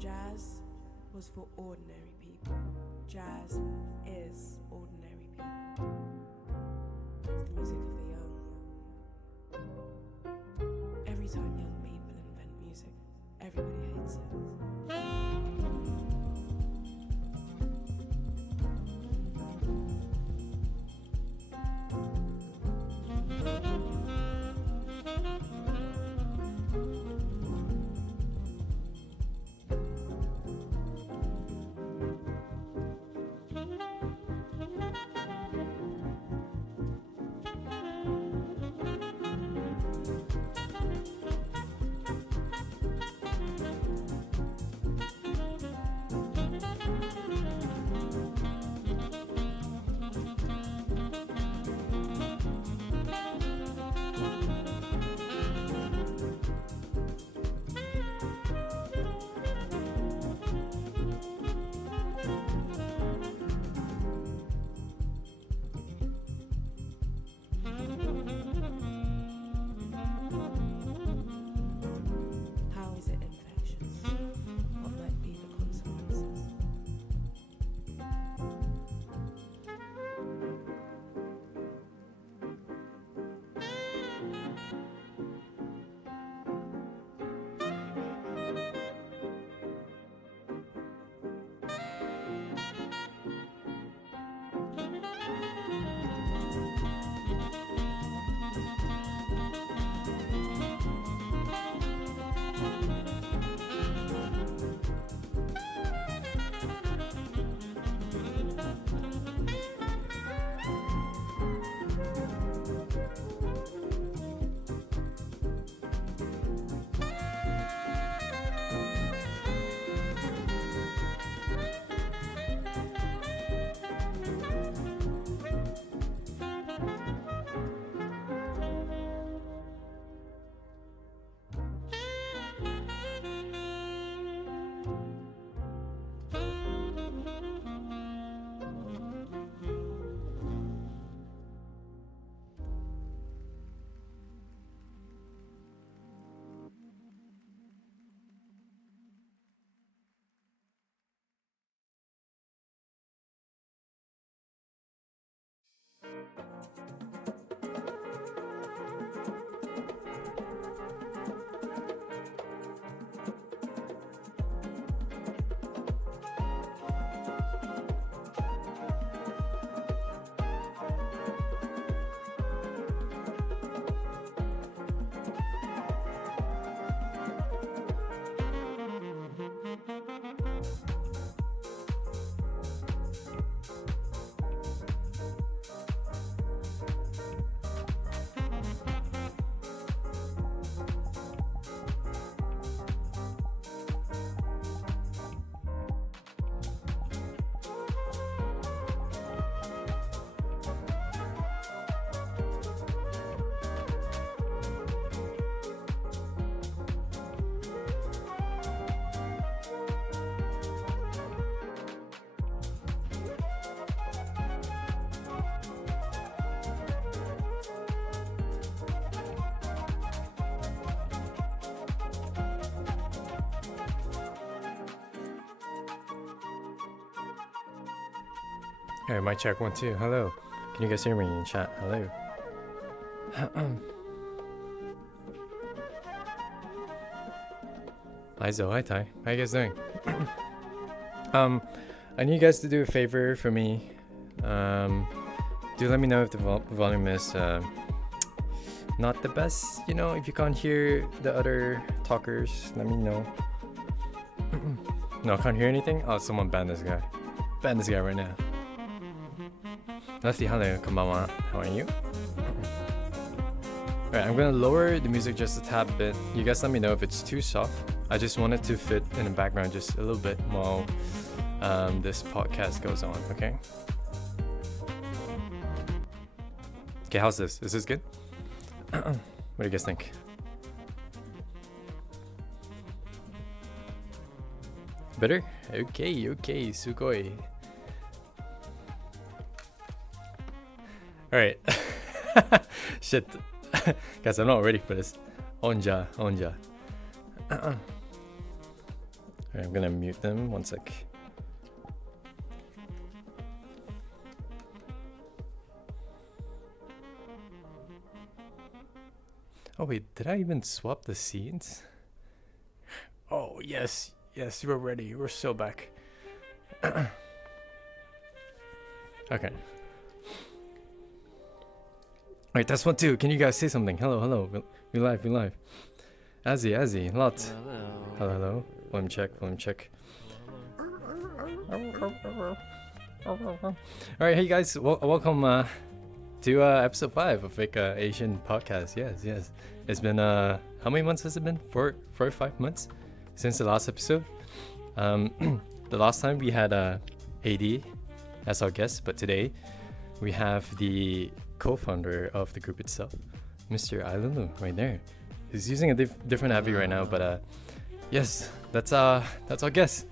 Jazz was for ordinary people. Jazz is ordinary people. It's the music of the young. Every time young people invent music, everybody hates it. Alright, mic check 1 2. Hello. Can you guys hear me in chat? Hello. Hi Zo, hi Ty. How you guys doing? I need you guys to do a favor for me. Do let me know if the volume is not the best. You know, if you can't hear the other talkers, let me know. No, I can't hear anything? Oh, someone ban this guy. Ban this guy right now. Lefty, hello, konbanwa. How are you? Alright, I'm gonna lower the music just a tad bit. You guys let me know if it's too soft. I just want it to fit in the background just a little bit while this podcast goes on, okay? Okay, how's this? Is this good? What do you guys think? Better? Okay, sugoi. Alright. Shit. Guys, I'm not ready for this. Onja. Alright, I'm gonna mute them. 1 sec. Oh wait, did I even swap the scenes? Oh yes, we're ready. We're still back. Okay. Alright, that's 1 2. Can you guys say something? Hello. We live. Azzy, lots. Hello. Volume check. Alright, hey guys, welcome to episode 5 of Fake Asian Podcast. Yes. It's been how many months has it been? 4 or 5 months since the last episode. The last time we had AD as our guest, but today we have the co-founder of the group itself, Mr. Ailulu, right there. He's using a different abbey right now, but yes, that's our guest.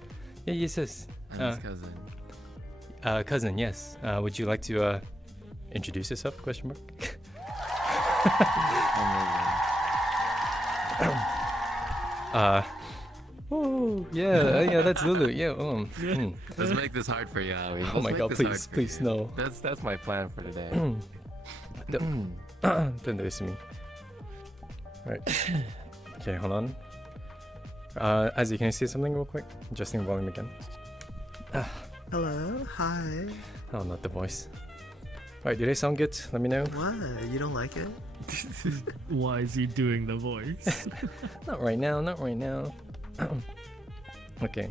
Yeah, yes. I'm his cousin. Cousin, yes. Would you like to introduce yourself? Question mark. Oh yeah, that's Lulu. Yeah. Let's make this hard for you, Howie. Oh my god, please no. That's my plan for today. Don't do this to me. Right. Okay, hold on. Azzy, can you say something real quick? Adjusting volume again. Hello, hi. Oh, not the voice. Alright, do they sound good? Let me know. What? You don't like it? Why is he doing the voice? Not right now. Okay.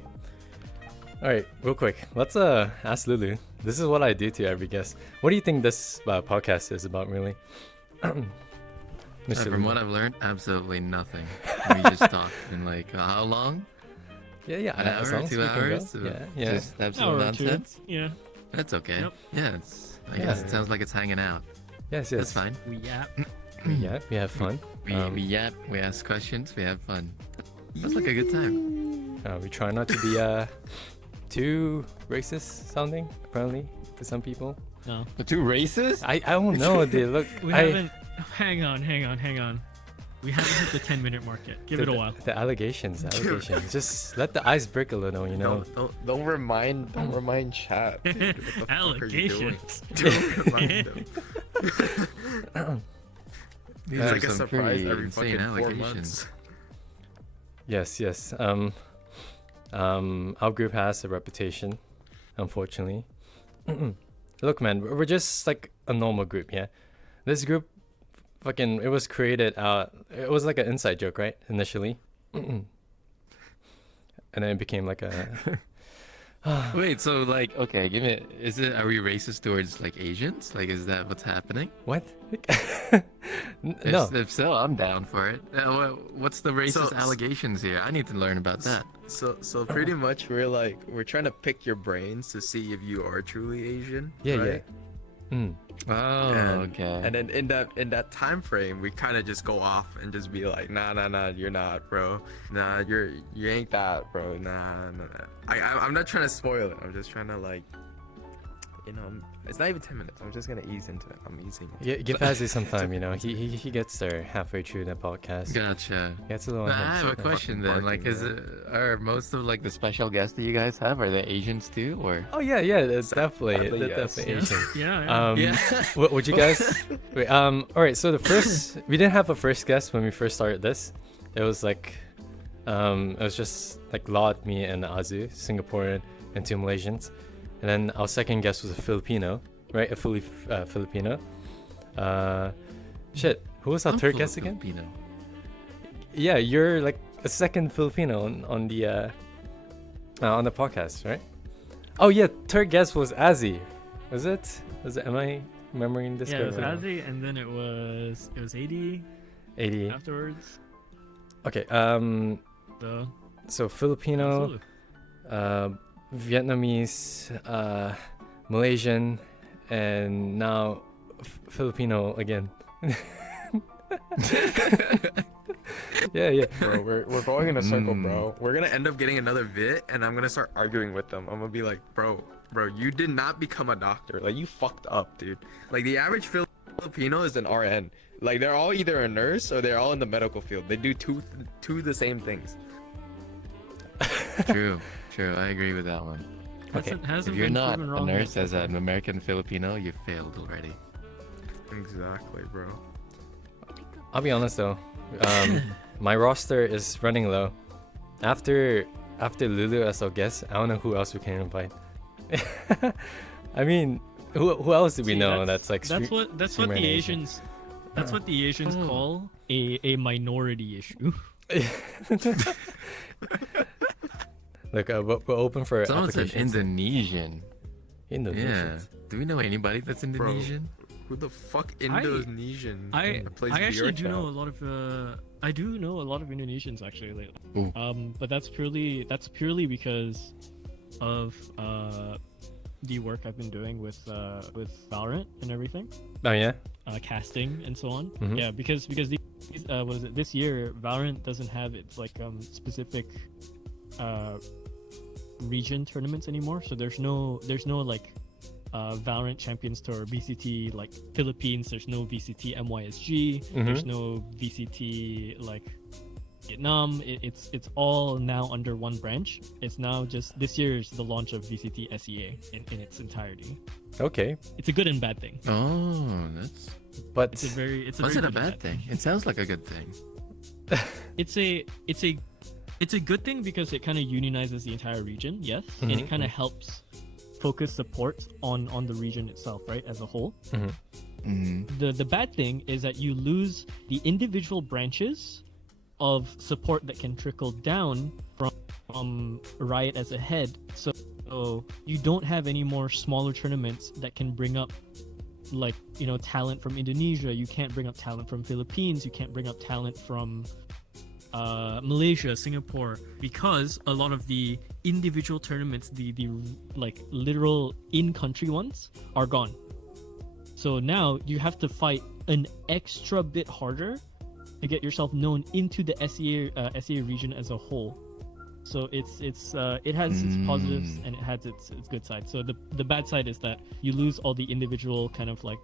Alright, real quick. Let's ask Lulu. This is what I do to every guest. What do you think this podcast is about, really? Mr. From Lulu. what I've learned, absolutely nothing. We just talk in like how long? Yeah. An as hour, long as 2 we can hours? go. Yeah. Just absolute Hour or nonsense. 2. Yeah. That's okay. Yep. Yeah, I guess it sounds like it's hanging out. Yes. That's fine. We yap. Yeah, we have fun. We yap, we ask questions, we have fun. That's like a good time. We try not to be too racist sounding, apparently, to some people. No. Too racist? I don't know. They look. We haven't. Hang on. We haven't hit the 10-minute mark yet. Give it a while. The allegations. Just let the ice break a little, you know. Don't remind chat. Dude, what the fuck are you doing? Allegations. Don't remind them. These It's are like a some surprise pretty every insane fucking 4 allegations. months. Yes. Our group has a reputation, unfortunately. Look, man, we're just like a normal group, yeah. This group, it was created out. It was like an inside joke, right? Initially, and then it became like a. Wait, so like, okay, are we racist towards like Asians? Like, is that what's happening? What? No. If so, I'm down for it. What's the racist So- allegations here? I need to learn about that. So pretty much we're trying to pick your brains to see if you are truly Asian. Yeah. right? Oh, And- okay. And then in that time frame, we kind of just go off and just be like, nah, you're not, bro. Nah, you ain't that, bro. Nah. I'm not trying to spoil it. I'm just trying to like, it's not even 10 minutes. I'm just gonna ease into it. I'm easing. Give Azzy some time. You know, he gets there halfway through the podcast. Gotcha. Gets a little. But I have a ahead. question Fucking then. Like, are most of like the special guests that you guys have, are they Asians too, or? Oh yeah, it's definitely Sadly, yes. definitely Yeah. Asian. Yeah. Yeah. What would you guys? Wait, all right. So we didn't have a first guest when we first started this. It was like, it was just like Lot, me, and Azu, Singaporean, and 2 Malaysians, and then our second guest was a Filipino, right? A fully Filipino. Who was our I'm third full guest again? Filipino. Yeah, you're like a second Filipino on the podcast, right? Oh yeah, third guest was Azzy. Was it? Am I remembering this Yeah, it was correctly? Azzy, and then it was 80 80. afterwards. Okay. So So Filipino, Vietnamese, Malaysian, and now Filipino again. yeah. Bro, we're going in a circle, bro. We're gonna end up getting another vid, and I'm gonna start arguing with them. I'm gonna be like, bro, you did not become a doctor. Like, you fucked up, dude. Like, the average Filipino is an RN. Like, they're all either a nurse or they're all in the medical field. They do two the same things. True. I agree with that one. Okay. Hasn't If you're been not proven a wrong nurse yet. as an American Filipino, you failed already. Exactly, bro. I'll be honest though, my roster is running low. After Lulu as our guest, I don't know who else we can invite. I mean, who else do we know that's like that's what the streamer in Asia? Asians that's what the Asians call a minority issue. Look, we're open for Someone said applications. Indonesian. Yeah. Indonesians. Do we know anybody that's Indonesian? Who the fuck Indonesian I plays actually VR do chat? know a lot of I do know a lot of Indonesians actually lately. Ooh. But that's purely because of the work I've been doing with Valorant and everything, Oh yeah. casting and so on. Mhm. Yeah, because this year Valorant doesn't have its like specific region tournaments anymore. So there's no like Valorant Champions Tour VCT like Philippines. There's no VCT MYSG. There's no VCT like Vietnam. It's all now under one branch. It's now just this year is the launch of VCT SEA in its entirety. Okay, It's a good and bad thing. Oh, that's. but It's a very What's very it a good and bad thing? It sounds like a good thing. It's a good thing because it kind of unionizes the entire region, yes, and it kind of helps focus support on the region itself, right, as a whole. Mm-hmm. The bad thing is that you lose the individual branches of support that can trickle down from Riot as a head. So you don't have any more smaller tournaments that can bring up like, talent from Indonesia. You can't bring up talent from Philippines. You can't bring up talent from Malaysia, Singapore, because a lot of the individual tournaments, the like literal in-country ones, are gone. So now you have to fight an extra bit harder to get yourself known into the SEA region as a whole. So it has its positives and it has its good side. So the bad side is that you lose all the individual kind of like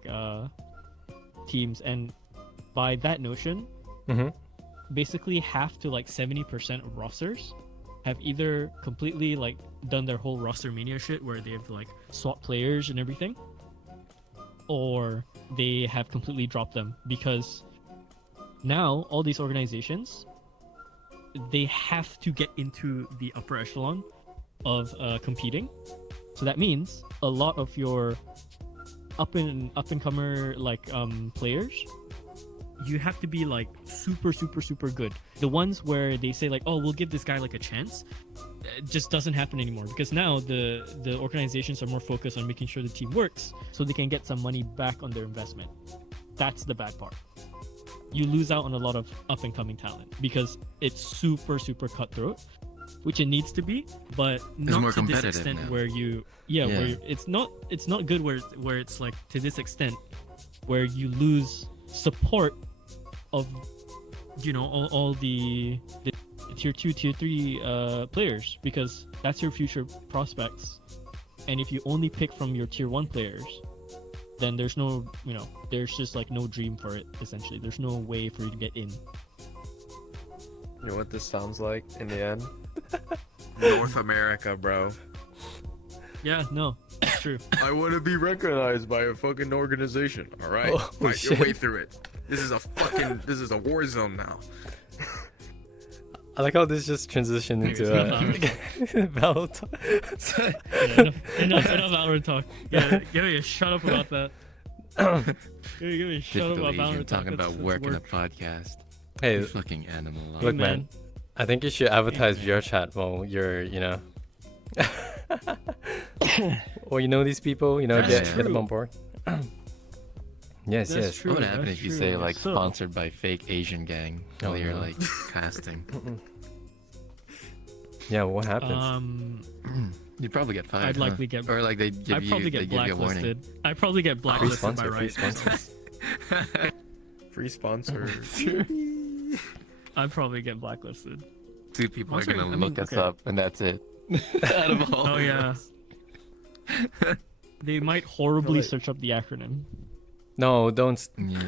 teams, and by that notion, basically half to like 70% of rosters have either completely like done their whole roster mania shit where they've like swapped players and everything, or they have completely dropped them, because now all these organizations, they have to get into the upper echelon of competing. So that means a lot of your up and comer like players, you have to be like super good. The ones where they say like, oh, we'll give this guy like a chance, it just doesn't happen anymore, because now the organizations are more focused on making sure the team works so they can get some money back on their investment. That's the bad part. You lose out on a lot of up and coming talent because it's super cutthroat, which it needs to be, but not more to this competitive extent now. where it's not good where it's like to this extent where you lose support of all the tier 2 tier 3 players, because that's your future prospects and if you only pick from your tier 1 players, then there's no, there's just like no dream for it. Essentially, there's no way for you to get in. You know what this sounds like in the end? North America, bro. Yeah, no, it's true. I want to be recognized by a fucking organization. All right, Oh, fight your shit. way through it. This is a war zone now. I like how this just transitioned into battle talk. Yeah, enough Valorant talk. Yeah, shut up about that. Give me shut up Typical about Asian Valorant talk. talking about That's work in a work. podcast. Hey, You fucking animal. look, man. man. I think you should advertise VR chat while you're, or these people, That's get them true. on board. Yes, That's yes. true. What would happen that's if you true. say like So- sponsored by fake Asian gang while Oh, you're no. like casting? Yeah, what happens? You'd probably get fired. I'd likely get. or like they give I'd you probably they get give you a warning. blacklisted. I'd probably get Free blacklisted by sponsor, free right. sponsors. Free sponsor. I'd probably get blacklisted. 2 people are Also, gonna I mean, look us okay. up, and that's it. Out of all. Oh of yeah. us. They might horribly Like- search up the acronym. No, don't. Yeah.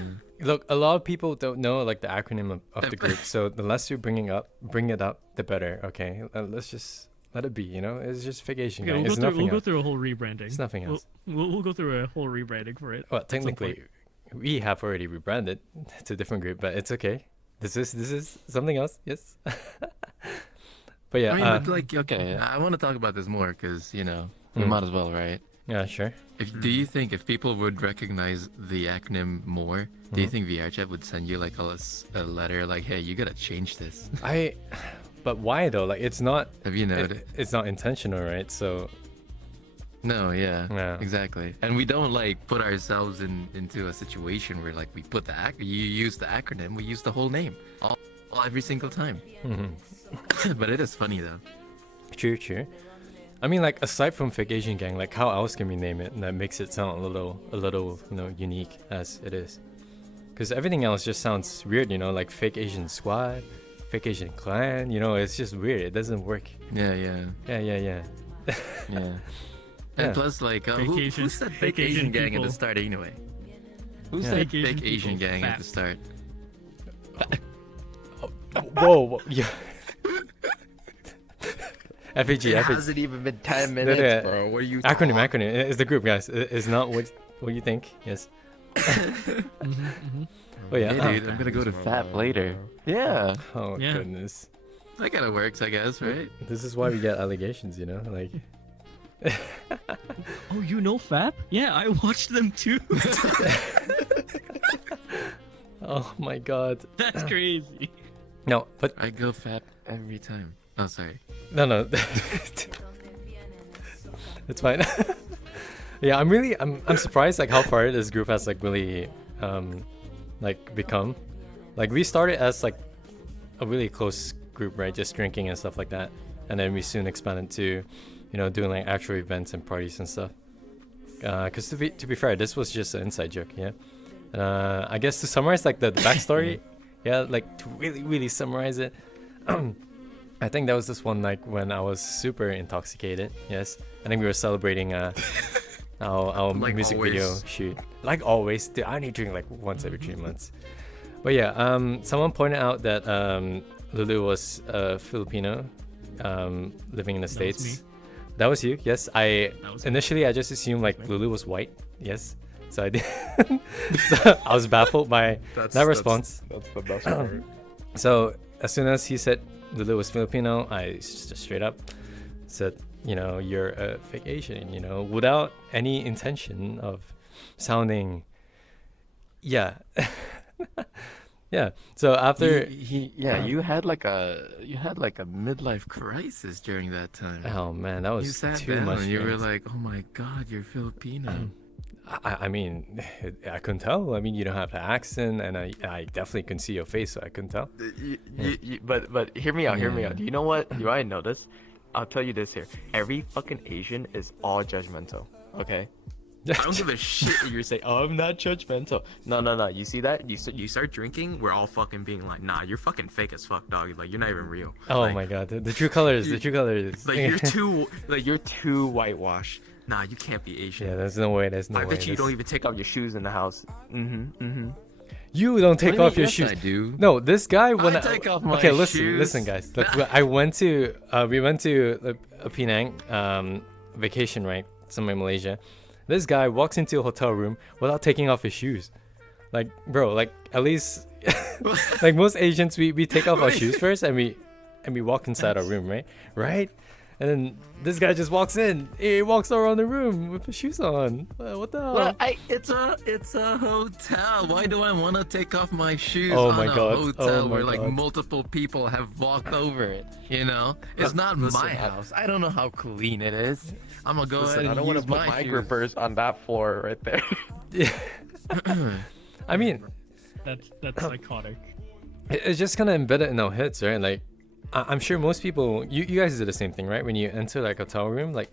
Look, a lot of people don't know like the acronym of the group, so the less you bring it up, the better. Okay, let's just let it be. It's just fake Asian Okay, gang. we'll It's go through. nothing We'll go else. through a whole rebranding. It's nothing else. We'll go through a whole rebranding for it. Well, at some technically, point. we have already rebranded to a different group, but it's okay. This is something else. Yes. But yeah, I mean, but like, okay, I want to talk about this more because we might as well, right? yeah, sure. Do you think if people would recognize the acronym more, do you think VRChat would send you like a letter like, hey, you gotta change this? But why though? Like, it's not. Have you noticed? It's not intentional, right? So No, yeah, Yeah. exactly. And we don't like put ourselves into a situation where like we put you use the acronym, we use the whole name, all every single time. But it is funny though. true. I mean, like, aside from fake Asian gang, like, how else can we name it? And that makes it sound a little, unique as it is. Because everything else just sounds weird, like fake Asian squad, fake Asian clan. It's just weird. It doesn't work. Yeah. Yeah. Yeah. Yeah. And plus, like, who Asian- said fake fake Asian Asian gang at the people. start anyway? Who Yeah. said Fake Asian fake Asian people, gang at fat. the start? Whoa, yeah. FAG. It hasn't even been 10 No, minutes, no, bro. What are you Acronym. It's the group, guys. It's not what you think. Yes. Oh yeah. Hey, dude, I'm gonna go to FAP later. Yeah. Oh Yeah. goodness. That kind of works, I guess, right? This is why we get allegations, like. Oh, you know Fab? Yeah, I watched them too. Oh my god. That's crazy. No, but I go FAP every time. Oh, sorry. no. It's fine. Yeah, I'm surprised like how far this group has like really like become. Like, we started as like a really close group, right? Just drinking and stuff like that. And then we soon expanded to, doing like actual events and parties and stuff. Because to be fair, this was just an inside joke, yeah. I guess to summarize like the backstory, yeah, like to really summarize it. I think that was this one night when I was super intoxicated. Yes, I think we were celebrating our Like music always. video shoot. Like always, dude, I only drink like once every 3 months. But yeah, someone pointed out that Lulu was Filipino, living in the That was States. me. That was you, yes. That was me. Initially I just assumed like Lulu was white, yes. So I did. So I was baffled by that response. That's the best part. So as soon as he said Lulu was Filipino, I just straight up said, you're a fake Asian, without any intention of sounding, yeah. Yeah. So after, You had like a midlife crisis during that time. oh man, that You was sat too down much. and you were drinks. like, "Oh my God, you're Filipino." I mean, I couldn't tell. I mean, you don't have the accent, and I definitely couldn't see your face, so I couldn't tell. But hear me out. Yeah. Do you know what? Do I know this? I'll tell you this here. Every fucking Asian is all judgmental. Okay. I don't give a shit what you're saying. Oh, I'm not judgmental. No. You see that? You start drinking, we're all fucking being like, nah, you're fucking fake as fuck, dog. Like, you're not even real. Oh Like, my god, the true colors, the true colors. Like, you're too whitewashed. Nah, you can't be Asian. Yeah, there's no way. There's no I way. bet you don't even take off your shoes in the house. You don't take off your Yes, shoes. I do. No, this guy when I take off my okay, listen, shoes. listen, guys. Look, I went to we went to a Penang vacation, right? Somewhere in Malaysia. This guy walks into a hotel room without taking off his shoes. Like, bro, like at least like most Asians, we take off our shoes first and we walk inside our room, right? Right? And then this guy just walks in. He walks around the room with his shoes on. What the hell? Well, it's a hotel. Why do I want to take off my shoes Oh on my a God. hotel Oh my where like God. multiple people have walked over it? You know, it's not my house. I don't know how clean it is. I'm gonna go ahead and I don't want to use put my my shoes. grippers on that floor right there. Yeah. I mean, That's psychotic. it's just kind of embedded in our heads, right? Like, I'm sure most people, you guys do the same thing, right? When you enter like a hotel room, like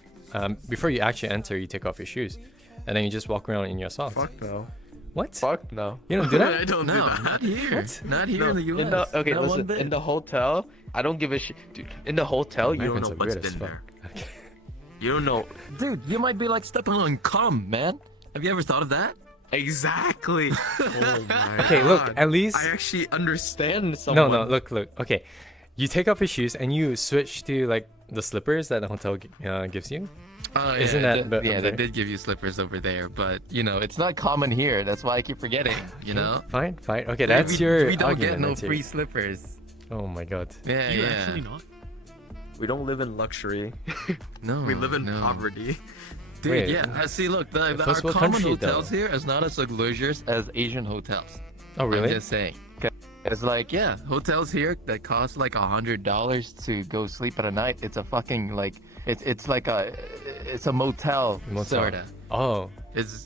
before you actually enter, you take off your shoes, and then you just walk around in your socks. Fuck no. What? Fuck no. You don't do that? I don't know. Not here. What? Not here No, in the U.S. okay, Not one listen. bit. In the hotel, I don't give a shit. Dude, in the hotel, you don't Americans know are what's weird as been fuck. there. Okay. You don't know. Dude, you might be like stepping on cum, man. Have you ever thought of that? Exactly. Oh my Okay, look, God. at least I actually understand no, someone. look. Okay, you take off your shoes and you switch to like the slippers that the hotel gives you. Oh, Isn't yeah, that better? yeah, they did give you slippers over there, but you know it's not common here. That's why I keep forgetting. You know, Fine. Okay, that's your we don't argument. get no that's your- free slippers. Oh my god. Yeah, You yeah. actually not? We don't live in luxury. No, We live in no. poverty. Dude, Wait, yeah. See, look, our first world common country, though. hotels here is not as luxurious as Asian hotels. Oh really? I'm just saying. It's like, yeah, hotels here that cost like $100 to go sleep at a night. It's a fucking like, it's like it's a motel, sorta. Oh. It's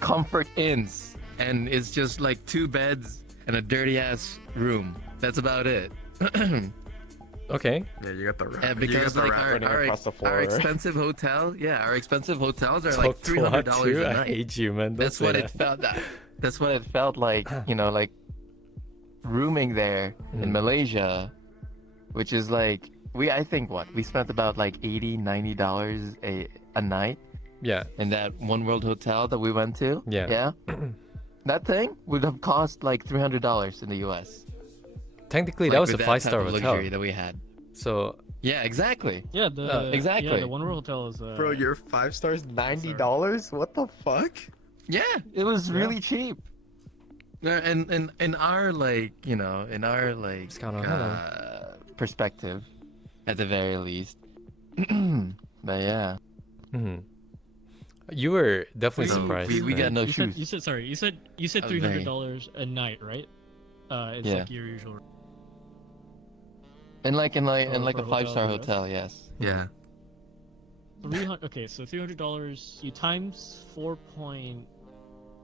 comfort inns, and it's just like 2 beds and a dirty ass room. That's about it. Okay. Yeah, you got the rat. And you because got the like rat running across the floor. our expensive hotel, our expensive hotels are like Talk to what, $300 too? a I night. hate you, man. Don't That's say what that. it felt. That's what it felt like. You know, like rooming there in Malaysia, which is like I think we spent about like $80-$90 a night Yeah. in that One World hotel that we went to. Yeah. Yeah. That thing would have cost like $300 in the U.S. Technically, Like, that was a with that type 5-star of hotel. luxury that we had. So Yeah, exactly. Yeah, the exactly. Yeah, the One World Hotel is. Bro, your 5 stars $90? What the fuck? Yeah, it was really cheap. And in our like, you know, in our like perspective, at the very least. But yeah, mhm. You were definitely So surprised. we right? got no you shoes. said you said Oh, very. $300 a night, right? It's Yeah. like your usual. in like For a a 5-star hotel, hotel, yes. Yeah. 300. Okay, so $300. You times 4.2,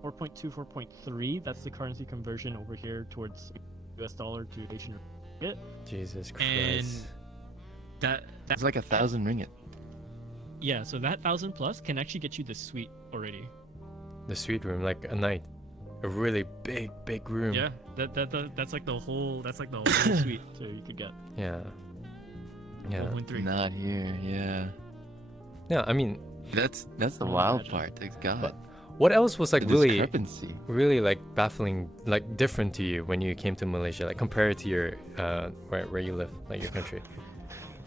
4.3. That's the currency conversion over here towards US dollar to Asian ringgit. Jesus And Christ. that's It's like 1,000 ringgit. yeah. So that 1,000 plus can actually get you the suite already. The suite room, like a night. A really big room. Yeah, that's like the whole suite. So you could get Yeah. Yeah. 1.3. Not here, yeah. Yeah, I mean, That's the Oh, wild imagine. part. Thank God. what else was like The really discrepancy. really like baffling, like different to you when you came to Malaysia, like compared to your where you live, like your country?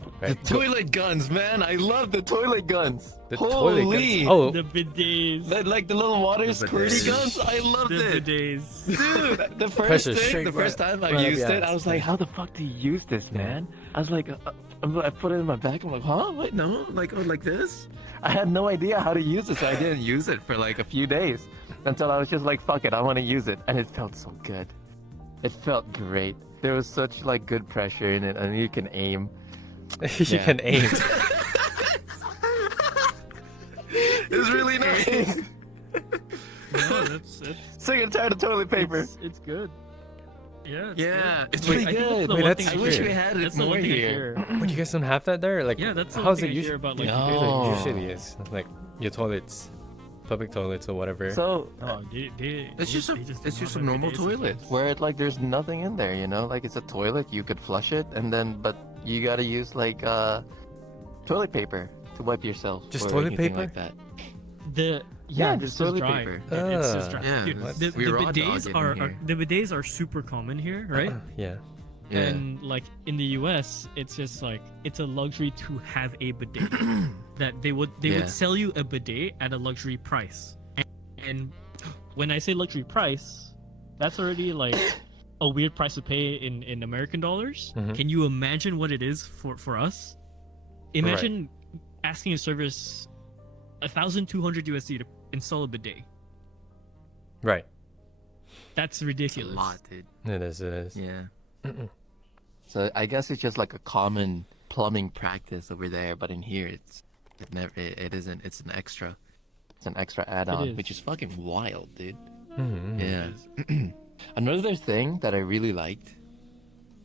The Right? toilet guns, man! I love the toilet guns. The Holy! toilet guns. Oh, The bidets. Like the little water The squirty bidets. guns. I loved The it, bidets. dude. The first Pressure thing, straight the first right- time I right up used your it, I ass. was like, "How the fuck do you use this, man?" I was like, I put it in my bag. I'm like, "Huh? Wait, no, like this?" I had no idea how to use it, so I didn't use it for like a few days until I was just like, "Fuck it, I want to use it," and it felt so good. It felt great. There was such like good pressure in it, and you can aim. you Yeah. can aim. It's really nice. No, that's Sick and tired of toilet paper. it's good. Yeah. Yeah, it's Wait, really I think that's good. the Wait, one that's thing I wish weird. we had it That's the more one thing I here. hear. What, you guys don't have that there? Like, Yeah, that's the how's one it thing I hear usually? about like No. Usually is like your toilets, public toilets or whatever. So Oh, it's just they a don't have normal bidets toilet sometimes. where it like there's nothing in there, you know, like it's a toilet. You could flush it, and then but you gotta use like toilet paper to wipe yourself. Just or toilet anything paper? like that. Yeah, just it's toilet dry. paper. It's just dry. Yeah, Dude, what? the We raw bidets dog it in are here. the bidets are super common here, right? Yeah. Yeah. And like in the US, it's just like it's a luxury to have a bidet. That they would Yeah. sell you a bidet at a luxury price. And when I say luxury price, that's already like a weird price to pay in American dollars. Mhm. Can you imagine what it is for us? Imagine asking a service 1,200 USD to install a bidet. Right. That's It's a ridiculous. lot, dude. It is. It is. Yeah. So I guess it's just like a common plumbing practice over there, but in here it isn't. It's an extra. It's an extra add-on, is. which is fucking wild, dude. Mhm. Yeah. Another thing that I really liked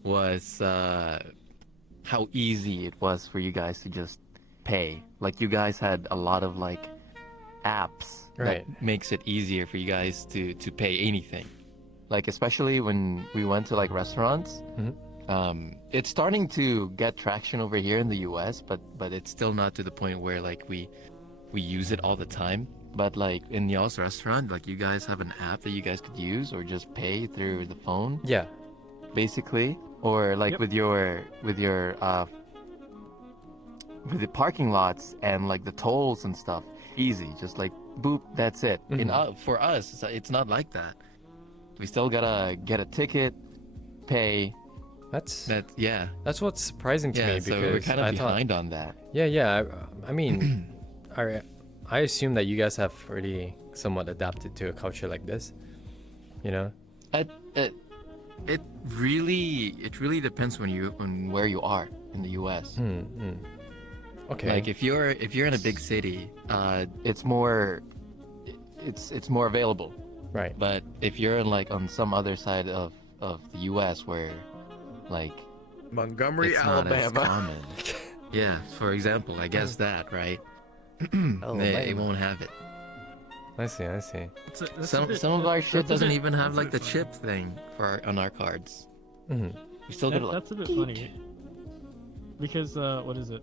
was how easy it was for you guys to just pay. Like you guys had a lot of like apps Right. that makes it easier for you guys to pay anything. Like especially when we went to like restaurants. Mhm. It's starting to get traction over here in the US, but it's still not to the point where like we use it all the time. But like in y'all's restaurant, like you guys have an app that you guys could use or just pay through the phone, Yeah. basically, or like Yep. with your with the parking lots and like the tolls and stuff. Easy, just like boop, that's it. Mhm. For us, it's not like that. We still gotta get a ticket, pay. That's Yeah, that's what's surprising to me yeah. So because we're kind I of thought, behind on that. yeah. I mean, I assume that you guys have already somewhat adapted to a culture like this. You know. It really depends on where you are in the U.S. Hmm. Okay. Like if you're in a big city, it's more available. right. But if you're in like on some other side of the U.S. where like Montgomery, it's not as Alabama. common. Yeah, for example, I guess that, right? Oh, They won't have it. I see. Some of our shit that's a doesn't bit- even have that's a like the bit chip thing on our cards. Hmm. We still gotta like That's a bit funny because what is it?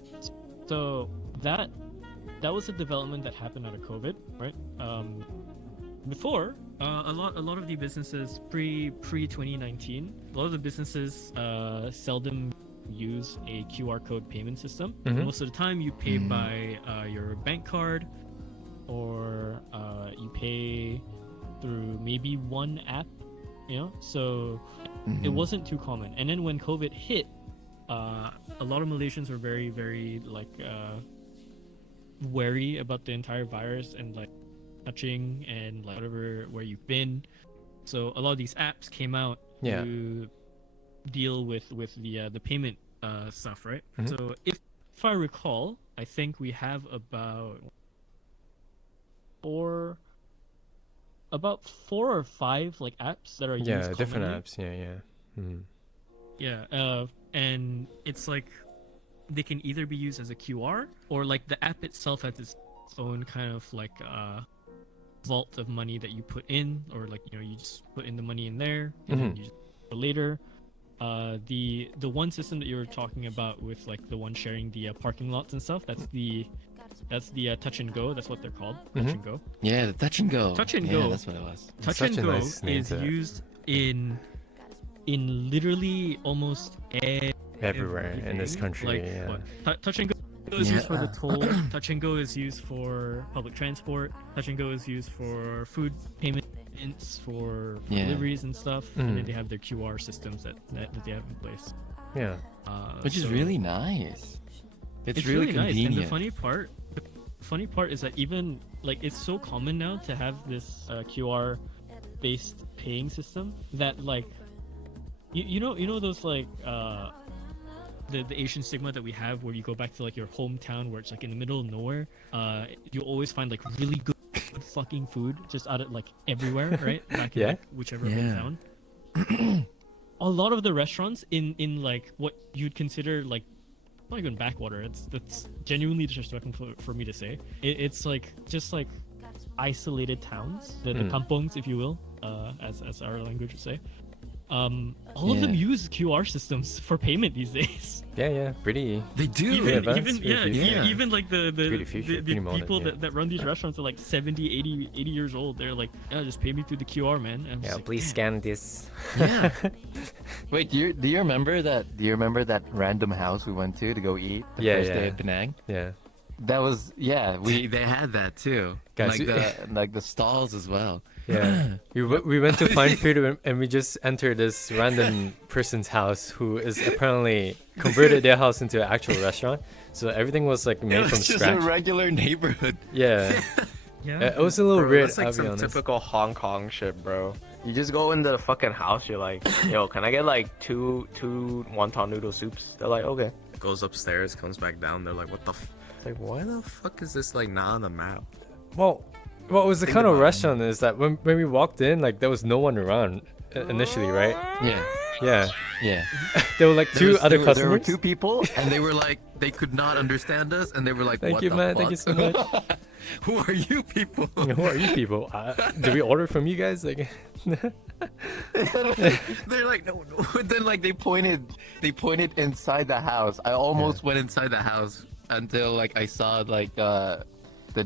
So that was a development that happened out of COVID, right? Before a lot of the businesses pre 2019, a lot of the businesses seldom use a QR code payment system. Mhm. Most of the time, you pay by your bank card, or you pay through maybe one app. You know, so it wasn't too common. And then when COVID hit, a lot of Malaysians were very, very like wary about the entire virus and like touching and like whatever where you've been. So a lot of these apps came out Yeah. to deal with the payment stuff, right? Mhm. So if I recall, I think we have about four or five like apps that are used Yeah. Different commonly. apps. Yeah. Hmm. Yeah, and it's like they can either be used as a QR or like the app itself has its own kind of like vault of money that you put in, or like you just put in the money in there and then you just for later. The one system that you were talking about with like the one sharing the parking lots and stuff, that's the touch and go. That's what they're called. Touch and go. yeah, the touch and go. Touch and Yeah, go. that's what it was. Touch Such and a go nice name is to it. used in literally almost Everywhere in this everything. country. Like, Yeah. what? Touch and go is used for the Yeah. toll. Touch and go is used for public transport. Touch and go is used for food payments, for Yeah. deliveries and stuff. And then Mm. they have their QR systems that they have in place. Yeah. Which is So really nice. it's really nice. convenient. And the funny part is that even like it's so common now to have this QR based paying system that like you know those like the Asian stigma that we have where you go back to like your hometown where it's like in the middle of nowhere, you always find like really good fucking food just out of like everywhere, right? Back in Yeah. like, whichever Yeah. hometown. A lot of the restaurants in like what you'd consider like not even backwater, that's genuinely disrespectful for me to say. It's like just like isolated towns, the kampongs, if you will, as our language would say. all of them Yeah. use QR systems for payment these days. Yeah, pretty. They do. Yeah, even that's even pretty yeah, future. even like the Pretty future, pretty modern, people yeah. that run these restaurants are like 70, 80 years old. They're like, yeah, just pay me through the QR, man. And I'm just like, "Damn." scan this. Yeah. Wait, do you remember that? Do you remember that random house we went to go eat the Yeah, first yeah. day of Penang? Yeah. That was They had that too. Guys, like the stalls as well. Yeah, we went to find food and we just entered this random person's house who is apparently converted their house into an actual restaurant. So everything was like made It from was just scratch. a regular neighborhood. Yeah, Yeah. it was a little Bro, weird. that's like I'll be some honest. typical Hong Kong shit, bro. You just go into the fucking house. You're like, yo, can I get like two wonton noodle soups? They're like, okay. Goes upstairs, comes back down. They're like, what the? Like, why the fuck is this like not on the map? Well, what was the Think kind of about it. restaurant is that when we walked in, like there was no one around initially, right? Yeah, Yeah, yeah. there were like two other customers. There were two people. And they were like, they could not understand us, and they were like, Thank what you, the man. fuck? Thank you so much. Who are you people? Who are you people? Do we order from you guys? Like, They're like, no. But then like they pointed inside the house. I almost went inside the house until like I saw like the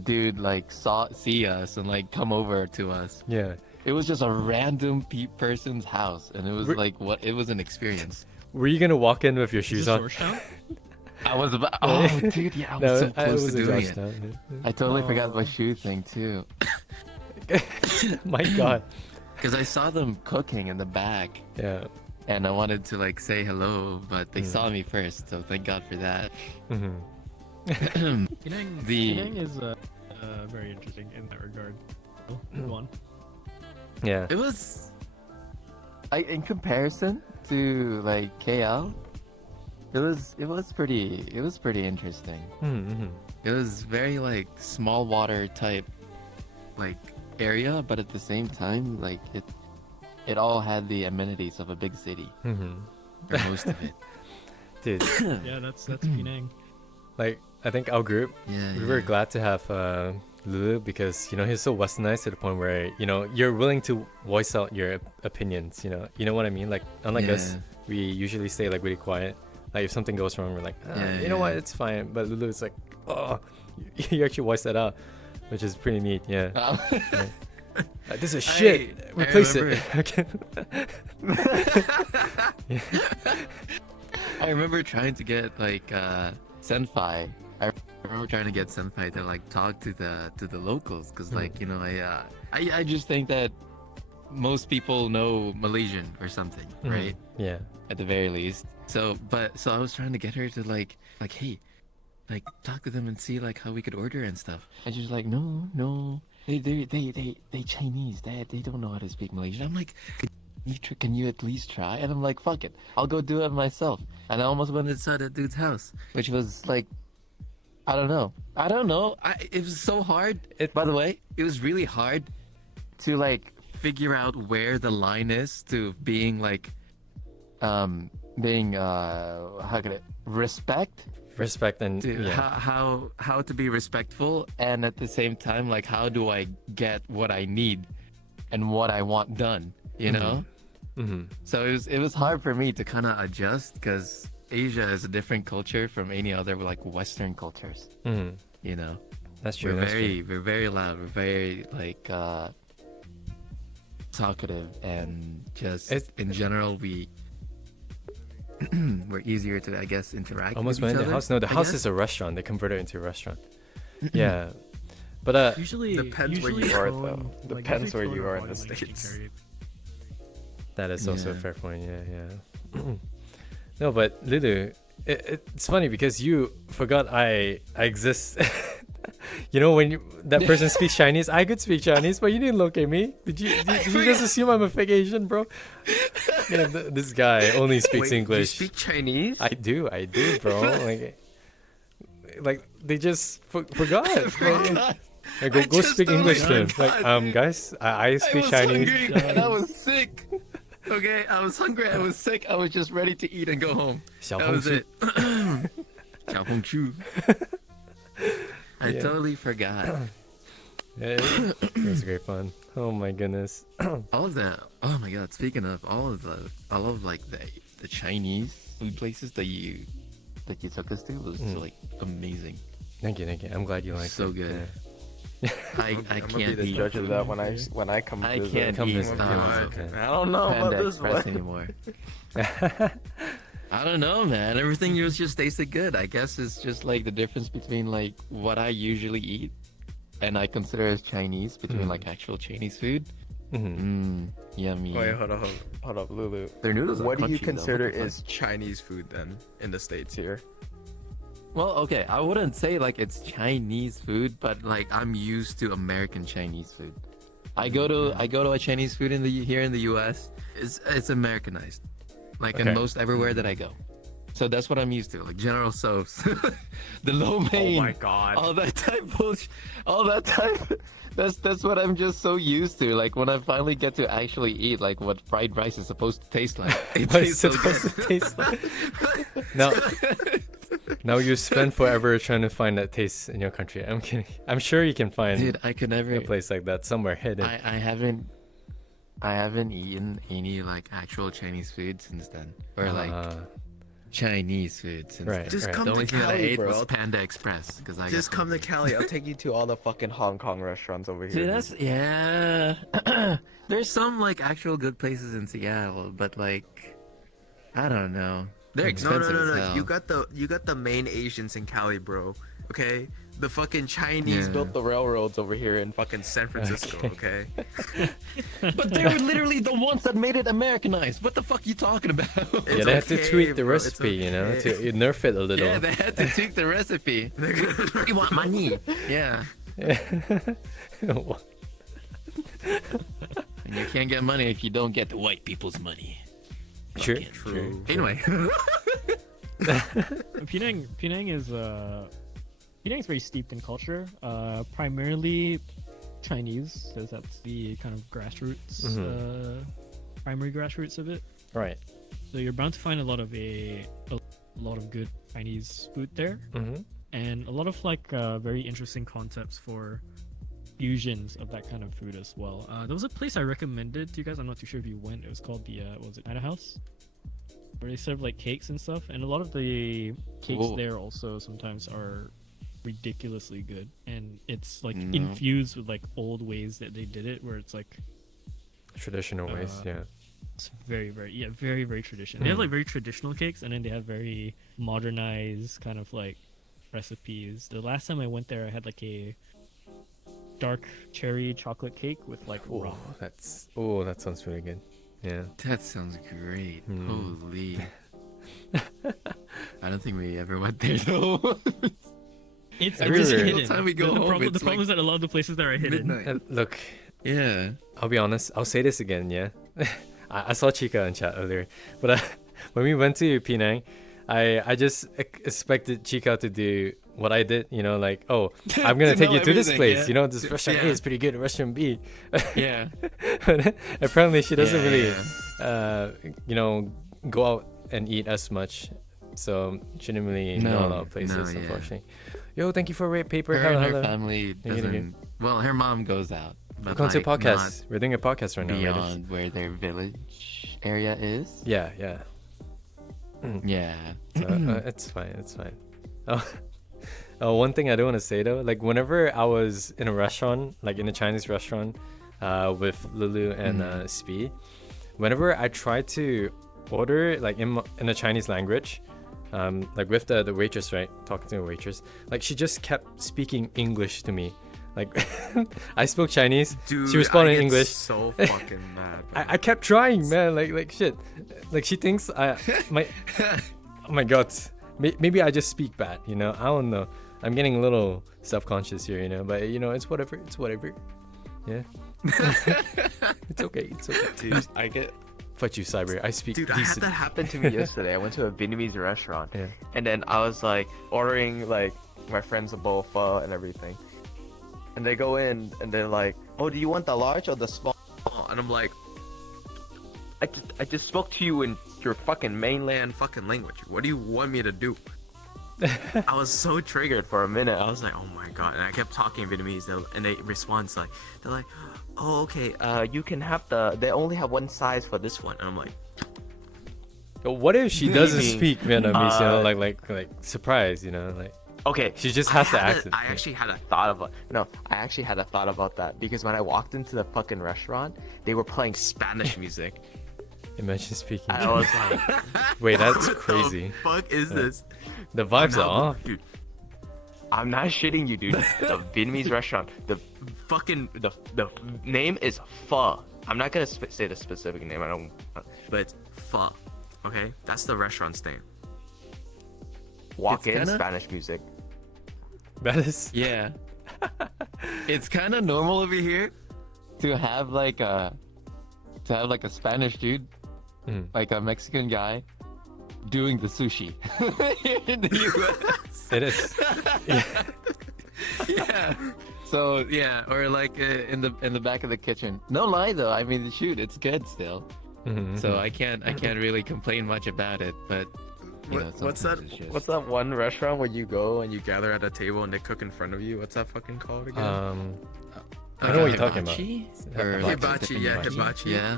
dude like see us and like come over to us. yeah. It was just a random person's house, and it was Re- like what it was an experience. Were you gonna walk in with your Is shoes this on? Georgetown? I was about oh dude, yeah, I was so I close was to in doing it. Georgetown. I totally forgot my shoe thing too, My God. because I saw them cooking in the back, Yeah. and I wanted to like say hello, but they Mm. saw me first, so thank God for that. hmm Penang, The- Penang is very interesting in that regard. Oh, go on. Yeah. It was, in comparison to like KL, it was pretty interesting. Mm-hmm. It was very like small water type like area, but at the same time like it all had the amenities of a big city, Mm-hmm. or most of it. Dude, Yeah, that's Penang. like I think our group, Yeah, we were glad to have Lulu because he's so westernized to the point where you're willing to voice out your opinions. You know what I mean? Like unlike us, Yeah. we usually stay like really quiet. Like if something goes wrong, we're like, you know what, it's fine. But Lulu's like, oh, you actually voice that out, which is pretty neat. Yeah. Like, this is shit. I Replace it. I remember trying to get like senpai. I remember trying to get senpai to like talk to the locals, because like I just think that most people know Malaysian or something, right? Yeah. At the very least. So I was trying to get her to like hey, like talk to them and see like how we could order and stuff. And she's like, no, they Chinese. They don't know how to speak Malaysian. I'm like, can you at least try? And I'm like, fuck it, I'll go do it myself. And I almost went inside that dude's house, which was like, I don't know. It was so hard. By the way, it was really hard to like figure out where the line is to being like, how could it respect And to yeah. how to be respectful, and at the same time like how do I get what I need and what I want done, you know? Mm-hmm. So it was hard for me to kind of adjust, because Asia is a different culture from any other like Western cultures, Mm-hmm. you know? That's true. We're that's true. very loud, we're very like talkative, and just in general we're easier to, I guess, interact Almost with went each in the other, house. No, the I house guess. is a restaurant. They converted it into a restaurant. Yeah. But Usually Depends where usually you are, Cone- though. like, Depends usually where you Cone or are in the Body Lane States. carry- that is also a Yeah. fair point. Yeah. No, but Lulu, it's funny because you forgot I exist. When that person speaks Chinese, I could speak Chinese, but you didn't look at me. Did you just assume I'm a fake Asian, bro? Yeah, this guy only speaks Wait, English. You speak Chinese? I do, bro. Like they just forgot. Like, go just speak English to him. totally Like, forgot. guys, I speak was Chinese. hungry and I was sick. Okay, I was hungry, I was sick, I was just ready to eat and go home. That was 小红书。 it. 小红书. I Yeah. totally forgot. Yeah, it was great fun. Oh my goodness. All of that. Oh my god! Speaking of all of like the Chinese food places that you took us to was like amazing. Thank you, thank you. I'm glad you liked So it. good. Yeah. I I'm gonna be can't the eat. judge of that when I come. I visit. can't Come eat visit. I don't know about Panda this Express one. anymore. I don't know, man. Everything just tasted good. I guess it's just like the difference between like what I usually eat and I consider as Chinese between like actual Chinese food. Yummy. Wait, hold up, Lulu. Their noodles are What do you crunchy, though. consider What the fuck? is Chinese food then in the States here? Well, okay, I wouldn't say like it's Chinese food, but like I'm used to American Chinese food. I go to a Chinese food here in the US. It's Americanized. Like in Okay. most everywhere that I go. So that's what I'm used to. Like General Tso's, the lo mein. Oh my god. All that type bullshit. All that type. That's what I'm just so used to. Like when I finally get to actually eat like what fried rice is supposed to taste like. It What tastes it's so supposed good. to taste like. Now, now you spend forever trying to find that taste in your country. I'm kidding. I'm sure you can find Dude, I could never. a place like that somewhere hidden. I haven't eaten any like actual Chinese food since then, or like Chinese food since Right, then. Just right. come The only to thing that I Cali, ate bro. was Panda Express because I Just got come to hungry. Cali. I'll take you to all the fucking Hong Kong restaurants over here. See, that's yeah. There's some like actual good places in Seattle, but like I don't know. They're no, expensive no, as no, no. hell. You got the main Asians in Cali, bro. Okay, the fucking Chinese Yeah. built the railroads over here in fucking San Francisco. Okay. But they were literally the ones that made it Americanized. What the fuck are you talking about? Yeah, they had to okay, tweak the bro, it's recipe, you know, okay. to nerf it a little. Yeah, they had to tweak the recipe. You want money? Yeah. And you can't get money if you don't get the white people's money. True, Fucking- true. Anyway. Penang's very steeped in culture, primarily Chinese, because that's the kind of grassroots, primary grassroots of it. Right. So you're bound to find a lot of good Chinese food there, and a lot of like very interesting concepts for fusions of that kind of food as well. There was a place I recommended to you guys. I'm not too sure if you went. It was called the what was it, China House, where they serve like cakes and stuff. And a lot of the cakes Whoa. there also sometimes are ridiculously good, and it's like No. infused with like old ways that they did it, where it's like Traditional ways, yeah. it's very very traditional. They have like very traditional cakes, and then they have very modernized kind of like recipes. The last time I went there, I had like a dark cherry chocolate cake with like Oh, rum. that sounds really good. Yeah. That sounds great. Hmm. Holy. I don't think we ever went there though. It's Every just single hidden. time we go the home, problem, it's the problem like is that a lot of the places there are hidden. Midnight. Look, Yeah. I'll be honest. I'll say this again, yeah. I saw Chica in chat earlier, but when we went to Penang, I just expected Chica to do what I did, you know, like, oh, I'm gonna To take know you to this everything, place, yeah. you know, this restaurant A Yeah. is pretty good, restaurant B. Yeah. But apparently she doesn't Yeah, really, you know, go out and eat as much, so she didn't really know a lot of places, yeah. unfortunately. Yo, thank you for rate paper. Her and Hello, her hello. family You're gonna doesn't. Well, her mom goes out. We're But going to a like, podcast. We're doing a podcast right not now, right? beyond where their village area is. Yeah, yeah. Yeah. So, it's fine. It's fine. One thing I do want to say though, like whenever I was in a restaurant, like in a Chinese restaurant, with Lulu and Spee, whenever I tried to order like in the Chinese language, like with the waitress, right, talking to the waitress, like she just kept speaking English to me. Like I spoke Chinese, Dude, she responded I in get English. So fucking mad. Bro. I kept trying, man. Like shit. Like she thinks my oh my god. Maybe I just speak bad, you know. I don't know. I'm getting a little self-conscious here, you know. But you know, it's whatever. It's whatever. Yeah. It's okay. It's okay. Dude, I get. Fuck you, Cyber. I speak Dude, I had decent. that happen to me yesterday. I went to a Vietnamese restaurant, Yeah. and then I was like ordering like my friends a bowl of pho and everything, and they go in and they're like, "Oh, do you want the large or the small?" And I'm like, I just spoke to you in your fucking mainland fucking language. What do you want me to do? I was so triggered for a minute. I was like, oh my god. And I kept talking in Vietnamese, and they respond like, they're like, oh, okay, you can have they only have one size for this one. And I'm like, What if she doesn't Meaning, speak Vietnamese? Like surprise, like okay. she just has to I accent. actually had a thought about that because when I walked into the fucking restaurant, they were playing Spanish music. Imagine speaking. And I was like, Wait, that's What crazy. the fuck is this? The vibes are off. Dude, I'm not shitting you, dude. The Vietnamese restaurant, the name is Pho. I'm not gonna say the specific name. I don't. but it's Pho. Okay, that's the restaurant's name. Walk It's in, kinda- Spanish music. That is. Yeah. It's kind of normal over here to have like a Spanish dude, Mm. like a Mexican guy, doing the sushi here in the US. It is. Yeah. So yeah, or like in the back of the kitchen. No lie though. I mean, shoot, it's good still. Mhm, So mhm. I can't really complain much about it. But you know, What's that? sometimes it's just- What's that one restaurant where you go and you gather at a table and they cook in front of you? What's that fucking called again? I know what you're talking about. Hibachi? Or Or like Hibachi, yeah, hibachi. hibachi. Yeah.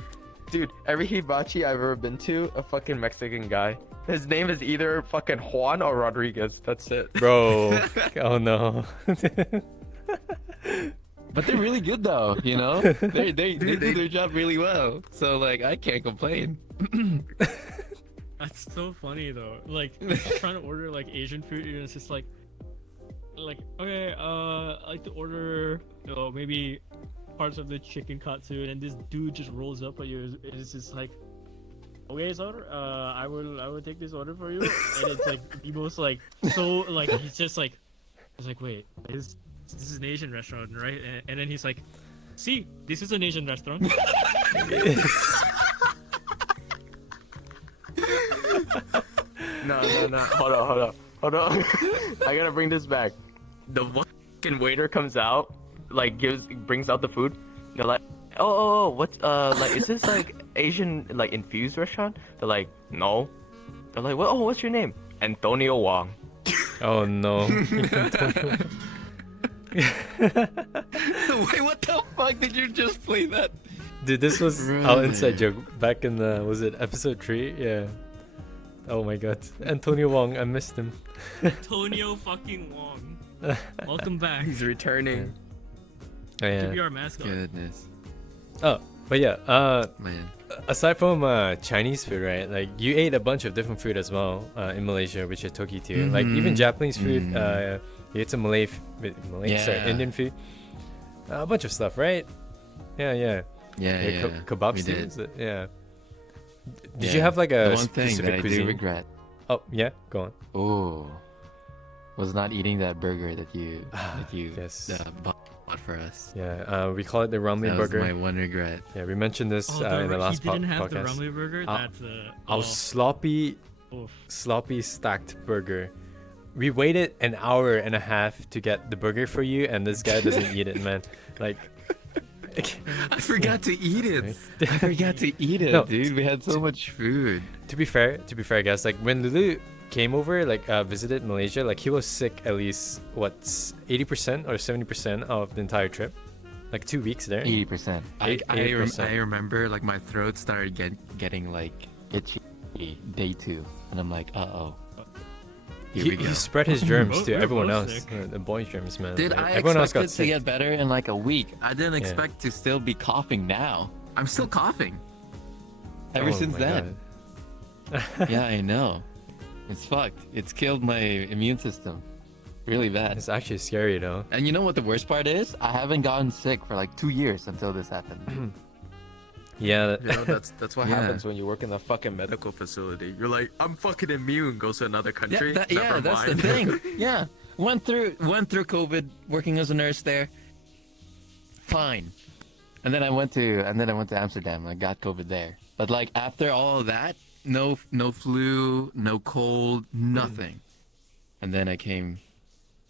Dude, every hibachi I've ever been to, a fucking Mexican guy. His name is either fucking Juan or Rodriguez. That's it. Bro. Oh no. But they're really good though, you know? They do their job really well. So like I can't complain. That's so funny though. Like trying to order like Asian food, and it's just like okay, I like to order, maybe parts of the chicken katsu, and this dude just rolls up at you. And it's just like, okay, sir, I will take this order for you, and it's like the most like so like he's just like, it's like wait, this is an Asian restaurant, right? And then he's like, see, this is an Asian restaurant. No. Hold on. I gotta bring this back. The fucking waiter comes out, like brings out the food. They're like, oh, what's like, is this like Asian like infused restaurant? They're like, no. They're like, well, what's your name? Antonio Wong. Oh no. Wait, what the fuck did you just play that? Dude, this was our Right. inside joke back in the, was it episode 3? Yeah. Oh my god. Antonio Wong, I missed him. Antonio fucking Wong. Welcome back. He's returning. Oh, To yeah. be our mascot. Goodness, Oh, but yeah, man. aside from Chinese food, right? Like you ate a bunch of different food as well in Malaysia, which I took you to. Like even Japanese food. You ate some sorry, Yeah. Indian food. A bunch of stuff, right? Yeah. Yeah, Kebab we stew, did. is it? Yeah. Did Yeah. you have like The a one thing specific that I cuisine? do regret? Oh yeah, go on. Oh, was not eating that burger that you Yes. bought for us. Yeah, we call it the Rumley That was burger. my one regret. Yeah, we mentioned this Oh, in the last he didn't have podcast. the Rumley burger. Uh, That's Our sloppy stacked burger. We waited an hour and a half to get the burger for you, and this guy doesn't eat it, man. Like, I forgot to eat it. I forgot to eat it, No, dude. We had so much food. to be fair, guys, like when Lulu came over, like visited Malaysia, like he was sick at least 80% or 70% of the entire trip, like 2 weeks there. 80%. I 80%. remember like my throat started getting like itchy day 2, and I'm like, uh-oh. Here we He go. spread his germs We're to everyone both else, sick. the boys' germs, man. Dude, Like, I everyone else got expected to sick. get better in like a week. I didn't expect to still be coughing now. I'm still coughing. Ever Oh since my then. God. Yeah, I know. It's fucked. It's killed my immune system. Really bad. It's actually scary though. And you know what the worst part is? I haven't gotten sick for like 2 years until this happened. Yeah, You know, that's what Yeah. happens when you work in the fucking medical facility. You're like, I'm fucking immune. Goes to another country. That's Never the mind. thing. Yeah, went through COVID, working as a nurse there. Fine. And then I went to Amsterdam. I got COVID there. But like after all of that, no flu, no cold, nothing. And then I came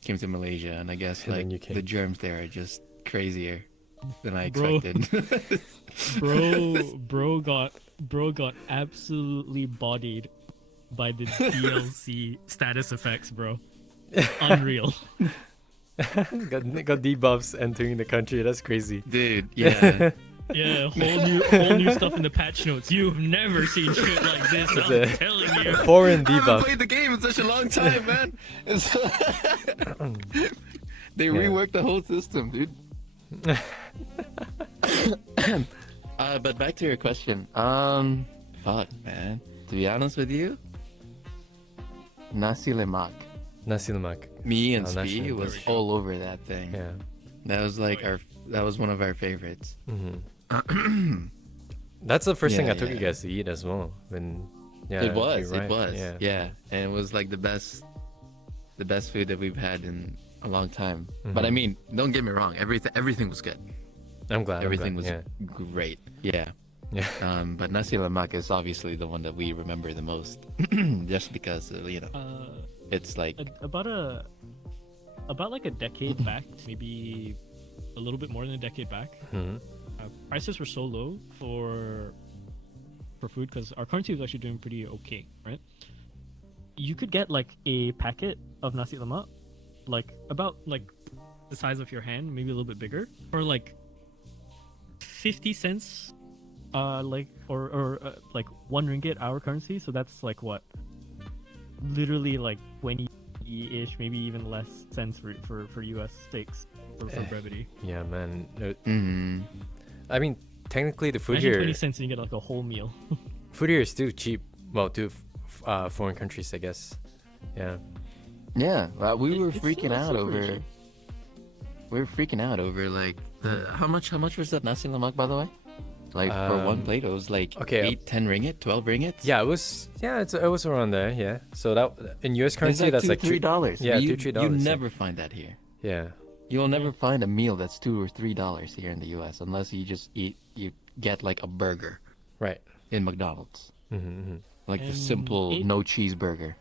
to Malaysia, and I guess And then like you came. the germs there are just crazier than I Bro. expected. bro got absolutely bodied by the DLC status effects, bro. Unreal. got debuffs entering the country. That's crazy. Dude, yeah. Yeah, whole new stuff in the patch notes. You've never seen shit like this. It's I'm a- telling you. Foreign I haven't debuff. played the game in such a long time, man. It's they Yeah. reworked the whole system, dude. But back to your question. Fuck, man. To be honest with you, nasi lemak. Nasi lemak. Me and Oh, nasi Spee lemak. was all over that thing. Yeah. That was like that was one of our favorites. That's the first thing Yeah, I took you yeah. guys to eat as well. When yeah, it was, you're it right. was. Yeah. Yeah. And it was like the best food that we've had in a long time. But I mean, don't get me wrong, everything was good. I'm glad. Everything was Yeah. great. Yeah. Yeah. But nasi lemak is obviously the one that we remember the most, just because it's like About like a decade back, maybe a little bit more than a decade back, Mhm. prices were so low for food because our currency was actually doing pretty okay, right? You could get like a packet of nasi lemak, like about like the size of your hand, maybe a little bit bigger, for like 50 cents, like like 1 ringgit our currency. So that's like what, literally like 20-ish, maybe even less cents for US steaks for brevity. Yeah, man. mhm. I mean, technically, the food Imagine here, 20 cents and you get like a whole meal. food here is still cheap. Well, to foreign countries, I guess. Yeah. Yeah, we were It's freaking out super over. cheap. We were freaking out over like how much was that nasi lemak, by the way? Like for one plate, it was like okay, 8, 10 ringgit, 12 ringgits. Yeah, it was. Yeah, it was around there. Yeah. So that in US It's currency, like that's $2, like $3. Yeah, you, $2, $3. You yeah. never find that here. Yeah. You'll never find a meal that's $2 or $3 here in the U.S. unless you just you get like a burger Right. in McDonald's, like the And simple it- no cheeseburger.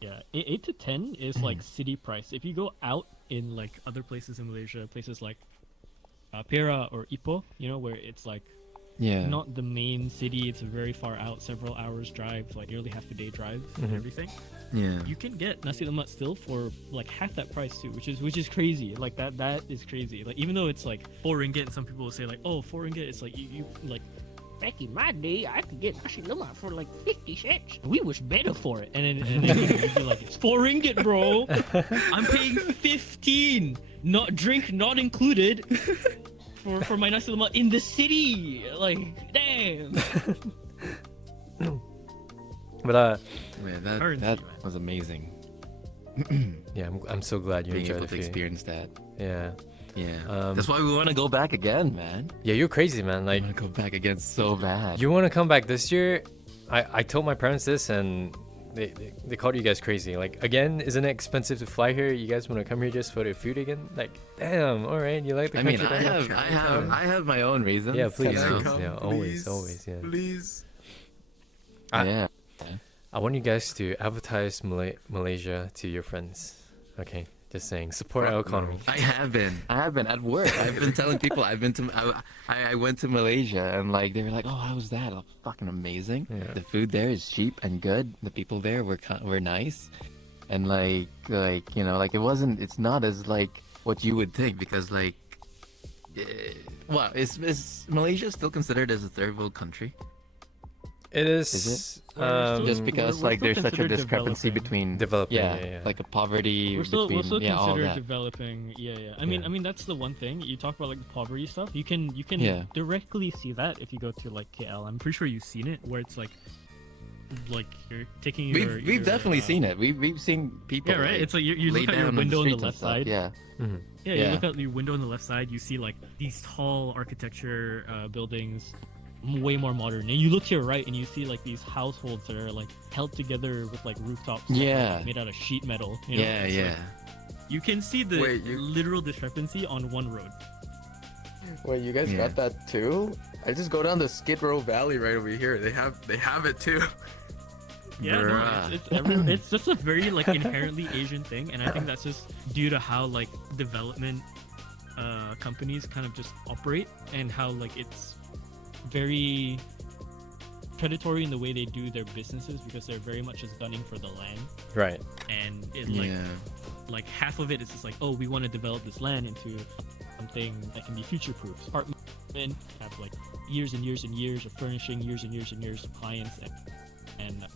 Yeah, 8 to 10 is like city price. If you go out in like other places in Malaysia, places like Perak or Ipoh, you know, where it's like Yeah. not the main city, it's very far out, several hours drive, like nearly half a day drive and everything. Yeah. You can get nasi lemak still for like half that price too, which is crazy. Like that is crazy. Like even though it's like 4 ringgit, and some people will say like, oh, 4 ringgit, it's like you like back in my day, I could get nasi lemak for like 50 cents. We was better for it. And then you'd be like, it's 4 ringgit, bro. I'm paying 15, not drink not included, for my nasi lemak in the city. Like, damn. But Man, Currency, that man. was amazing. yeah, I'm so glad you Being enjoyed able the to food. experience that. Yeah. Yeah. That's why we want to go back again, man. Yeah, you're crazy, man. I Like, want to go back again so bad. you want to come back this year? I told my parents this, and they called you guys crazy. Like, again, isn't it expensive to fly here? You guys want to come here just for the food again? Like, damn. All right, you like the I country? mean, that much? I have my own reasons. Yeah, please, you know? please. Yeah, always, yeah. Please. Yeah. I want you guys to advertise Malaysia to your friends. Okay, just saying, support our economy. I have been at work. I've been telling people I went to Malaysia, and like they were like, "Oh, how was that? Oh, fucking amazing. Yeah. The food there is cheap and good. The people there were nice, and like you know, like it's not as like what you would think, because like, well, is Malaysia still considered as a third world country? It is. Is we're Just because still like there's such a considered discrepancy developing. between Developing, yeah, yeah. like a poverty We're still between all considered that. developing. Yeah. I Yeah. mean that's the one thing. You talk about like the poverty stuff. You can Yeah. directly see that if you go to like KL. I'm pretty sure you've seen it, where it's like you're taking your. We've definitely seen it. We've seen people. Yeah, right. like, It's like you lay look at your down on window on the streets and left stuff. side. Yeah. Mhm. Yeah, Yeah. you look out your window on the left side. You see like these tall architecture buildings, way more modern. And you look to your right and you see like these households that are like held together with like rooftops, Yeah. made out of sheet metal. You know? Yeah, It's, like, yeah. you can see the Wait, you- literal discrepancy on one road. Wait, you guys Yeah. got that too? I just go down the Skid Row Valley right over here. They have it too. Yeah, no, Bruh. it's just a very like inherently Asian thing, and I think that's just due to how like development companies kind of just operate, and how like it's very predatory in the way they do their businesses because they're very much just gunning for the land, Right. and it Yeah. like half of it is just like, oh, we want to develop this land into something that can be future proof. Apartment have like years and years and years of furnishing, years and years and years of clients and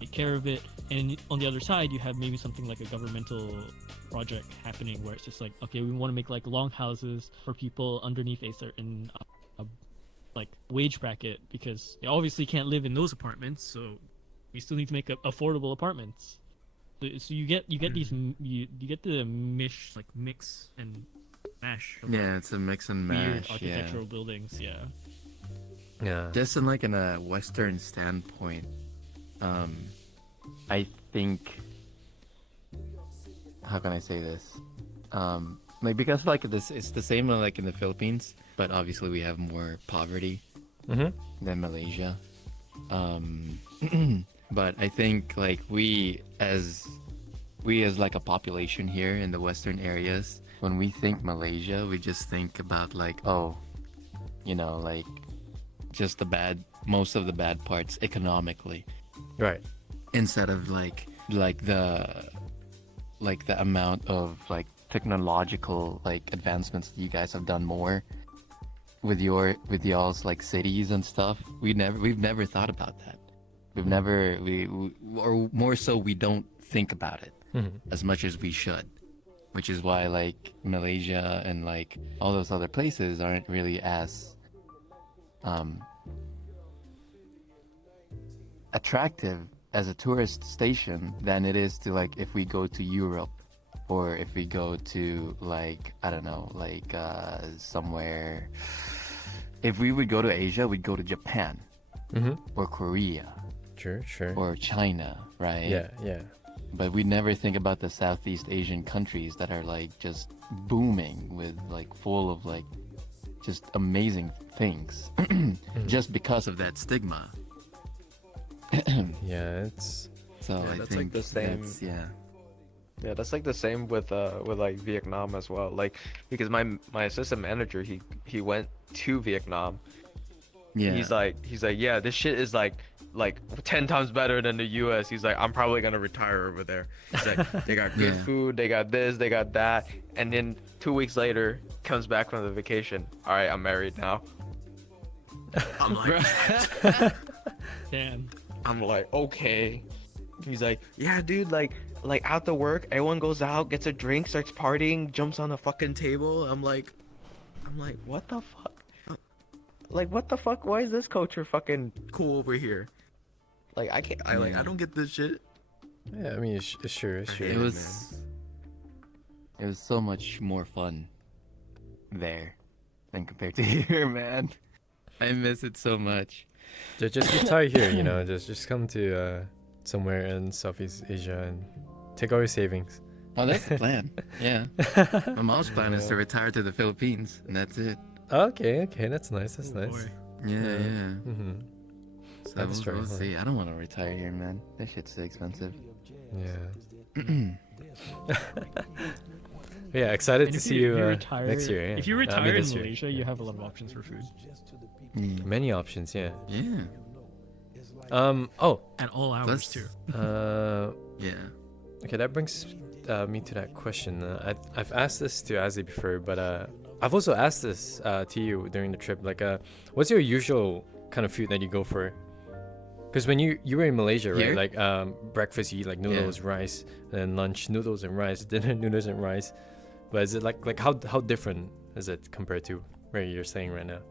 take care of it. And on the other side, you have maybe something like a governmental project happening where it's just like, okay, we want to make like long houses for people underneath a certain like wage bracket because they obviously can't live in those apartments, so we still need to make affordable apartments. So you get these you get the mix and mash of Yeah, it's a mix and weird mash. architectural buildings. Yeah. Yeah. Just in like in a Western standpoint, I think, how can I say this? Like because like this, it's the same like in the Philippines, but obviously we have more poverty Mm-hmm. than Malaysia. But I think like we as like a population here in the Western areas, when we think Malaysia, we just think about like, oh, you know, like just most of the bad parts economically, Right. instead of like the amount of like technological like advancements that you guys have done more with y'all's like cities and stuff. We've never thought about that. Or more so, we don't think about it Mhm. as much as we should, which is why like Malaysia and like all those other places aren't really as attractive as a tourist station than it is to like if we go to Europe, or if we go to like, I don't know, like somewhere. If we would go to Asia, we'd go to Japan Mm-hmm. or Korea Sure. Sure. or China, right? Yeah. Yeah. But we never think about the Southeast Asian countries that are like just booming with like full of like just amazing things just because of that stigma. Yeah. It's. So Yeah, I that's, think like, the same- that's, yeah. Yeah, that's like the same with like Vietnam as well. Like because my assistant manager he went to Vietnam. Yeah. He's like, yeah, this shit is like 10 times better than the US. He's like, I'm probably gonna retire over there. He's like, they got good Yeah. food, they got this, they got that, and then 2 weeks later comes back from the vacation. All right, I'm married now. I'm like, Damn. I'm like, okay. He's like, yeah, dude, like after work, everyone goes out, gets a drink, starts partying, jumps on the fucking table. I'm like, what the fuck? Like, what the fuck? Why is this culture fucking cool over here? Like, I can't. I Yeah. don't get this shit. Yeah. I mean, it's sure. It's sure. hate It it, was so much more fun there than compared to here, man. I miss it so much. Just retire here. You know. Just come to somewhere in Southeast Asia and take all your savings. Oh, that's the plan. Yeah. My mom's plan is to retire to the Philippines, and that's it. Okay. Okay. That's nice. That's Oh, nice. boy. Yeah, yeah. Mm-hmm. So That's we'll true. see. I don't want to retire here, man. That shit's too expensive. Yeah. Yeah. Excited And to if see you, you if you retire, next year. Yeah. if you I mean, retire in this year. Malaysia, you have a lot of options for food Many options. Yeah. Yeah. Oh. at all hours Plus- too. Yeah. Okay, that brings me to that question. I've asked this to Azzy before, but I've also asked this to you during the trip. Like, what's your usual kind of food that you go for? Because when you were in Malaysia, right? Here? Like, breakfast you eat like noodles, rice, and then lunch noodles and rice, dinner noodles and rice. But is it like how different is it compared to where you're staying right now?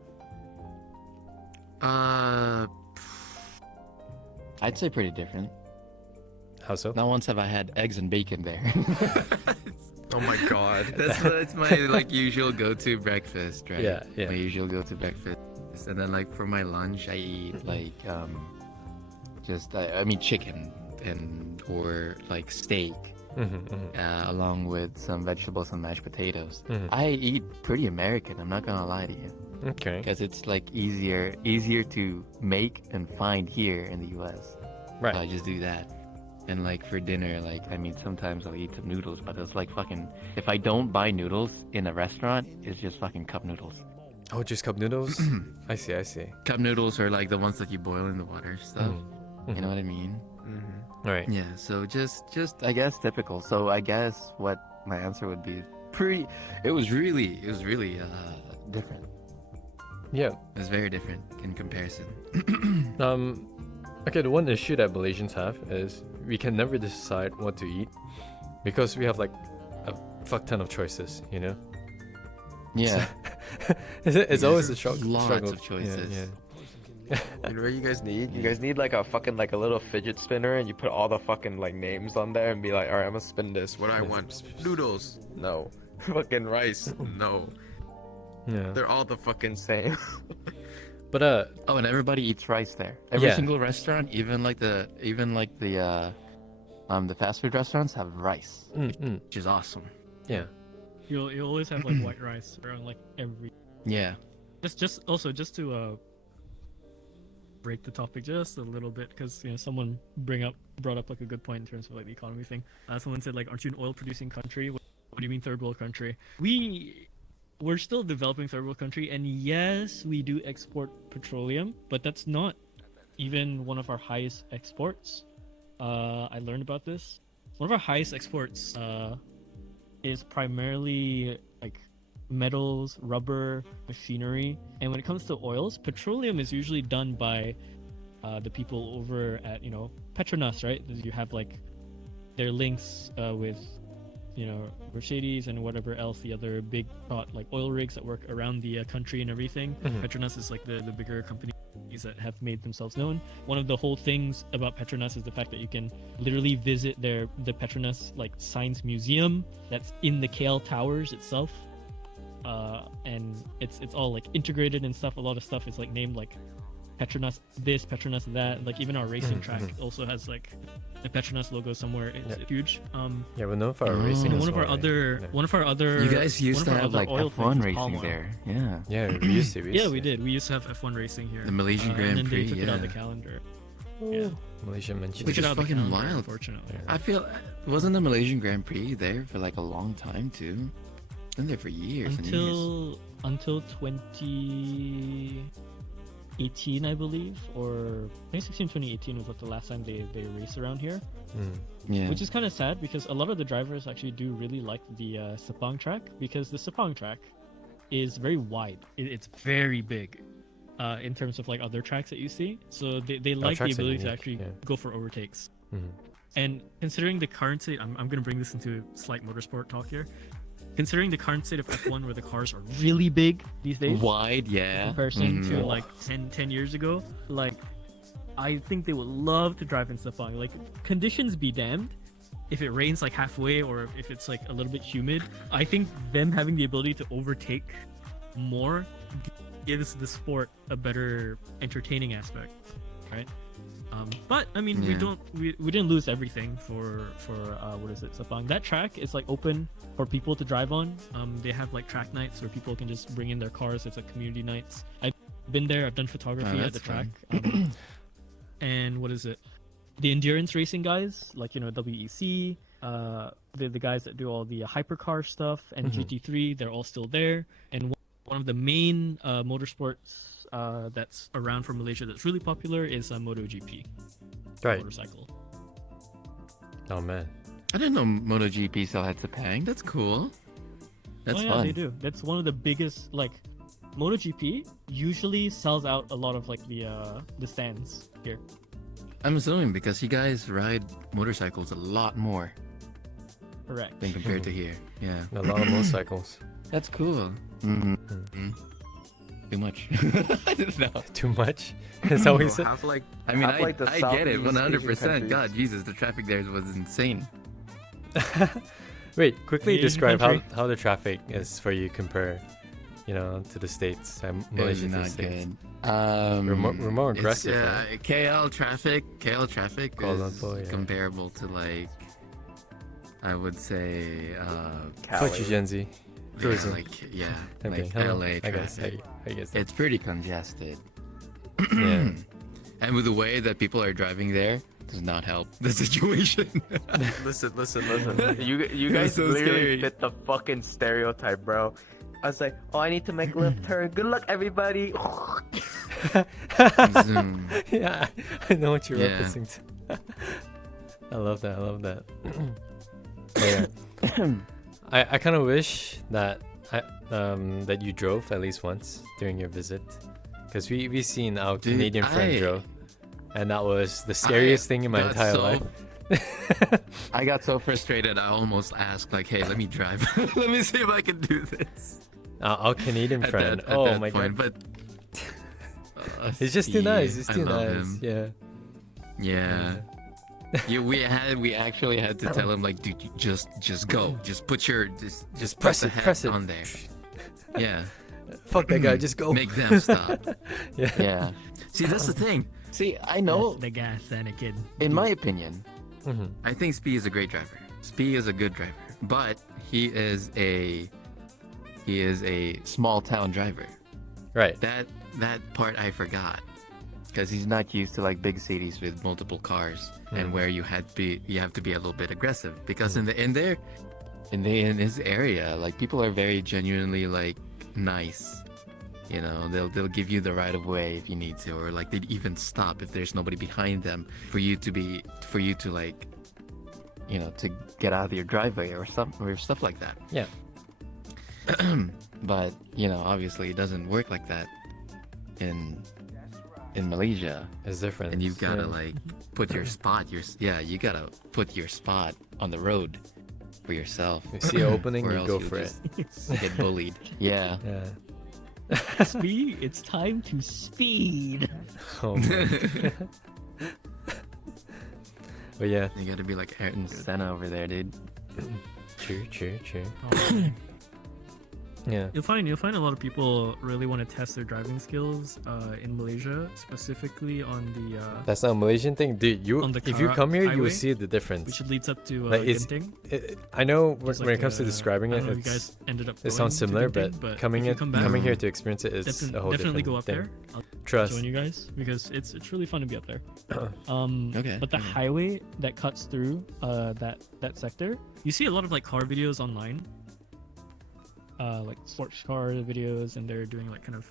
I'd say pretty different. How so? Not once have I had eggs and bacon there. Oh my god. That's my like usual go-to breakfast, right? Yeah, yeah. My usual go-to breakfast, and then like for my lunch, I eat like I mean chicken or like steak, along with some vegetables and mashed potatoes. I eat pretty American. I'm not gonna lie to you, Okay. because it's like easier to make and find here in the U.S. Right. So I just do that. And like for dinner, like I mean, sometimes I'll eat some noodles, but it's like fucking. If I don't buy noodles in a restaurant, it's just fucking cup noodles. Oh, just cup noodles. I see. I see. Cup noodles are like the ones that you boil in the water stuff. You know what I mean? All right. Yeah. So just I guess typical. So I guess what my answer would be pretty it was really different. Yeah. it was very different in comparison. Okay, the one issue that Malaysians have is we can never decide what to eat because we have like a fuck ton of choices, you know? Yeah. It's always a struggle. Lots of choices. Yeah. You know what you guys need? You guys need like a fucking like a little fidget spinner, and you put all the fucking like names on there, and be like, all right, I'm gonna spin this. What do I want? Noodles? No. Fucking rice? No. Yeah. They're all the fucking same. But Oh, and everybody eats rice there. Every Yeah. single restaurant, even the fast food restaurants have rice, which is awesome. yeah. You'll always have like white rice around like every. Yeah. Just to break the topic just a little bit, because someone brought up like a good point in terms of like the economy thing. Someone said like, aren't you an oil producing country? What do you mean third world country? We're still a developing third world country, and yes, we do export petroleum, but that's not even one of our highest exports. I learned about this. One of our highest exports is primarily like metals, rubber, machinery, and when it comes to oils, petroleum is usually done by the people over at Petronas, right? You have like their links with Mercedes and whatever else, the other big like oil rigs that work around the country and everything. Petronas is like the bigger companies that have made themselves known. One of the whole things about Petronas is the fact that you can literally visit the Petronas like science museum that's in the KL Towers itself, and it's all like integrated and stuff. A lot of stuff is like named like Petronas this, Petronas that. Like even our racing track also has like the Petronas logo somewhere. It's huge. Yeah, we're known for our racing. And as one of well, our right? other You guys used to have like oil F1 things is palm racing oil. there. Yeah. Yeah, we used to. Yeah, we did. We used to have F1 racing here. The Malaysian and Grand then Prix. they took it out of Yeah. the calendar. Yeah. Malaysia mentioned. Which Took is it out of the fucking calendar, wild. unfortunately. I feel wasn't the Malaysian Grand Prix there for like a long time too? Been there for years and years. Until 2018, I believe, or 2016, 2018 was like the last time they raced around here. Yeah. Which is kind of sad because a lot of the drivers actually do really like the Sepang track, because the Sepang track is very wide. It's very big in terms of like other tracks that you see. So they like the tracks are ability to unique, actually yeah. go for overtakes. And considering the current state, I'm going to bring this into slight motorsport talk here. Considering the current state of F1 where the cars are really big these days, Wide, yeah. in comparison to like 10 years ago, like I think they would love to drive in Sepang. Like, conditions be damned, if it rains like halfway or if it's like a little bit humid, I think them having the ability to overtake more gives the sport a better entertaining aspect, right? But I mean, Yeah. we didn't lose everything for what is it, Sepang. That track is like open for people to drive on. They have like track nights where people can just bring in their cars. It's like community nights. I've been there. I've done photography at the that's track. And what is it? The endurance racing guys, like WEC, the guys that do all the hypercar stuff and GT3, they're all still there. And one of the main motorsports that's around for Malaysia that's really popular is MotoGP. Right. Motorcycle. Oh man. I didn't know MotoGP still had Sepang. That's cool. That's Oh yeah, fun. they do. That's one of the biggest. Like, MotoGP usually sells out a lot of like the stands here. I'm assuming because you guys ride motorcycles a lot more Correct. than compared to here. Yeah. A lot of motorcycles. That's cool. Too much. I didn't know. Too much? Is that what you Bro, said? have like I mean, Have, like, the I get it, Southeast Asian 100%. countries. God, Jesus, the traffic there was insane. Wait, quickly Asian describe country. how the traffic is for you compared, to the States and It was Malaysia to the not States. good. We're more It's, aggressive. right? KL traffic Kuala is Lumpur, yeah. comparable to like, I would say, Fuck you, Gen Z. Cruising. yeah, Okay, like hello. LA I guess. traffic. I guess. It's pretty congested. Yeah. And with the way that people are driving there, does not help the situation. listen. You It was guys so literally scary. fit the fucking stereotype, bro. I was like, oh, I need to make a left turn. Good luck, everybody. Zoom. Yeah, I know what you're Yeah. referencing to. I love that. I love that. But yeah. I kind of wish that that you drove at least once during your visit, because we seen our Dude, Canadian friend I- drove, and that was the scariest thing in my got entire so- life. I got so frustrated. I almost asked, like, "Hey, let me drive. Let me see if I can do this." Our Canadian At friend. that, at Oh that my point, god. But He's just too nice. He's I too love nice. him. Yeah. Yeah. Yeah, we actually had to tell him, like, dude, you just go, just put your just press put it, the press hat it. on there. Yeah, Fuck that guy. Just go. make them stop. Yeah. Yeah. See, that's the thing. See, I know, That's the gas and a kid. in my opinion, Mhm. I think Spee is a great driver. Spee is a good driver, but he is a small town driver. Right. That part I forgot. because he's not used to like big cities. With multiple cars Mm. and where you have to be a little bit aggressive because in his area, like, people are very genuinely, like, nice. You know, they'll give you the right of way if you need to, or like they'd even stop if there's nobody behind them for you to like, You know, to get out of your driveway or stuff like that. Yeah. But you know, obviously, it doesn't work like that in Malaysia. It's different. and you've got to Yeah. like put your spot. You gotta put your spot on the road for yourself. You see an opening, or you else go you'll for it. just get bullied. Yeah. Yeah. Speed, it's time to speed. Oh my. But yeah, You gotta be like And Senna over there, dude. true. Oh, Yeah. You'll find a lot of people really want to test their driving skills in Malaysia, specifically on the That's not a Malaysian thing, dude. On the If you Karak come here, you highway, will see the difference. which leads up to Like, it's- Genting. I know when, There's when like it comes to a- describing I it, don't know if you it's, guys ended up it going sounds to similar, Genting, but if coming you in, come back, coming here to experience it is a whole definitely different go up thing. there. I'll Trust. join you guys because it's really fun to be up there. Okay, But the okay. highway that cuts through that sector, you see a lot of like car videos online, like sports car videos, and they're doing like kind of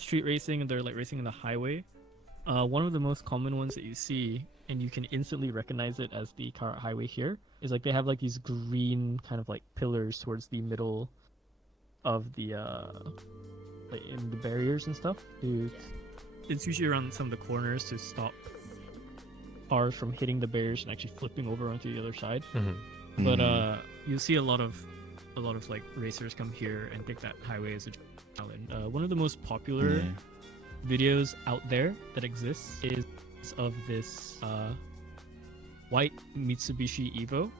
street racing, and they're like racing in the highway. One of the most common ones that you see, and you can instantly recognize it as the car highway here, is like they have like these green kind of like pillars towards the middle of the like in the barriers and stuff. It's usually around some of the corners to stop cars from hitting the barriers and actually flipping over onto the other side. Mhm. But you see a lot of like racers come here and take that highway as a challenge. One of the most popular videos out there that exists is of this white Mitsubishi Evo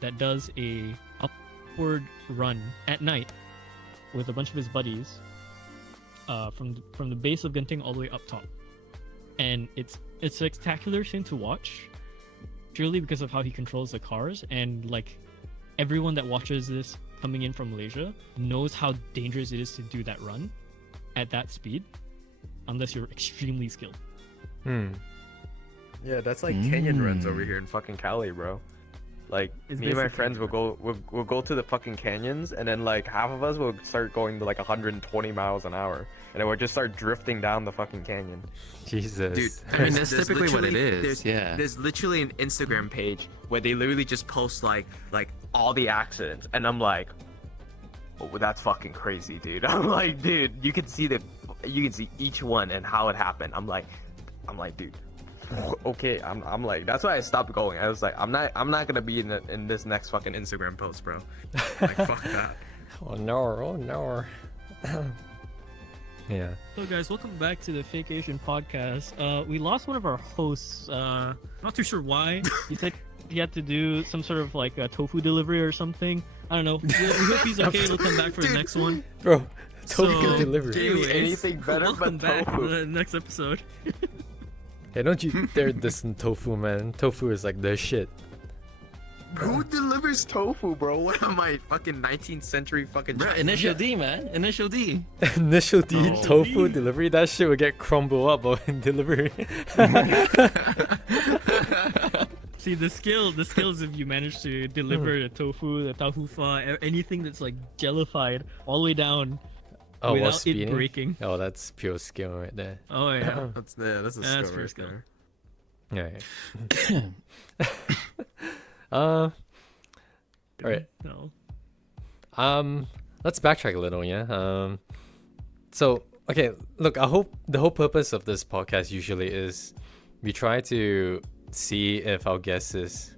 that does a upward run at night with a bunch of his buddies from the base of Genting all the way up top, and it's a spectacular thing to watch purely because of how he controls the cars, and like everyone that watches this coming in from Malaysia knows how dangerous it is to do that run at that speed unless you're extremely skilled. Hmm. Yeah, that's like canyon runs over here in fucking Cali, bro. Like It's me and my basically friends will go we'll go to the fucking canyons, and then like half of us will start going to like 120 miles an hour, and then we'll just start drifting down the fucking canyon. Jesus. Dude, I mean, that's typically what it literally- is. Yeah. There's literally an Instagram page where they literally just post like all the accidents, and I'm like, oh, that's fucking crazy, dude. I'm like, dude, you can see each one and how it happened. I'm like, dude. Okay, I'm like, that's why I stopped going. I was like, I'm not gonna be in this next fucking Instagram post, bro. Like, fuck that. Oh no. Yeah. So guys, welcome back to the Fake Asian podcast. We lost one of our hosts. Not too sure why. He said he had to do some sort of like a tofu delivery or something. I don't know. We hope he's okay. He'll come back for the next one. Bro, tofu So, delivery. Give me anyways, anything better welcome but back tofu. to the next episode. Hey, don't you dare diss tofu, man. Tofu is like the shit. Who delivers tofu, bro? What am I, fucking 19th century fucking? Bro, initial D, man. Initial D. Initial D Oh. tofu delivery, that shit would get crumbled up in delivery. See the skills if you manage to deliver the tofu, the tauhu fa, anything that's like jellified all the way down Oh, while without it speeding? breaking. Oh, that's pure skill right there. Oh yeah. That's a That's skill pure right skill. there. Yeah. All right. No. Let's backtrack a little, yeah. So okay, look, the whole purpose of this podcast usually is we try to see if our guest is,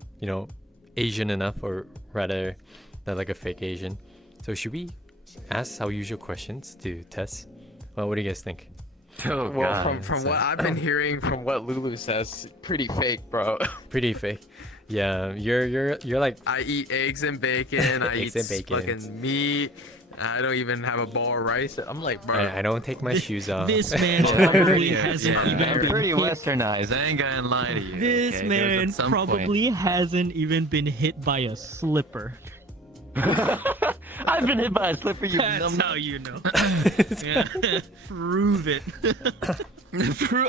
Asian enough, or rather, they're like a fake Asian. So should we ask our usual questions to test? Well, what do you guys think? Oh, Well, God. from what I've been hearing, from what Lulu says, pretty fake, bro. Pretty fake. Yeah, you're like I eat eggs and bacon. I Eggs eat and bacon. fucking meat. I don't even have a bowl of rice. I'm like, bro. I don't take my shoes off. This man Yeah, probably yeah, hasn't yeah. even They're been pretty hit. westernized. I ain't gonna lie to you. This okay? There's man at some point- probably hasn't even been hit by a slipper. I've been hit by a slipper, you That's numb. how you know. Yeah. Prove it.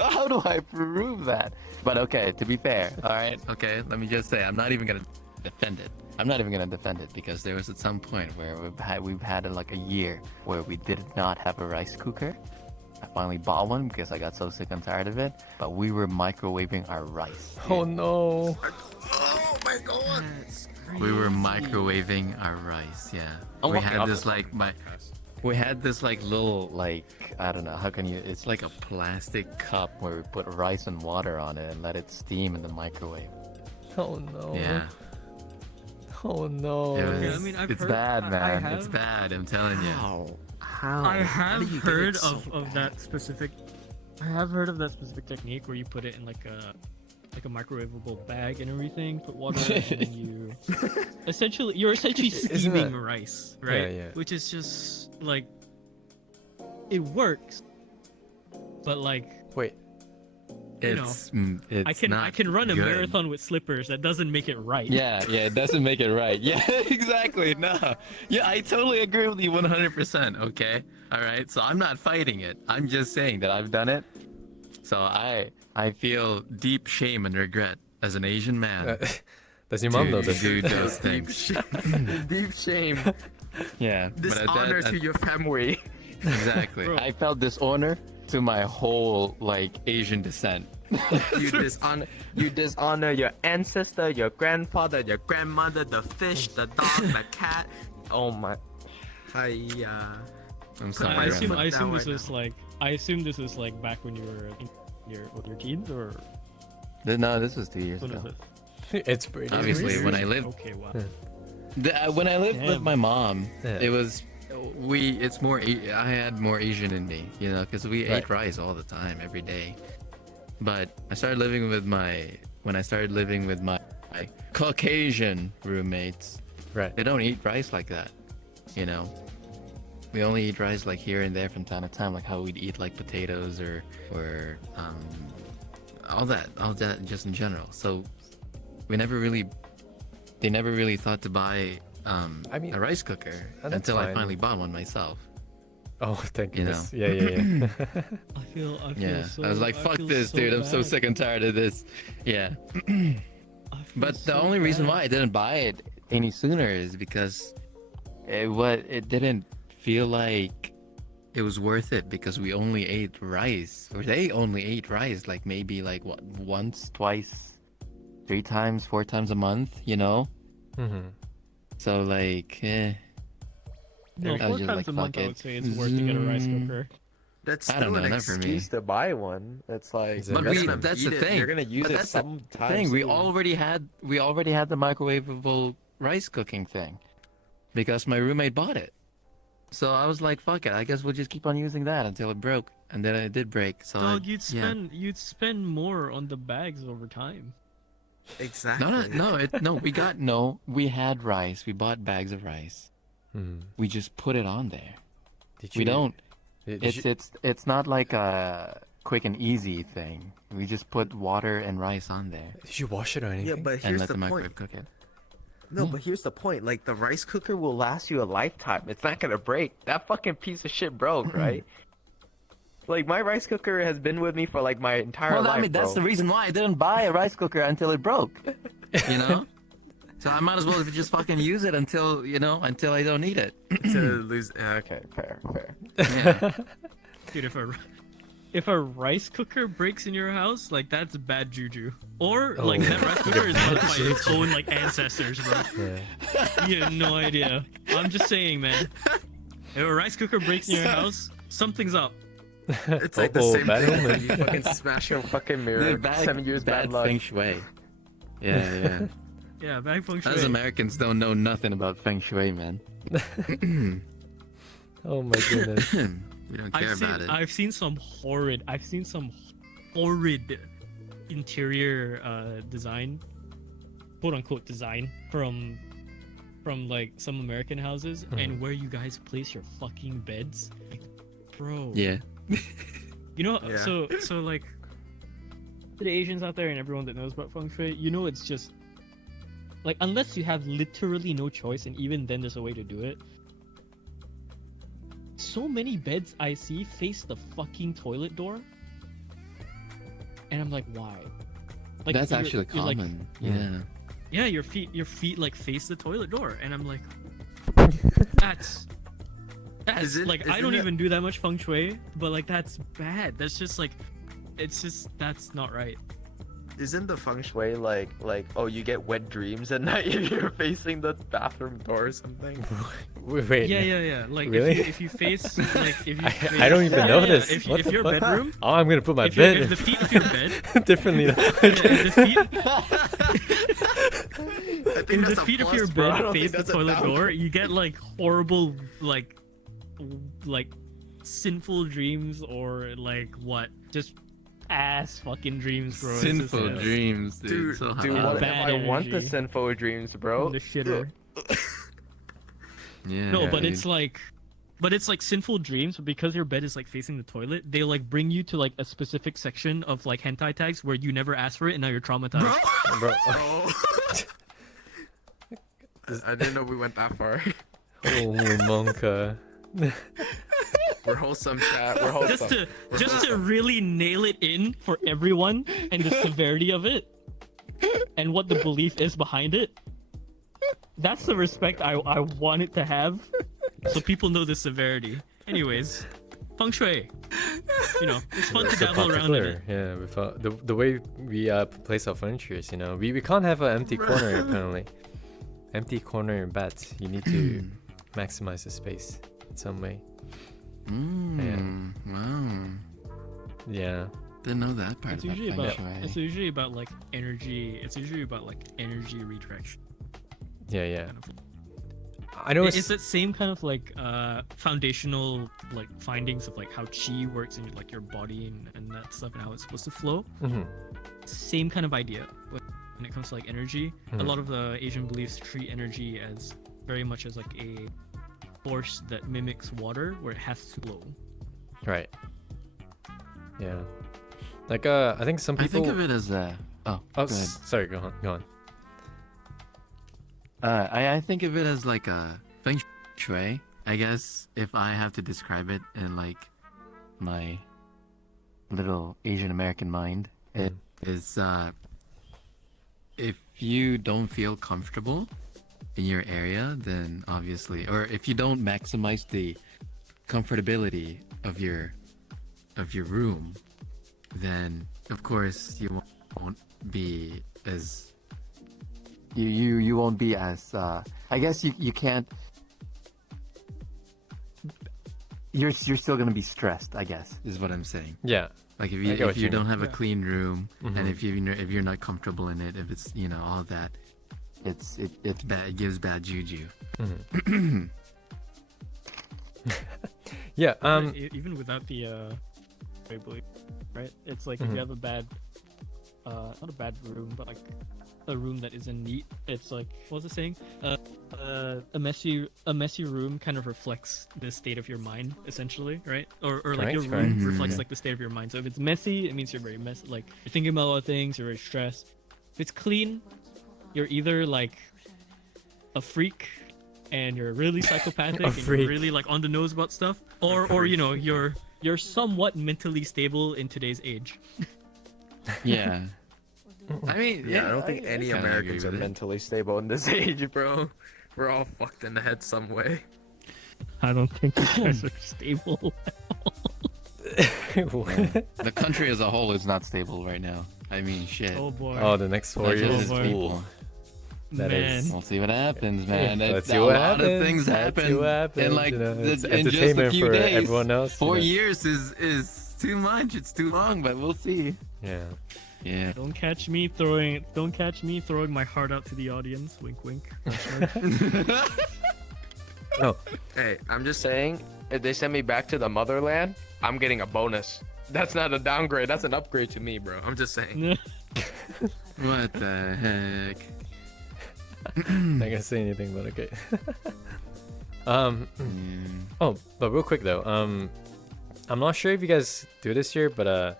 How do I prove that? But okay, to be fair, All right, okay. Let me just say, I'm not even gonna defend it. I'm not even gonna defend it because there was at some point where we've had like a year where we did not have a rice cooker. I finally bought one because I got so sick and tired of it. But we were microwaving our rice. Oh no. Oh my god. We were microwaving our rice. Yeah. I'm we walking had up this to like we had this like little like I don't know how can you it's like a plastic cup where we put rice and water on it and let it steam in the microwave. Oh no. Yeah. Oh no. It was- Yeah, I mean, I've It's heard, bad, man. It's bad, I'm telling you. How? I How do have you get heard it so of that specific. I have heard of that specific technique where you put it in like a microwavable bag and everything. Put water in it and then you you're essentially Isn't steaming that- rice, right? Yeah. Which is just like it works, but like Wait. you know, It's I not can run a good. marathon with slippers. That doesn't make it right. Yeah, it doesn't make it right. Yeah, exactly. No. Yeah, I totally agree with you 100%. Okay. All right. So I'm not fighting it. I'm just saying that I've done it. So I feel deep shame and regret as an Asian man. Does your mom know to this? do those Deep things. shame. Deep shame. Yeah. but at Dishonor that- to your family. Exactly. Bro. I felt dishonor to my whole like Asian descent. You dishonor your ancestor, your grandfather, your grandmother, the fish, the dog, the cat. Oh my. Hiya. I'm sorry. I I assume, foot I assume down this right was like I assume this was like back when you were in your teens, or No, this was 2 years when was ago. this? It's pretty. Obviously, when I lived Okay, wow. when I lived with Damn. my mom, Yeah. it was it's more I had more Asian in me, because we Right. ate rice all the time, every day. But I started living with my Caucasian roommates. Right. They don't eat rice like that, We only eat rice like here and there from time to time, like how we'd eat like potatoes or all that just in general. So they never really thought to buy I mean, a rice cooker that's until I fine. finally bought one myself. Oh, thank You goodness. Yeah. I feel Yeah, so, I was like, "Fuck feel this, so dude! I'm so bad. sick and tired of this." Yeah, I feel but the so only reason bad. why I didn't buy it any sooner is because it didn't feel like it was worth it because we only ate rice, or they only ate rice like maybe like what once, twice, 3 times, 4 times a month, Mm-hmm. So like, No, I was 4 just times like, a month, fuck I it. would say it's worth to get a rice Zoom. cooker. That's I don't still know, an not for me. excuse to buy one. It's like, It's an But investment. that's the thing. You're gonna use But it that's the sometime thing. We soon. already had the microwavable rice cooking thing because my roommate bought it. So I was like, fuck it. I guess we'll just keep on using that until it broke, and then it did break. So Dog, yeah. you'd spend more on the bags over time. Exactly. We had rice. We bought bags of rice. Hmm. We just put it on there. Did We don't. Did It's not like a quick and easy thing. We just put water and rice on there Did you wash it or anything? Yeah, but and here's let the the microwave point. cook it. No, but here's the point. Like, the rice cooker will last you a lifetime. It's not gonna break. That fucking piece of shit broke, right? Like, my rice cooker has been with me for like my entire Well, life. I mean, that's the bro. reason why I didn't buy a rice cooker until it broke. you know. So I might as well just fucking use it until until I don't need it. To lose. Okay, fair. Yeah. Dude, if a rice cooker breaks in your house, like that's bad juju. Or like Oh. that rice cooker is run by its own like ancestors, bro. Yeah. You have no idea. I'm just saying, man. If a rice cooker breaks in your house, something's up. It's like the Uh-oh, same bad thing as omen. like you fucking smash your fucking mirror. Dude, 7 years bad luck. feng shui. Yeah. Yeah, bad feng shui. Us Americans don't know nothing about feng shui, man. Oh my goodness. We don't care about it. I've seen some horrid interior design, quote unquote design from like some American houses, and where you guys place your fucking beds, like, bro. Yeah. You know, Yeah. so like, to the Asians out there and everyone that knows about feng shui, you know, it's just like, unless you have literally no choice, and even then there's a way to do it. So many beds I see face the fucking toilet door, and I'm like, why? Like, That's you're- actually you're like, common. Yeah. yeah, your feet like face the toilet door, and I'm like, that's Isn't- like, I isn't don't it- even do that much feng shui, but like that's bad. That's just like, it's just, that's not right. Isn't the feng shui like oh, you get wet dreams at night if you're facing the bathroom door or something? Wait. Yeah. Like, Really? if you face like, if you face, I don't even know this. If, What if the your fuck? bedroom, Oh, I'm gonna put my if, your, bed if the feet of your bed, differently. if the feet, I think if that's the a feet of plus, your bro. I bed don't face think the that's a toilet down. door, you get like horrible, like sinful dreams, or like what? Just ass fucking dreams, bro. It's just, Sinful yeah, dreams, dude. Dude, So dude, hot. what if Bad I want the energy. sinful dreams, bro? the shitter. Yeah. No, but dude. it's like, sinful dreams, but because your bed is like facing the toilet, they like bring you to like a specific section of like hentai tags where you never asked for it, and now you're traumatized. Bro. Oh. I didn't know we went that far. Holy monka. We're wholesome, chat. We're wholesome. Just to really nail it in for everyone, and the severity of it, and what the belief is behind it. That's the respect I want it to have, so people know the severity. Anyways, feng shui. You know, it's fun to So dabble around in it. particular. Yeah, we thought the way we place our furniture is, we can't have an empty corner apparently. Empty corner in beds. You need to maximize the space in some way. Wow. Yeah. Didn't know that part It's about usually feng about shui. It's usually about like energy redirection. Yeah. Kind of. I know It's that same kind of like foundational like findings of like how chi works in like your body and that stuff, and how it's supposed to flow. Mhm. Same kind of idea when it comes to like energy. A Mhm. lot of the Asian beliefs treat energy as very much as like a force that mimics water, where it has to flow. Right. Yeah. Like I think some I people. think of it as a. Oh, Oh, go ahead. sorry. Go on. I think of it as like a feng shui. I guess if I have to describe it in like my little Asian American mind, it is if you don't feel comfortable in your area, then obviously, or if you don't maximize the comfortability of your room, then of course you won't be as you won't be as I guess you can't, you're still gonna be stressed, I guess, is what I'm saying. Yeah. Like if I you get what if you you don't mean. have a clean room, Mhm. and if you're not comfortable in it, if it's all that, it's bad. It gives bad juju. Yeah. Even without the I believe, right? It's like if Mhm. you have a bad not a bad room, but like a room that isn't neat, it's like, what was it saying? A messy room kind of reflects the state of your mind, essentially, right? Or like your Correct, room correct. reflects Yeah. like the state of your mind. So if it's messy, it means you're very messy. Like you're thinking about a lot of things, you're very stressed. If it's clean, you're either like a freak and you're really psychopathic and freak. you're really like on the nose about stuff, or you're somewhat mentally stable in today's age. Yeah. I mean, Yeah, I don't think any kinda Americans agree are with it. mentally stable in this age, bro. We're all fucked in the head some way. I don't think you guys are stable. The country as a whole is not stable right now. I mean, shit. Oh boy. Oh, the next 4 Not years just is boy. people. That Man. is- We'll see what happens, man. Let's see a what lot happens. of things Let's happen. see what happens, in like you know, it's in just a entertainment few for days. everyone else, 4 you know. years is too much. It's too long, but we'll see. Yeah. Yeah. Don't catch me throwing my heart out to the audience. Wink, wink. Oh, Hey, I'm just saying, if they send me back to the motherland, I'm getting a bonus. That's not a downgrade. That's an upgrade to me, bro. I'm just saying. What the heck? not gonna say anything, but okay. Oh, but real quick though, I'm not sure if you guys do this here, but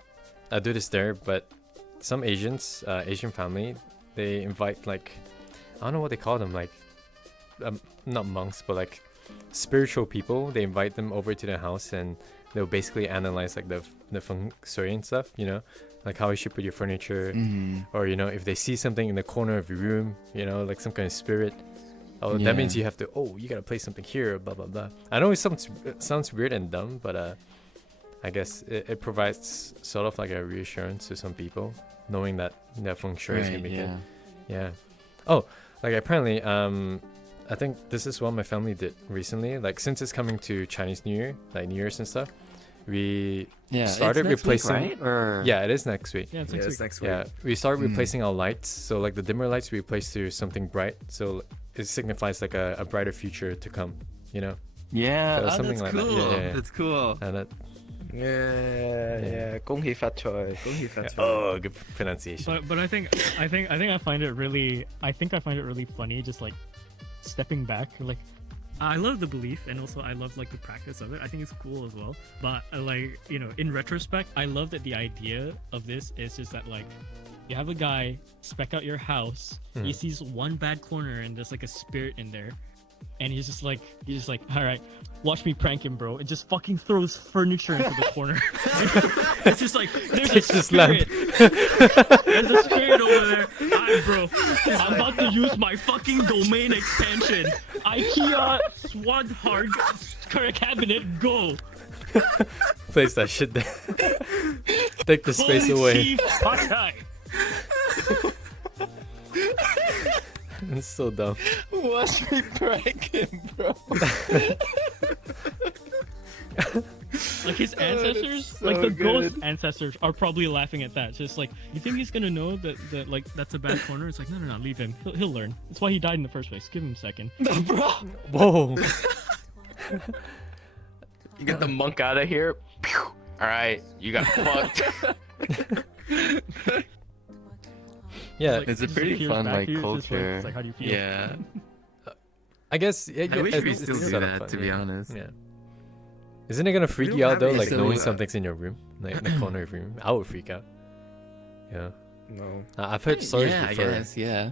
I do this there. But some Asians, Asian family, they invite like, I don't know what they call them, like, not monks, but like spiritual people. They invite them over to their house and they'll basically analyze like the feng shui and stuff, you know, like how you should put your furniture, or you know, if they see something in the corner of your room, you know, like some kind of spirit. Oh, that means Yeah. you have to. Oh, you gotta place something here. Blah blah blah. I know it sounds weird and dumb, but I guess it provides sort of like a reassurance to some people, knowing that their feng shui is gonna Right, be yeah. good. Yeah. Oh, like apparently, I think this is what my family did recently. Like since it's coming to Chinese New Year, like New Year's and stuff, we Yeah. started it's next replacing. week, right? Or Yeah, it is next week. Yeah, it's Yeah, next it's week. next week. Yeah, we started replacing our lights. So like the dimmer lights, we replaced to something bright. So it signifies like a brighter future to come. You know. Yeah. So Oh, something that's like that. cool. Yeah, yeah, yeah. That's cool. And that, Yeah. Gong hee fat choy. Gong hee fat choy. oh, good pronunciation. But I think I find it really funny, just like stepping back. Like, I love the belief, and also I love like the practice of it. I think it's cool as well. But like, you know, in retrospect, I love that the idea of this is just that like, you have a guy spec out your house, he sees one bad corner and there's like a spirit in there, and he's just like, all right, watch me prank him, bro. It just fucking throws furniture into the corner. It's just like, there's a Take this lamp. spirit. There's a spirit over there. Alright, bro. I'm about to use my fucking domain expansion. IKEA SWAT hard cabinet, go. Place that shit there. Take the space away. Patai. It's so dumb. Watch me prank him, bro. Like his ancestors, so like the good. ghost ancestors, are probably laughing at that. It's just like, you think he's gonna know that like that's a bad corner? It's like, no, leave him. He'll learn. That's why he died in the first place. Give him a second. Whoa. You get the monk out of here. All right, you got fucked. Yeah, Like, It's a just pretty hears fun, back like, to you, it's just culture. It's like, how do you feel? Yeah. I guess. Yeah, I wish we it's still do sort of that, fun, to be yeah. honest. Yeah. Isn't it gonna freak don't you out have though, any like silly knowing that. something's in your room, like in the corner of your room? I would freak out. Yeah. No. I've heard stories Yeah, I before. guess. Yeah.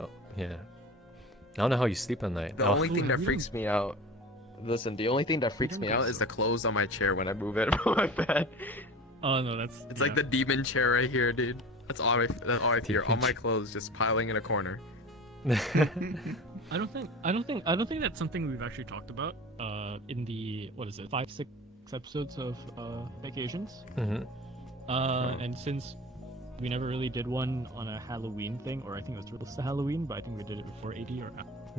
Oh, yeah. I don't know how you sleep at night. The Oh. only thing that freaks me out. Listen, the only thing that freaks me out is the clothes on my chair when I move it from my bed. Oh no, that's. It's like the demon chair right here, dude. That's all I fear. All my Demon clothes just piling in a corner. I don't think that's something we've actually talked about. In the 5-6 episodes of Vacations. Mhm. And since we never really did one on a Halloween thing, or I think it was close to Halloween, but I think we did it before 80 or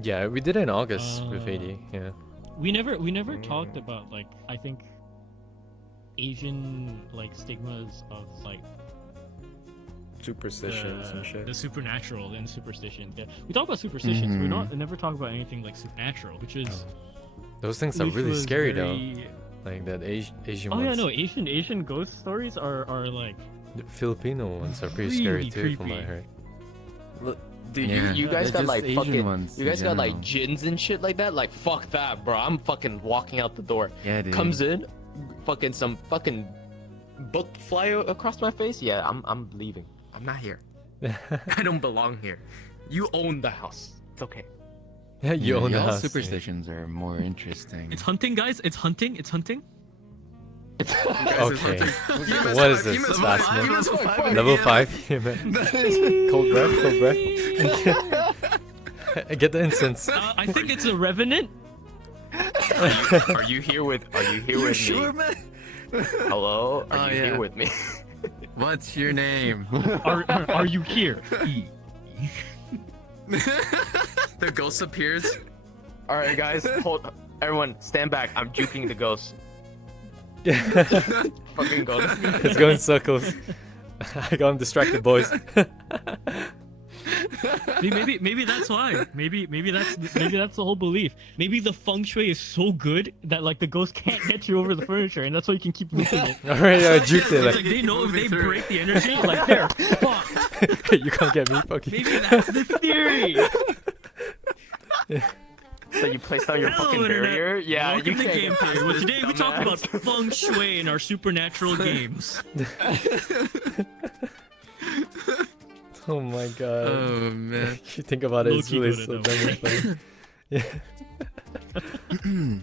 Yeah, we did it in August with 80. Yeah. we never talked about, like, I think Asian like stigmas of like Superstitions and shit. the supernatural and superstition. Yeah. We talk about superstitions. We never talk about anything like supernatural, which is Those things are which really was scary though. very- Like that Asian Oh ones. yeah, no, Asian ghost stories are like The Filipino ones are pretty Really scary too, from what I creepy. heard. Dude, Yeah. you guys They're got just like Asian fucking. ones You in guys got like general. jinns and shit like that. Like fuck that, bro. I'm fucking walking out the door. Yeah, dude. Comes in, fucking some fucking book fly across my face. Yeah, I'm leaving. I'm not here. I don't belong here. You own the house. It's okay. Yeah, you own the y'all's house. superstitions are more interesting. it's hunting, guys. It's hunting. Okay. You messed What up. is this? You messed Fast up. mode? You messed up. Level Yeah. 5. Cold breath. Cold breath. Get the incense. I think it's a revenant. Are you here with? Are you here You with sure, me? man? Hello? Are Oh, you yeah. here with me? What's your name? Are you here? The ghost appears. All right, guys, hold. Everyone, stand back. I'm juking the ghost. Fucking ghost. It's going in circles. I got him distracted, boys. See, maybe that's why. Maybe that's the whole belief. Maybe the feng shui is so good that like the ghost can't get you over the furniture, and that's why you can keep moving it. Alright, I juked It's it. like Like, they know if they Moving through. break the energy, like they're fucked. you can't get me, fuck you. Maybe that's the theory. So you place down your Hello, fucking Internet. barrier? Yeah, Welcome you to can't Game get past Theory. Well, this today we talk about dumbass. feng shui in our supernatural games. Oh my god. Oh man. You think about it, it's Low-key really good so at dumb that and funny.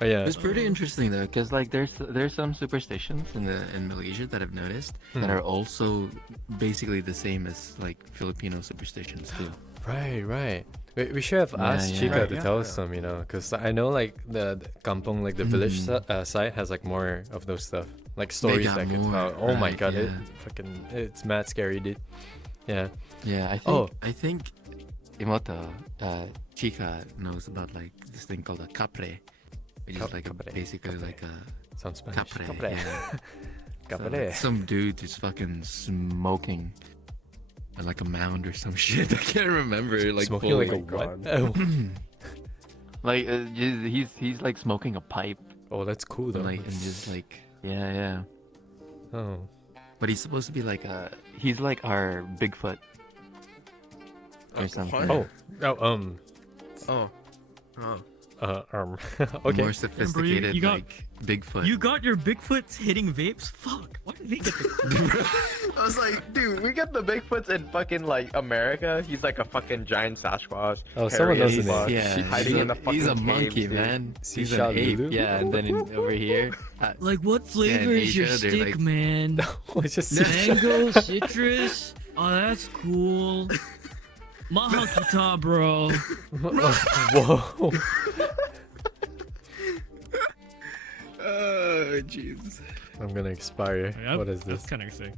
Oh yeah. It's pretty interesting though, because like there's some superstitions in Malaysia that I've noticed that are also basically the same as like Filipino superstitions too. Right. We should have asked yeah. Chica Right, to yeah. tell us some, because I know like the kampong, like the village side has like more of those stuff, like stories got that could more, tell. Oh my right, god, yeah. it's mad scary, dude. Yeah. Yeah, Oh. I think Imoto, Chica knows about like this thing called a capre, which is like capre, basically capre. like a Sounds Spanish. capre. Yeah. So, Capre. like, some dude is fucking smoking at like a mound or some shit. I can't remember. Like Smoking fully. like a what? Oh. Like he's like smoking a pipe. Oh, that's cool though. like and just like, Yeah. Oh. but he's supposed to be like He's like our Bigfoot. Or something. Oh. Oh. Okay. more sophisticated you got- like Bigfoot. You got your Bigfoots hitting vapes? Fuck. Why did they get the... I was like, dude, we got the Bigfoots in fucking like America. He's like a fucking giant Sasquatch. Oh, someone knows the hairy name. as fuck, yeah, hiding in the fucking he's a caves, monkey, dude. man. He's Sisha an ape. Lulu? Yeah, and then over here, Like, what flavor is your Asia, they're stick, like- man? It's just Mango, citrus? Oh, that's cool. Maha kita, bro. Whoa. oh jeez. I'm gonna expire. What is this? That's kind of sick.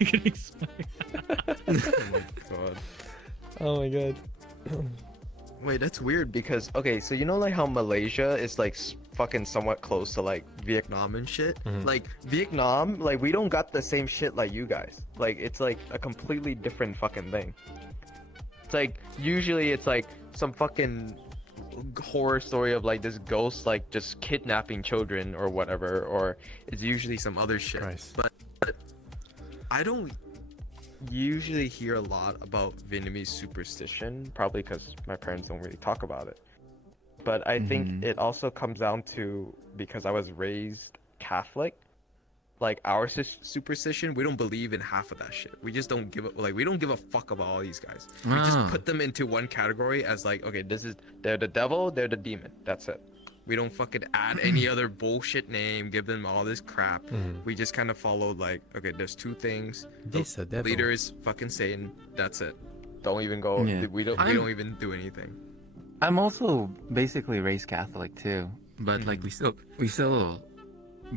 You can expect. God. Oh my god. Wait, that's weird. Because okay, so you know like how Malaysia is like fucking somewhat close to like Vietnam and shit. Mhm. Like, Vietnam, like we don't got the same shit like you guys. Like it's like a completely different fucking thing. It's like usually it's like some fucking horror story of like this ghost like just kidnapping children or whatever, or it's usually some other shit. Christ. But I don't usually hear a lot about Vietnamese superstition. probably because my parents don't really talk about it. But I think it also comes down to because I was raised Catholic, like our Superstition, we don't believe in half of that shit. We just don't give a we don't give a fuck about all these guys. We Ah. just put them into one category as like, okay, they're the devil, they're the demon. That's it. we don't fucking add any other bullshit name, give them all this crap. We just kind of follow like, okay, there's two things. This a devil. Leader is fucking Satan. That's it. Don't even go. Yeah. We don't. We don't even do anything. I'm also basically raised Catholic too, but like we still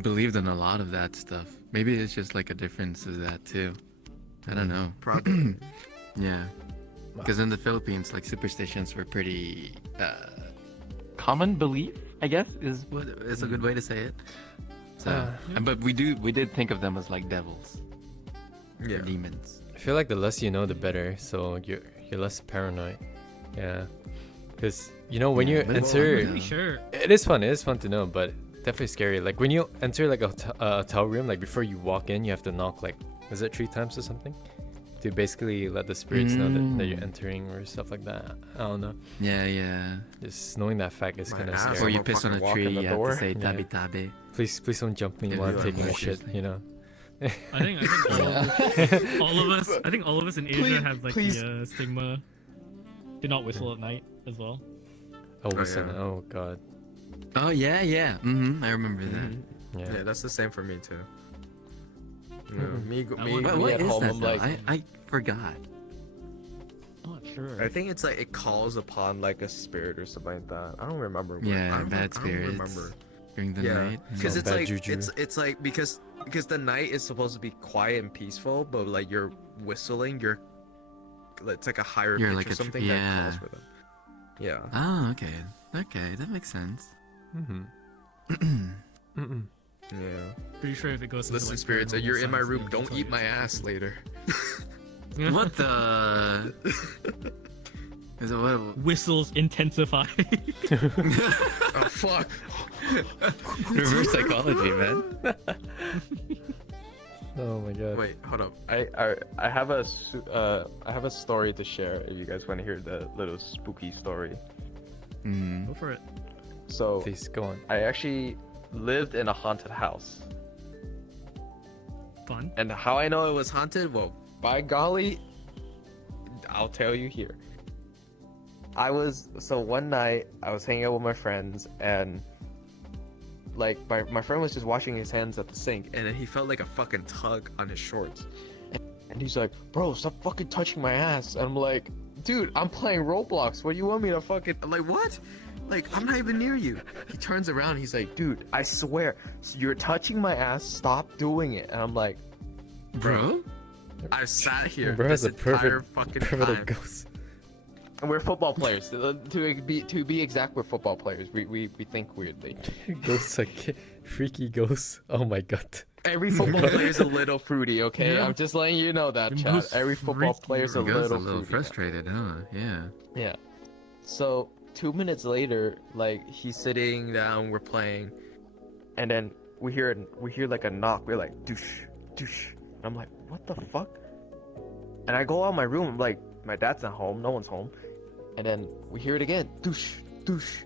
believed in a lot of that stuff. Maybe it's just like a difference of that too. I don't know. Probably. Yeah, because in the Philippines, like superstitions were pretty. Common belief, I guess, is. What is a good way to say it? So, Yeah. but we did think of them as like devils, Yeah. or demons. I feel like the less you know, the better. So you're less paranoid. Yeah. Because when Yeah, you but- enter, Yeah. Pretty sure. it is fun. It is fun to know, but definitely scary. Like when you enter like a hotel room, like before you walk in, you have to knock like, is it 3 times or something? To basically let the spirits know that you're entering or stuff like that. I don't know. Yeah. Just knowing that fact is My kind of ass. Or scary. you Someone piss on a fucking walk tree, in the you have door. to say Yeah. tabi tabi. Please don't jump me Yeah, while you I'm are taking a shit. bullshit. I think all of us. I think all of us in Asia Please- have like please. the stigma. Do not whistle at night as well. Oh, listen. yeah. Oh god. Oh yeah, yeah. I remember that. Yeah, that's the same for me too. You know, I me, wonder- me What at is home, that? I'm Though? like, I forgot. I'm not sure. I think it's like it calls upon like a spirit or something like that. I don't remember. Yeah, I don't, bad I don't spirits. remember. During the Yeah, night. because Some it's bad like juju. it's like because the night is supposed to be quiet and peaceful, but like you're whistling, it's like a higher You're pitch like or a something yeah. that calls for them. Yeah. Oh, okay. Okay, that makes sense. Yeah. Pretty sure if it goes into Listen, like spirits, paranormal you're in my science, room. it'll Don't tell eat you my it's ass later. What the? Is it what? Whistles intensify. Oh fuck. Reverse psychology, man. Oh my god. Wait, hold up. I have a story to share if you guys want to hear the little spooky story. Go for it. So Please go on. I actually lived in a haunted house. Fun. And how I know it was haunted? Well, by golly, I'll tell you here. So one night I was hanging out with my friends and like my friend was just washing his hands at the sink and then he felt like a fucking tug on his shorts. And he's like, bro, stop fucking touching my ass. And I'm like, dude, I'm playing Roblox. What do you want me to fucking... I'm like, what? Like, I'm not even near you. He turns around. He's like, dude, I swear, you're touching my ass. Stop doing it. And I'm like, Bro? I sat here Bro this has a entire perfect, fucking perfect time. ghost. And we're football players. To be exact, we're football players. We think weirdly. Ghosts like freaky ghosts. Oh my god. Every football player is a little fruity, okay? Yeah. I'm just letting you know that, The Chad. most Every football freaky player is a It goes little a little fruity. frustrated, huh? Yeah. Yeah. So 2 minutes later, like he's sitting down, we're playing, and then we hear like a knock. We're like douche, douche. And I'm like, what the fuck? And I go out my room. I'm like, my dad's not home. No one's home. And then we hear it again, douche, douche.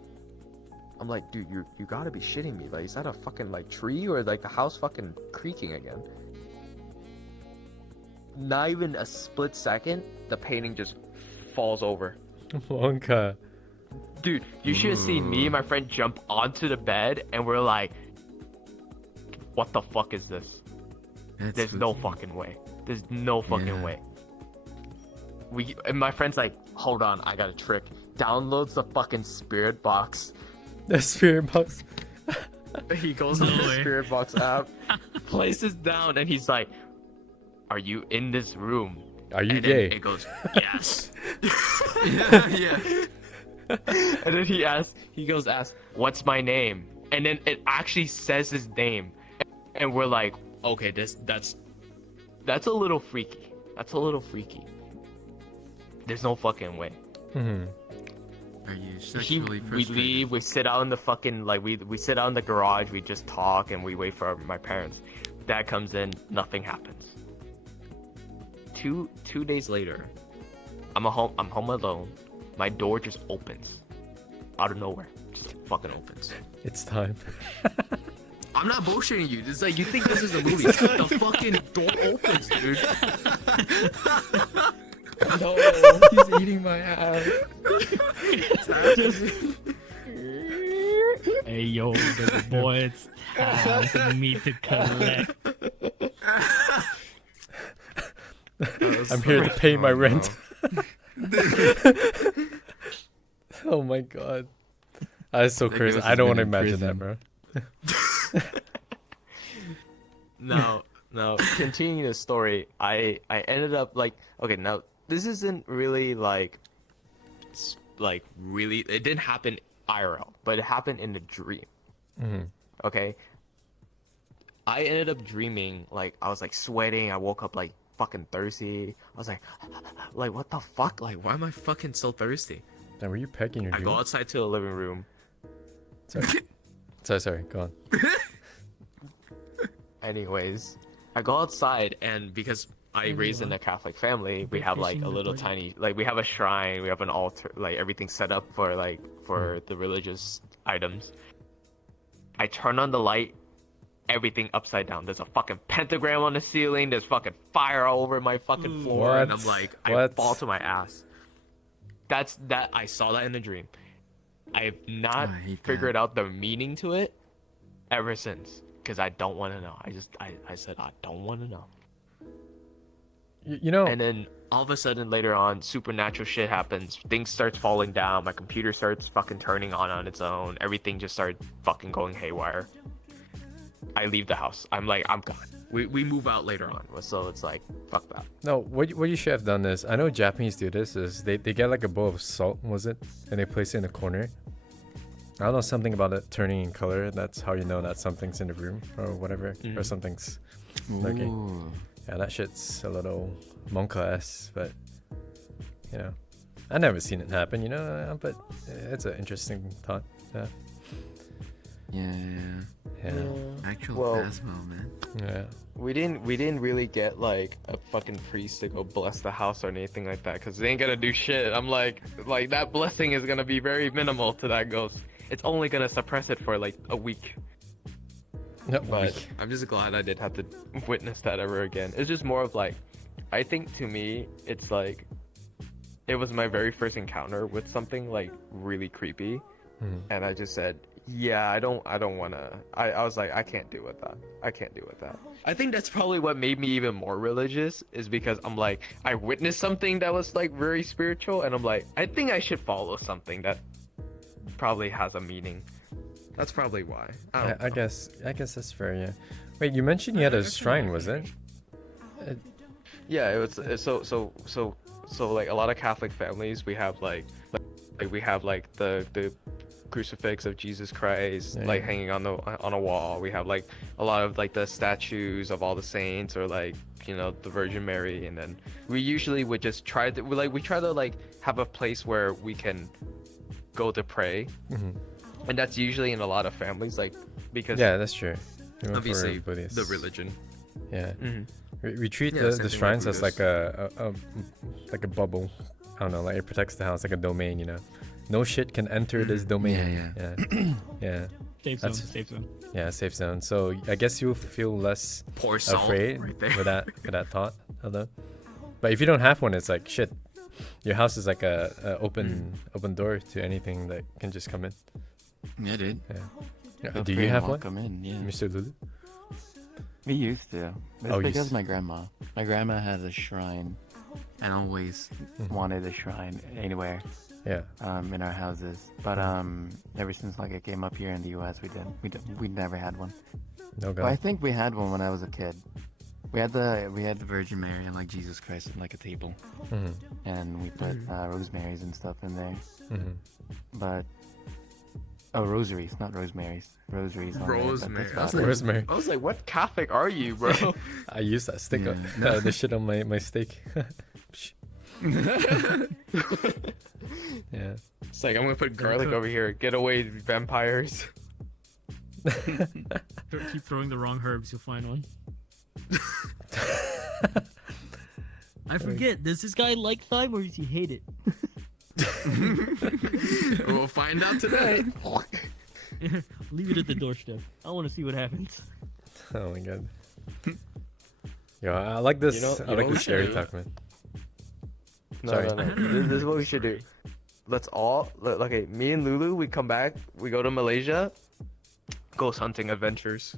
I'm like, dude, you gotta be shitting me. Like, is that a fucking like tree or like the house fucking creaking again? Not even a split second, the painting just falls over. Wonka. Dude, you should have seen me and my friend jump onto the bed and we're like, what the fuck is this? That's There's no spooky. fucking way. There's no fucking Yeah. way. And my friend's like, hold on, I got a trick. Downloads the fucking spirit box. The spirit box. He goes on No the way. spirit box app, places down, and he's like, are you in this room? Are you And then gay? it goes, yes. Yeah. And then he goes ask, what's my name? And then it actually says his name. And we're like, okay, that's a little freaky. That's a little freaky. There's no fucking way. Are you sexually We frustrated? leave, we sit out in the fucking, like, we sit out in the garage, we just talk, and we wait for my parents. Dad comes in, nothing happens. Two days later, I'm home alone. My door just opens. Out of nowhere. Just fucking opens. It's time. I'm not bullshitting you. It's like, you think this is a movie. The fucking door opens, dude. No, he's eating my ass. Hey yo, baby boy, it's time for me to collect. I'm here to pay my rent. Oh my god. That's so That crazy. ghost I has don't want to been in imagine that, bro. No. Continuing the story, I ended up like, okay, now this isn't really like really. It didn't happen IRL, but it happened in a dream. Okay. I ended up dreaming like I was like sweating. I woke up like fucking thirsty. I was like what the fuck? Like, why am I fucking so thirsty? Now, were you pegging your I dream? go outside to the living room. Sorry. Go on. Anyways, I go outside, and because I raised in a Catholic family, we have like a little tiny, like we have a shrine, we have an altar, like everything set up for the religious items. I turn on the light, everything upside down. There's a fucking pentagram on the ceiling. There's fucking fire all over my fucking floor, and I'm like, I What? fall to my ass. That I saw that in a dream. I've not I hate figured out the meaning to it ever since. Because I don't want to know. I said I don't want to know. You know, And then all of a sudden later on, supernatural shit happens. Things starts falling down. My computer starts fucking turning on its own. Everything just started fucking going haywire. I leave the house. I'm like, I'm gone. We move out later on. So it's like, fuck that. no, what you should have done is, I know Japanese do this, is they get like a bowl of salt, was it? And they place it in a corner. I don't know, something about it turning in color. That's how you know that something's in the room or whatever. Or something's lurking. Ooh. Yeah, that shit's a little monka-esque, but, you know, I've never seen it happen, you know, but it's an interesting thought. Yeah. Yeah. Yeah. Actual Well- Phasmo, man. Yeah. We didn't really get like a fucking priest to go bless the house or anything like that, because they ain't gonna do shit. I'm like that blessing is gonna be very minimal to that ghost. It's only gonna suppress it for like a week. No, But I'm just glad I didn't have to witness that ever again. It's just more of like, I think to me, it's like, it was my very first encounter with something like really creepy, and I just said, yeah, I don't wanna. I was like, I can't deal with that. I can't deal with that. I think that's probably what made me even more religious, is because I'm like, I witnessed something that was like very spiritual, and I'm like, I think I should follow something that probably has a meaning. That's probably why. I guess that's fair, yeah. Wait, you mentioned you had a shrine, was it? Yeah, it was so like a lot of Catholic families, we have like we have like the crucifix of Jesus Christ like hanging on a wall. We have like a lot of like the statues of all the saints, or like, you know, the Virgin Mary, and then we usually would just try to we try to like have a place where we can go to pray. And that's usually in a lot of families, like, because Yeah, that's true. We went for obviously Buddhists. the religion. Yeah. We treat Yeah, same the thing shrines like as like a bubble. I don't know, like it protects the house, like a domain, you know. No shit can enter this domain. Yeah, Yeah. Safe zone, That's- safe zone. Yeah, safe zone. So I guess you'll feel less Pour salt afraid right there. with that thought of that. But if you don't have one, it's like shit. Your house is like a open door to anything that can just come in. Yeah, dude. Yeah. Feel Do free you to have one, welcome in, yeah. Mr. Lulu? We used to. It's Oh, you because s- my grandma. My grandma had a shrine, and always wanted a shrine anywhere Yeah. in our houses. But ever since like I came up here in the U.S., we never had one. No But I god. think we had one when I was a kid. We had the Virgin Mary and like Jesus Christ on like a table, and we put rosemarys and stuff in there. But rosaries, not rosemaries. Rosaries. On Rosemary. There, but that's I about was it. Rosemary. I was like, what Catholic are you, bro? I use that stick on Yeah. the shit on my steak. Yeah. It's like, I'm gonna put garlic over here. Get away, vampires. Keep throwing the wrong herbs, you'll find one. I forget. Does this guy like thyme or does he hate it? We'll find out tonight. Leave it at the doorstep. I want to see what happens. Oh my god. Yo, I like this. You know- I you know like what this we scary should do? talk, man. No, Sorry. no, no. This is what we should do. Let's all, okay, me and Lulu, we come back, we go to Malaysia, ghost hunting adventures.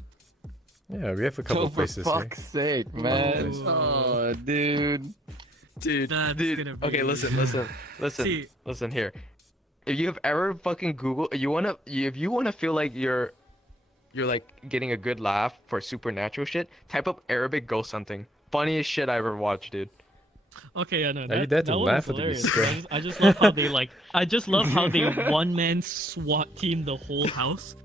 Yeah, we have a couple Oh, for places here. fuck's sake, man. Oh, dude. Dude, That's dude. gonna be- Okay, listen See- here. If you have ever fucking Google, if you wanna feel like you're like getting a good laugh for supernatural shit, type up Arabic ghost hunting. Funniest shit I ever watched, dude. Okay, yeah, no. you That, there to that one laugh was or to be hilarious. scared? I just love how they like. I just love how they one man SWAT team the whole house.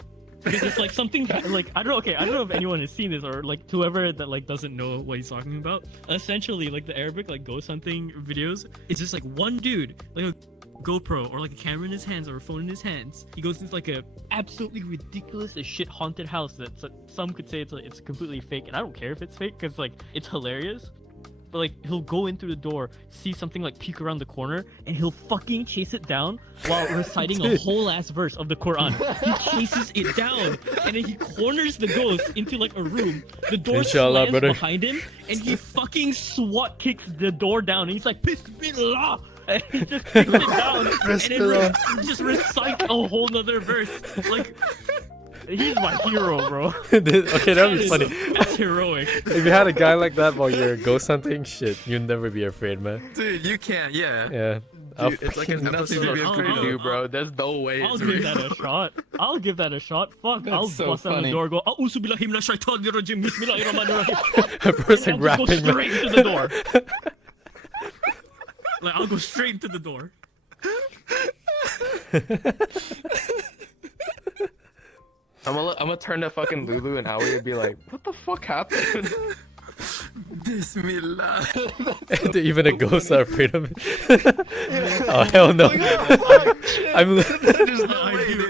Because it's like something like I don't know. Okay, I don't know if anyone has seen this or like whoever that like doesn't know what he's talking about. Essentially, like the Arabic like ghost hunting videos, it's just like one dude like a GoPro or like a camera in his hands or a phone in his hands. He goes into like a absolutely ridiculous as shit haunted house that some could say it's completely fake, and I don't care if it's fake because like it's hilarious. But like he'll go in through the door, see something like peek around the corner, and he'll fucking chase it down while reciting a whole ass verse of the Quran. He chases it down, and then he corners the ghost into like a room. The door Inshallah, slams brother. behind him, and he fucking SWAT kicks the door down. And he's like, Bismillah! and he just takes it down Press and below. just recites a whole nother verse. Like, he's my hero, bro. Okay, that'd be funny. That's heroic. If you had a guy like that while you're ghost hunting, shit, you'd never be afraid, man. Dude, you can't. Yeah. Yeah. I'll Dude, it's like an fucking- episode of I'll- Scooby-Doo, I'll- bro. There's no way I'll it's give real. that a shot. I'll give that a shot. Fuck, That's I'll so bust out the funny. door, go, "A'udhu billahi minash shaitanir rajim, bismillahirrahmanirrahim." a person And I'll just rapping. go straight into the door. Like, I'll go straight into the door. I'm gonna turn to fucking Lulu and Aoi would be like, what the fuck happened? Bismillah. Even the ghosts are afraid of it. Oh hell no! I'm.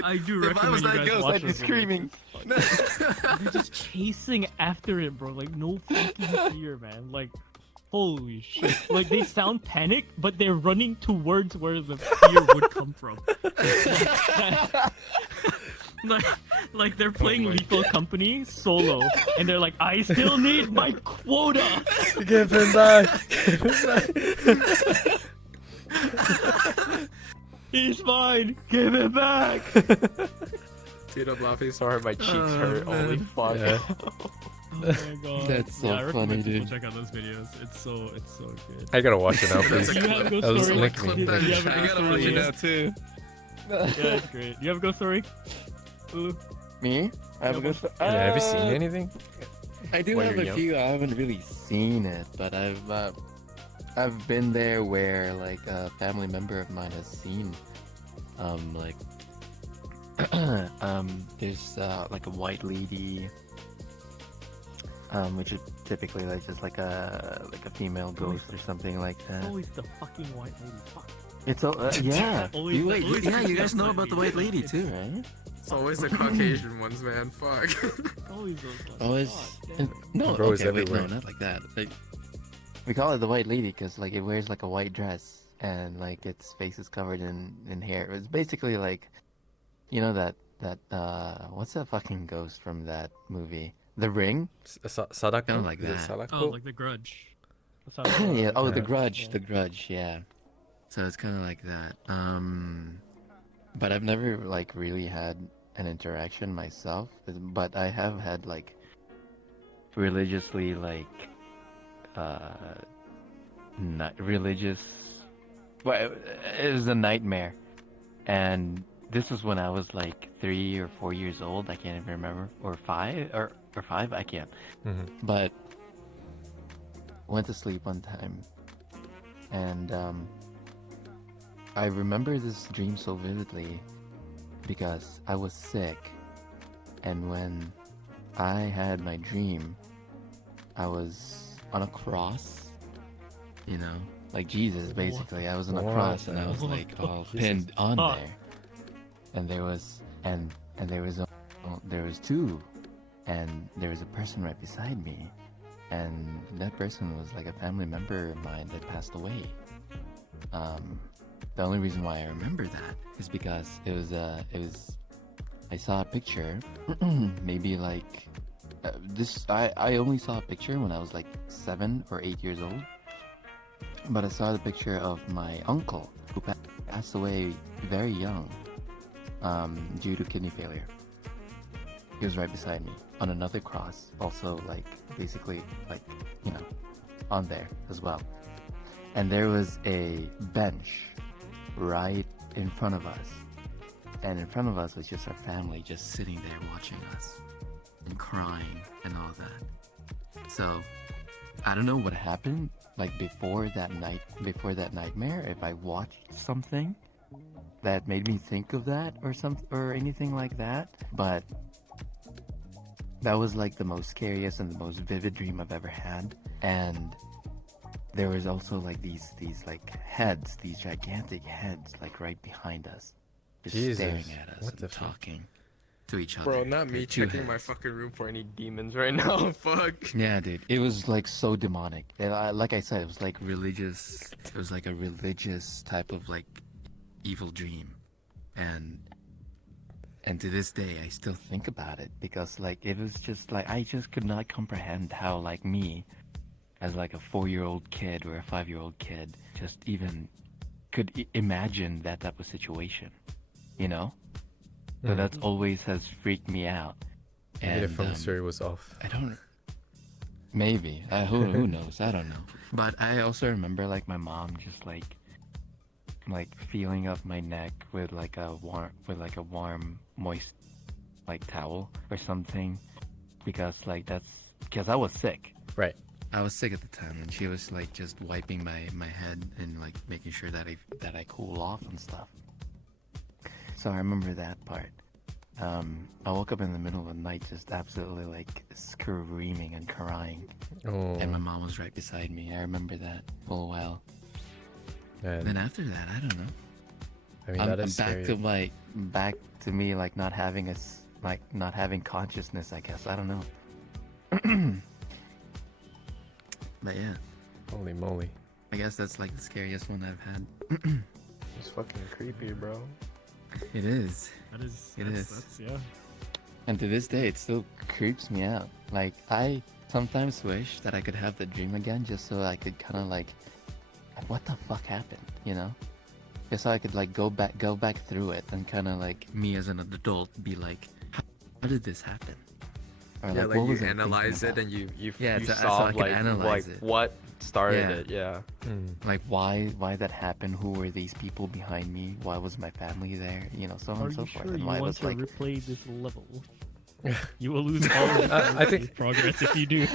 I do If I was recommend you that guys ghost, watch I'd be this video. screaming. They're just chasing after it, bro. Like, no fucking fear, man. Like, holy shit. Like, they sound panicked, but they're running towards where the fear would come from. like they're playing Lethal Company solo, and they're like, I still need my quota. Give him back. Give him back. He's mine. Give it back. Dude, I'm laughing so hard my cheeks hurt. Holy fuck. Yeah. Oh my god. That's so I recommend funny, people dude. check out those videos. It's so good. I gotta watch it now, please. Do you have a ghost That was story? link me. Do you have a I ghost gotta watch story? it now too. Yeah, it's great. Do you have a ghost story? Lulu? Me? I have a good. Yeah, have you seen anything? I do While have you're a young? few. I haven't really seen it, but I've been there where like a family member of mine has seen, like, there's like a white lady, which is typically like just like a female ghost or something like that. Always the fucking white lady. Fuck. It's yeah. Always You, the- wait, always yeah, the you guys know white about the lady. white lady too, right? It's always the Caucasian ones, man. Fuck. Always those ones. Always. Fuck, damn. No, Bro, it's okay, wait, no, everywhere. not like that. Like, We call it the white lady because like it wears like a white dress and like its face is covered in hair. It's basically like, you know that what's that fucking ghost from that movie, The Ring? Sadako? Kinda like Is it that. Sadako? Oh, like the Grudge. That's how Yeah. Oh, Yeah. The Grudge. Yeah. The Grudge, yeah. So it's kind of like that. But I've never like really had an interaction myself. But I have had like religiously like religious. Well, it was a nightmare, and this was when I was like 3 or 4 years old. I can't even remember, or 5 or 5. I can't. Mhm. But went to sleep one time, and I remember this dream so vividly because I was sick, and when I had my dream, I was on a cross, you know, like Jesus basically. I was on a What cross, and I the- was like all Jesus. pinned on Fuck. there, and there was there was two, and there was a person right beside me, and that person was like a family member of mine that passed away. The only reason why I remember that is because it was I saw a picture, maybe like I only saw a picture when I was like 7 or 8 years old, but I saw the picture of my uncle who passed away very young, due to kidney failure. He was right beside me on another cross, also like basically like, you know, on there as well. And there was a bench right in front of us. And in front of us was just our family just sitting there watching us and crying and all that. So I don't know what happened like before that nightmare, if I watched something that made me think of that or anything like that, but that was like the most scariest and the most vivid dream I've ever had. And there was also like these like heads, these gigantic heads like right behind us, just Jesus. staring at us What the and fuck? talking to each other. Bro, not me Like, two checking my heads. fucking room for any demons right now. Fuck. Yeah, dude. It was like so demonic. And like I said, it was like religious. It was like a religious type of like evil dream, and to this day I still think about it because like it was just like I just could not comprehend how like me, as like a 4-year-old kid or a 5-year-old kid, just even could imagine that type of situation, you know. So Mhm. that's always has freaked me out. Maybe the And phone story was off. I don't. Maybe. Who knows? I don't know. But I also remember like my mom just like feeling up my neck with like a warm moist like towel or something, because I was sick. Right. I was sick at the time, and she was like just wiping my head and like making sure that I Cool off and stuff. So I remember that part. I woke up in the middle of the night just absolutely like screaming and crying, Oh. and my mom was right beside me. I remember that full well. And Then after that, I don't know. I mean, I'm that is back scary. to back to me like not having consciousness, I guess. I don't know. But yeah, Holy moly. I guess that's like the scariest one I've had. It's fucking creepy, bro. It is. That is. It that's, is. That's, yeah. And to this day, it still creeps me out. Like, I sometimes wish that I could have the dream again just so I could kind of like, what the fuck happened, you know? Just so I could like go back through it and kind of like me as an adult be like, how did this happen? Or Yeah, what like was you I thinking analyze it about? and you Yeah, you so I solve can analyze it. what started Yeah. it. Yeah. Mm. Like why that happened? Who were these people behind me? Why was my family there? You know, so on Are and so you forth. sure And you why want was to like replay this level? You will lose all of I think- your progress if you do.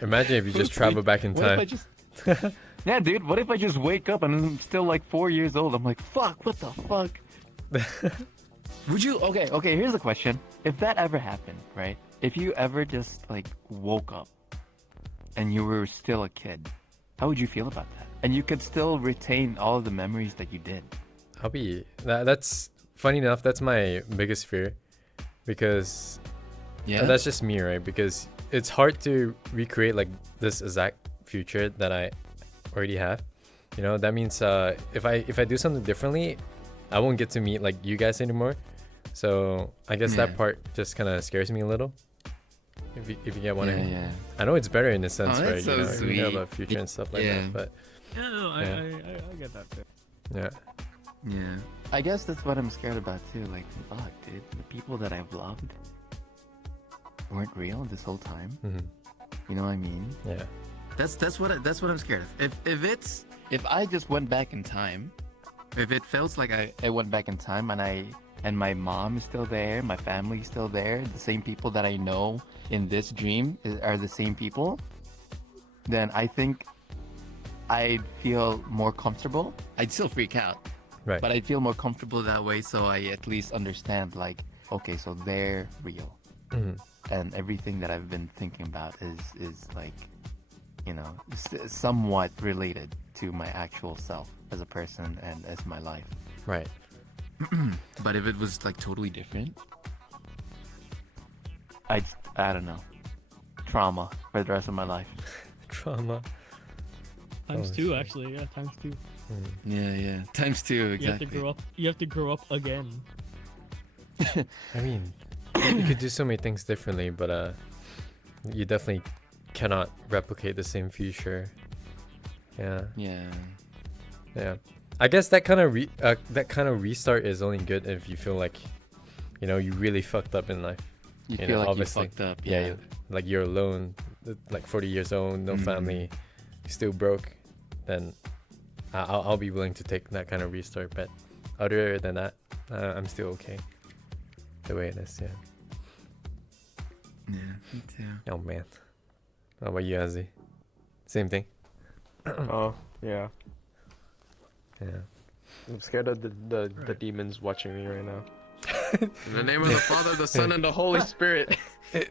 Imagine if you just travel back in what if I time. just Yeah, dude, what if I just wake up and I'm still like 4 years old? I'm like, fuck, what the fuck? Would you okay, here's the question. If that ever happened, right? If you ever just like woke up and you were still a kid, how would you feel about that? And you could still retain all of the memories that you did. That's funny enough, that's my biggest fear. Because Yeah. and that's just me, right? Because it's hard to recreate like this exact future that I already have. You know, that means if I do something differently, I won't get to meet like you guys anymore. So I guess that Yeah. part just kind of scares me a little. If you get what I mean. Yeah. I know it's better in a sense, Oh, right? that's You so know, you know sweet. about future and stuff like Yeah. that. But Yeah, no, Yeah. I get that too. yeah, Yeah. I guess that's what I'm scared about too. Like, fuck, dude, the people that I've loved weren't real this whole time. hmm You know what I mean? yeah, That's what I'm scared of. If I just went back in time, if it feels like I went back in time and my mom is still there, my family's still there, the same people that I know in this dream are the same people, then I think I'd feel more comfortable. I'd still freak out, right. But I'd feel more comfortable that way, so I at least understand, like, okay, so they're real. Mhm. And everything that I've been thinking about is like, you know, somewhat related to my actual self as a person and as my life. Right. but if it was like totally different, I don't know. Trauma for the rest of my life. Trauma. Times Oh, two, shit. actually. Yeah, times two. yeah, times two exactly. You have to grow up. You have to grow up again. I mean, you could do so many things differently, but you definitely cannot replicate the same future. Yeah, Yeah. I guess that kind of restart is only good if you feel like, you know, you really fucked up in life. You You feel know, like obviously. you fucked up. Yeah, like you're alone, like 40 years old, no Mhm. family, still broke. Then I'll be willing to take that kind of restart. But other than that, I'm still okay. The way it is, yeah. Yeah, me too. Oh man. How about you, Azzy? Same thing. Oh yeah. Yeah. I'm scared of the Right. demons watching me right now. In the name of the Father, the Son, and the Holy Spirit,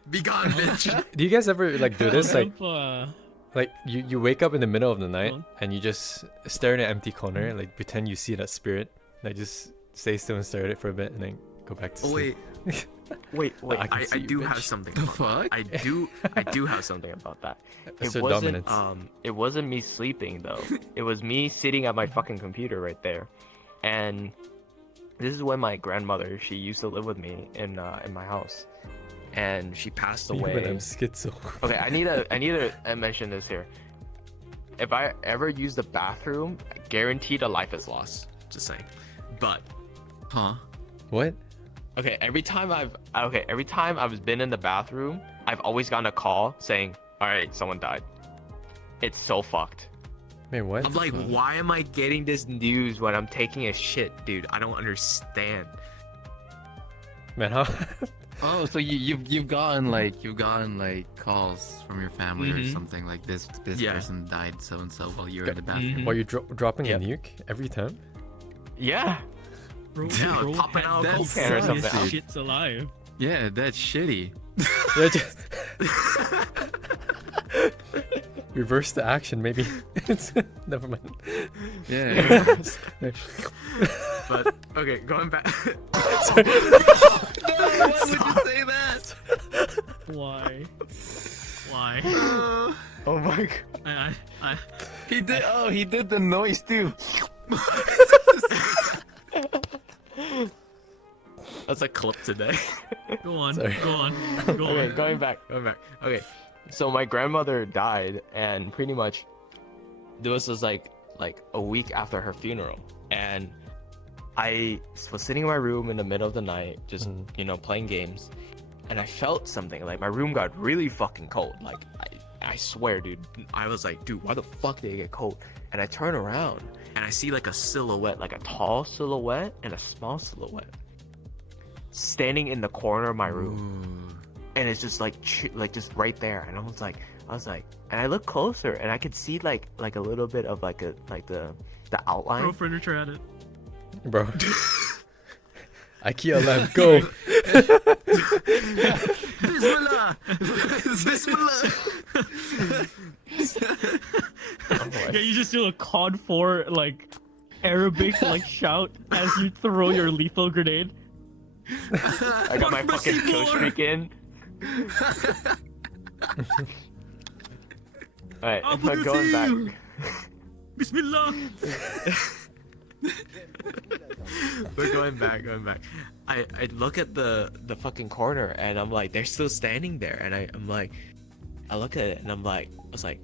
be gone, bitch. Do you guys ever like do this? Like you wake up in the middle of the night on. and you just stare in an empty corner, like pretend you see that spirit. Like just stay still and stare at it for a bit and then go back to Oh, sleep. wait. I can I see you, do bitch. have something. The about that. fuck? I do have something about that. That's It your wasn't dominance. it wasn't me sleeping though. It was me sitting at my fucking computer right there, and this is when my grandmother, she used to live with me in my house, and she passed Even away. I'm schizo. Okay, I need to mention this here. If I ever use the bathroom, guaranteed a life is lost. Just saying. But Huh? What? okay, every time I've been in the bathroom, I've always gotten a call saying, "All right, someone died." It's so fucked. Wait, what? I'm like, why am I getting this news when I'm taking a shit, dude? I don't understand. Man, how? Oh, so you've gotten like calls from your family or Mhm. something like this Yeah. person died so and so while you were in the bathroom. While you're dropping Yep. a nuke every time? Yeah. Bro, Yeah, bro popping had out a that coke can or son, something. This shit's alive. Yeah, that's shitty. Yeah, just... Reverse the action, maybe. It's never mind. Yeah. But okay, going back. Sorry. Why would you say that? Why? Why? Oh my god. I He did. Oh, he did the noise too. That's a clip today. go on, Sorry. go on, go Okay, on. going back. Okay, so my grandmother died, and pretty much this was like a week after her funeral, and I was sitting in my room in the middle of the night, just playing games, and I felt something. Like my room got really fucking cold. Like I swear, dude. I was like, dude, why the fuck did it get cold? And I turn around and I see like a silhouette, like a tall silhouette and a small silhouette, standing in the corner of my room. And it's just like just right there. And I was like, and I look closer and I could see like a little bit of like the outline. Throw furniture at it. Bro. IKEA lamp, go! Bismillah! Bismillah! Yeah, you just do a COD 4 like Arabic like shout as you throw your lethal grenade. I got my fucking kill streak in. Alright, but going back. Bismillah. But going back. I look at the fucking corner and I'm like, they're still standing there, and I'm like, I look at it and I'm like, I was like,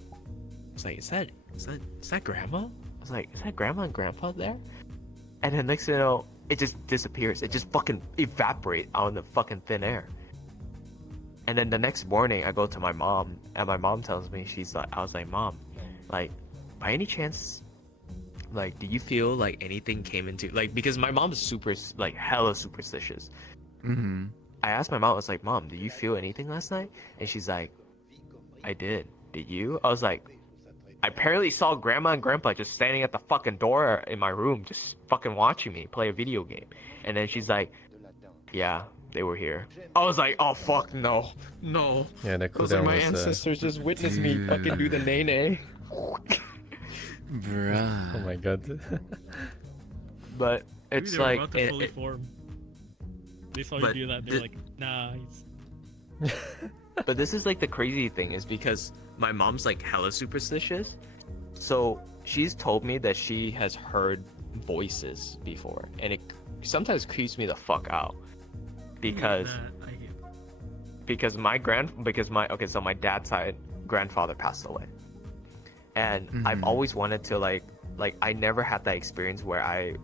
is that grandma? I was like, is that grandma and grandpa there? And then next thing you know, it just disappears. It just fucking evaporates out in the fucking thin air. And then the next morning, I go to my mom, and my mom tells me, I was like, Mom, like, by any chance, like, do you feel like anything came into, like, because my mom is super, like, hella superstitious. Mm-hmm. I asked my mom, I was like, Mom, did you feel anything last night? And she's like, I did. Did you? I was like, I apparently saw grandma and grandpa just standing at the fucking door in my room, just fucking watching me play a video game. And then she's like, yeah, they were here. I was like, oh fuck, no. Yeah, that Those are cooldown my was, ancestors just witnessed me fucking do the nay. Bruh. oh my god. But Maybe it's they were like, about to fully form. They saw you but do that. They're like, nah. but this is like the crazy thing is because my mom's like hella superstitious. So she's told me that she has heard voices before, and it sometimes creeps me the fuck out. Because my dad's side grandfather passed away, and I've always wanted to like I never had that experience where I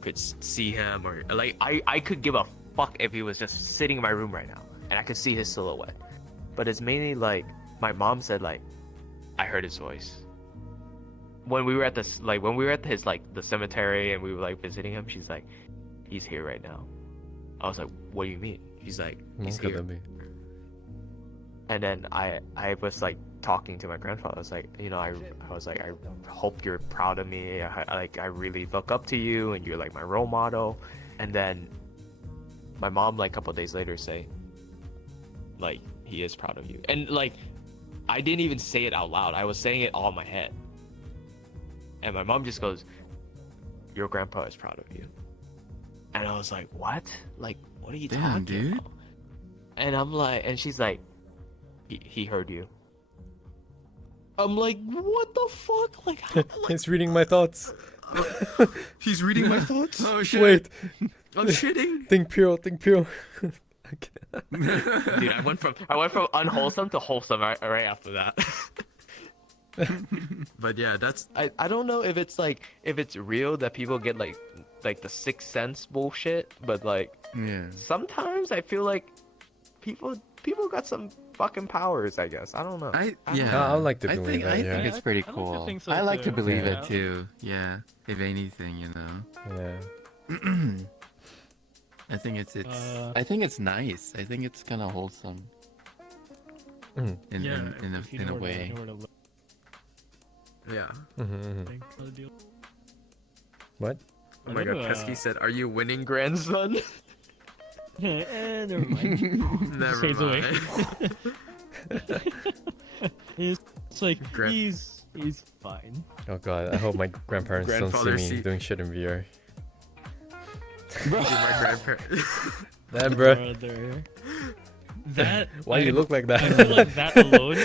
could see him, or like I could give a fuck if he was just sitting in my room right now and I could see his silhouette. But it's mainly like my mom said, like, I heard his voice when we were at this, like when we were at his like the cemetery and we were like visiting him. She's like, he's here right now. I was like, what do you mean? She's like, he's Nunca here. vi. And then I was like talking to my grandfather. I was like, I was like, I hope you're proud of me. I really look up to you, and you're like my role model. And then my mom, like a couple days later, say, like, he is proud of you. And like, I didn't even say it out loud. I was saying it all in my head. And my mom just goes, your grandpa is proud of you. And I was like, what? Like, what are you talking dude. about? And I'm like, and she's like, he heard you. I'm like, what the fuck? Like, He's reading my thoughts. he's reading my thoughts? Oh shit. Wait, I'm shitting. think pure. Dude, I went from unwholesome to wholesome right after that. But yeah, that's I don't know if it's real that people get like the sixth sense bullshit, but like Yeah. sometimes I feel like people got some fucking powers, I guess. I don't know. I I would like to believe I that. Yeah. think it's pretty I like to cool. think so I like to too. believe Yeah. it too. Yeah. If anything, you know. Yeah. I think it's Uh, I think it's nice. I think it's kind of wholesome Mhm. in if you in know a where to- way. know where to look, yeah. Mhm. think of the deal. What? Oh my god, Never, Pesky said, "Are you winning, grandson?" Never mind. Never fades away. mind. It's like Gra- he's fine. Oh god, I hope my grandparents don't see Grandfather me seat. doing shit in VR. Dude, my grandparents. That bro. Brother. That Why do you look like that? I feel like that alone,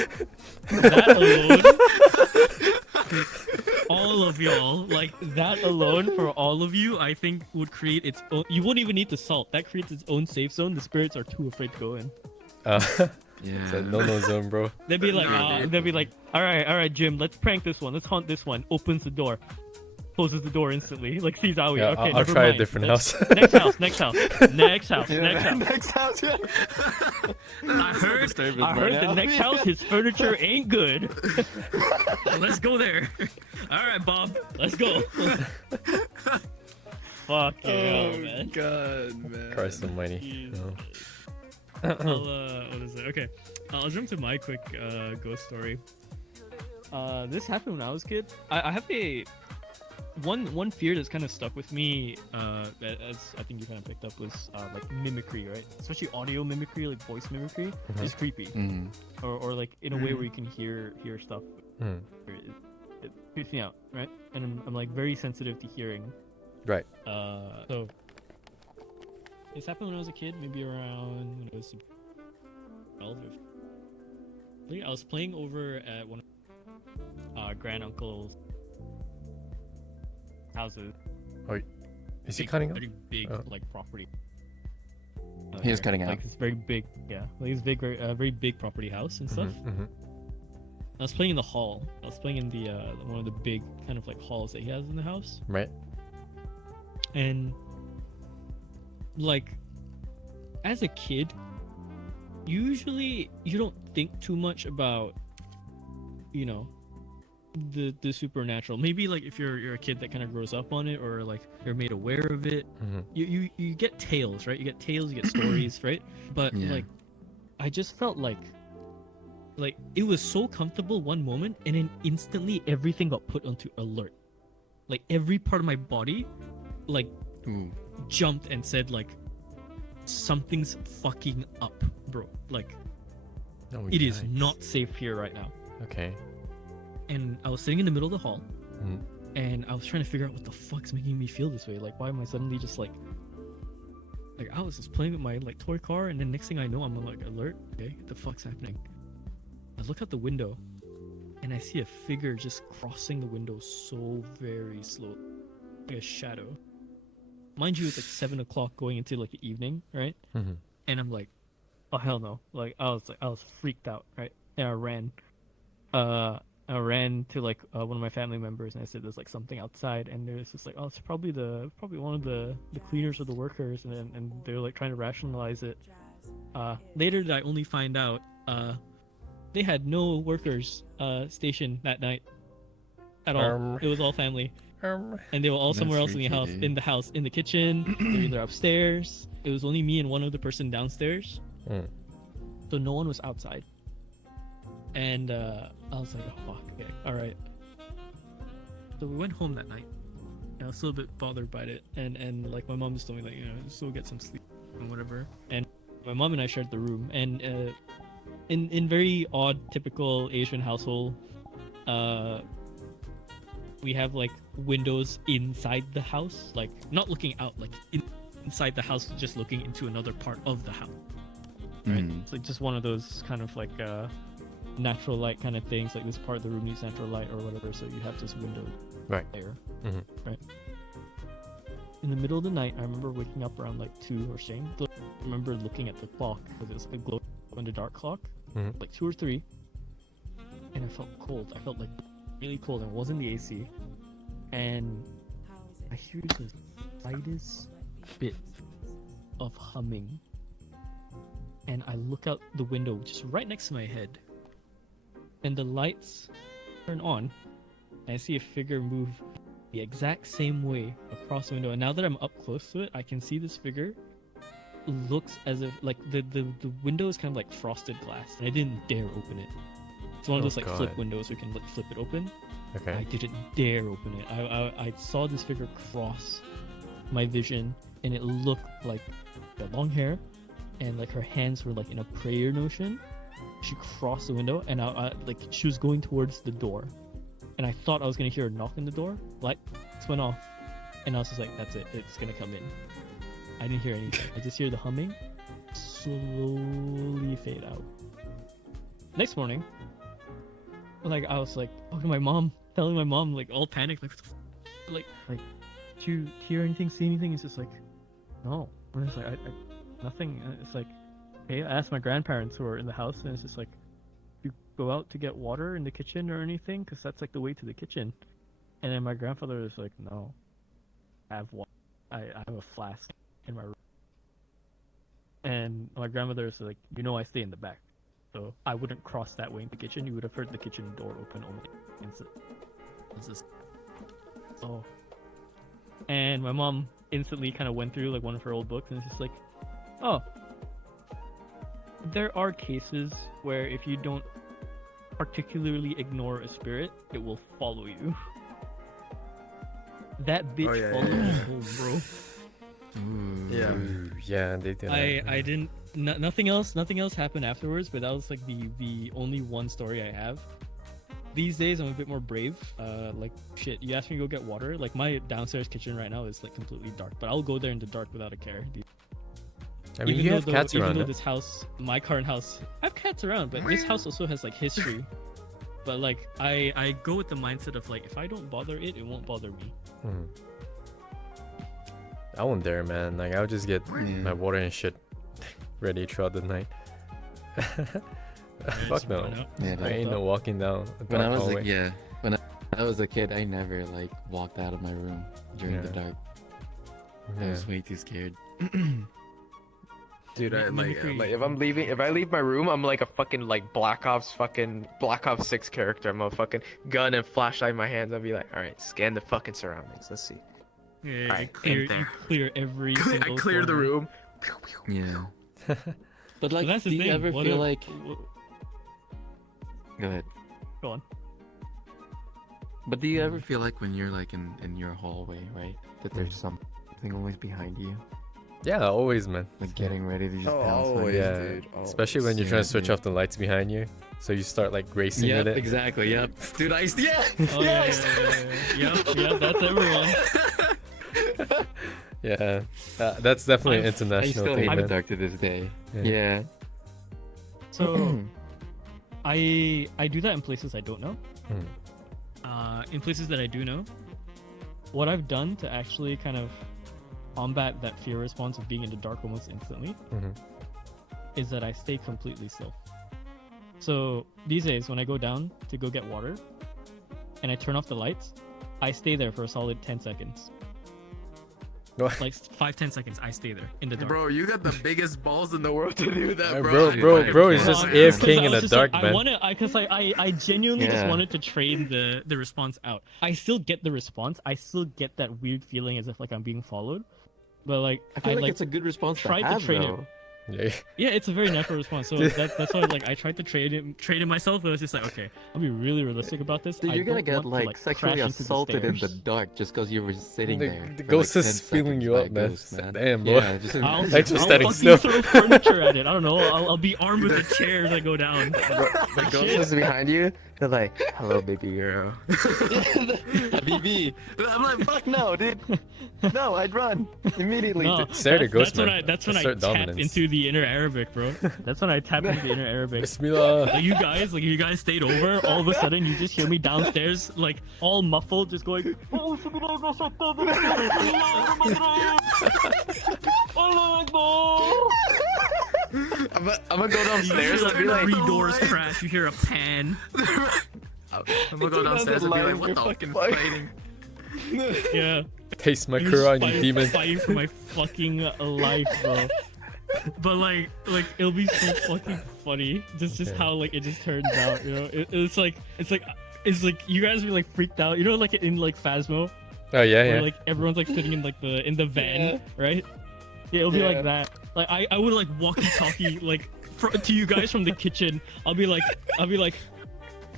all of y'all, like that alone for all of you, I think would create its own. You wouldn't even need the salt. That creates its own safe zone. The spirits are too afraid to go in. Yeah. It's a no zone, bro. They'd be like, No, dude. they'd be like, all right, Jim, let's prank this one. Let's haunt this one. Opens the door, closes the door instantly. Like sees Aoi. Yeah, Okay, I'll never try a mind. different Let's- house. Next house. Next house. Next house, yeah. I heard the next house, his furniture ain't good. Let's go there. All right, Bob, let's go. Fuck yeah, man. God, man. Christ almighty. Jeez. No. What is it? Okay, I'll jump to my quick ghost story. This happened when I was a kid. I have a one fear that's kind of stuck with me, as I think you kind of picked up, was like mimicry, right? Especially audio mimicry, like voice mimicry, is creepy, Mhm. or like in a way where you can hear stuff. Mhm. It creeps me out, right? And I'm like very sensitive to hearing. Right. So this happened when I was a kid, maybe around when I was 12. I think I was playing over at one of grand uncle's houses. Is he cutting up? Very big, Oh. like property. He is there. cutting like out. it's very big, yeah. Like it's big, very big property house and stuff. Mhm. I was playing in the hall. I was playing in the one of the big kind of like halls that he has in the house. Right. And like as a kid, usually you don't think too much about, you know, the supernatural. Maybe like if you're a kid that kind of grows up on it, or like you're made aware of it, Mhm. you get tales, right? You get tales, you get stories, right? But Yeah. like I just felt like it was so comfortable one moment, and then instantly everything got put onto alert. Like every part of my body like Ooh. jumped and said like something's fucking up, bro. Like Oh, it is yikes. not safe here right now. Okay. And I was sitting in the middle of the hall, Mhm. and I was trying to figure out what the fuck's making me feel this way. Like, why am I suddenly just like I was just playing with my like toy car, and then next thing I know, I'm like alert. Okay, what the fuck's happening? I look out the window, and I see a figure just crossing the window so very slow, like a shadow. Mind you, it's like 7 o'clock going into like the evening, right? Mhm. And I'm like, oh hell no! Like I was freaked out, right? And I ran to like one of my family members, and I said there's like something outside, and there's just like, oh, it's probably one of the cleaners or the workers, and they're like trying to rationalize it. Later did I only find out they had no workers stationed that night at all. It was all family, and they were all That's somewhere else in freaky, the house, in the kitchen. They're either upstairs. It was only me and one other person downstairs, Mm. so no one was outside. And I was like, oh fuck, okay, all right. So we went home that night. And I was still a bit bothered by it, and like my mom just told me like, you know, just go get some sleep and whatever. And my mom and I shared the room, and in very odd, typical Asian household, we have like windows inside the house, like not looking out, like inside the house, just looking into another part of the house. Right? Mm. It's like just one of those kind of like natural light kind of things. Like this part of the room needs natural light or whatever, so you have this window Right. there. Mhm. Right. In the middle of the night, I remember waking up around like 2 or something. I remember looking at the clock because it was like a glow in the dark clock, Mhm. like 2 or 3. And and I felt cold. I felt like really cold, and it wasn't the AC. And How is it? I hear the slightest bit of humming, and I look out the window, which is right next to my head, and the lights turn on, and I see a figure move the exact same way across the window. And now that I'm up close to it, I can see this figure looks as if like the window is kind of like frosted glass, and I didn't dare open it. It's one of Oh, those like flip God. windows where you can like flip it open. I Okay. didn't dare open it. I saw this figure cross my vision, and it looked like she had long hair, and like her hands were like in a prayer motion. She crossed the window, and I like she was going towards the door, and I thought I was gonna hear a knock on the door. Lights went off, and I was just like, "That's it. It's gonna come in." I didn't hear anything. I just hear the humming slowly fade out. Next morning, like I was like talking to my mom, telling my mom like all panicked, like, do you hear anything, see anything? It's just like, no. And it's like I nothing. And it's like, hey, I asked my grandparents who are in the house, and it's just like, you go out to get water in the kitchen or anything, because that's like the way to the kitchen. And then my grandfather was like, no, I have water. I have a flask in my room. And my grandmother is like, I stay in the back, so I wouldn't cross that way in the kitchen. You would have heard the kitchen door open only. It's just, oh. And my mom instantly kind of went through like one of her old books, and it's just like, oh, there are cases where if you don't particularly ignore a spirit, it will follow you. That bitch yeah, followed yeah, me yeah. home, bro. Yeah. Ooh, yeah, they did. I didn't. Nothing else happened afterwards. But that was like the only one story I have. These days I'm a bit more brave. Like shit, you asked me to go get water. Like my downstairs kitchen right now is like completely dark, but I'll go there in the dark without a care. I mean, you have cats even around. though Huh? this house, my current house, I have cats around, but this house also has like history. But like I go with the mindset of like, if I don't bother it, it won't bother me. Hmm. I won't dare, man. Like, I'll just get my water and shit ready throughout the night. Fuck no. Yeah, I ain't no walking down a When I dark was hallway. like, yeah, when I was a kid, I never like walked out of my room during the Yeah. dark. I Yeah. was way too scared. Dude, I, Mimicry. like if I leave my room, I'm like a fucking like Black Ops 6 character. I'm a fucking gun and flashlight in my hands. I'll be like, all right, scan the fucking surroundings. Let's see. Yeah, Alright, you in there. clear every. I single clear the corner. room. Yeah. But But like, that's the do thing. you ever what feel if- like? w- Go ahead. Go on. But do you ever feel like when you're like in your hallway, right, that there's something always behind you, Yeah, always, man. like getting ready to just Oh, pounce on always. you? Yeah, dude, especially when you're always. trying to switch Yeah, off the lights behind you, so you start like racing Yep, with it. exactly. Yep. Dude, yeah. Oh yeah. Yep, that's everyone. Yeah, that's definitely an I I international still thing, hate the man. dark to this day. Yeah. Yeah. So I do that in places I don't know. Hmm. In places that I do know, what I've done to actually kind of combat that fear response of being in the dark almost instantly Mhm. is that I stay completely still. So these days, when I go down to go get water and I turn off the lights, I stay there for a solid 10 seconds. Like 5-10 seconds, I stay there in the dark. Bro, you got the biggest balls in the world to do that, bro. Bro, I bro, fucking bro, it's can't. just No, AFK because I in was the just dark, like, man. I genuinely just Yeah. wanted to train the response out. I still get the response. I still get that weird feeling as if like I'm being followed. But like I feel like it's a good response to tried to have, train it. though. Yeah. yeah, it's a very natural response. So that's why like I tried to train it myself, but it's just like, okay, I'll be really realistic about this. Dude, I you're gonna don't get want to, like sexually crash into the assaulted in the stairs. dark just because you were sitting The- there. the for, ghost like, is 10 feeling seconds you by up, a man. ghost, man. Damn, boy. Yeah, just I'll Thanks for I'll standing fucking still. throw furniture at it. I don't know. I'll be armed with a chair as I go down. The ghost is behind you. They're like, hello, baby girl. BB. I'm like, fuck no, dude. No, I'd run immediately. No, Stare at a ghost, man. That's when I Assert tap dominance. into the inner Arabic, bro. That's when I tap into the inner Arabic. Bismillah. Like you guys stayed over. All of a sudden, you just hear me downstairs, like all muffled, just going. I'm gonna go You downstairs hear and be like like, three doors crash. You hear a pan. I'm gonna go downstairs and be like, what the fucking fuck? fighting. Yeah. Taste my I'm just Quran, you fighting- demon. Fighting for my fucking life, bro. But like it'll be so fucking funny. Just how like it just turns out, you know. It's like you guys be like freaked out, you know, like in like Phasmo, Oh yeah, where yeah. like everyone's like sitting in like the van, Yeah. right? Yeah, it'll be Yeah. like that. Like I would like walkie-talkie like to you guys from the kitchen. I'll be like,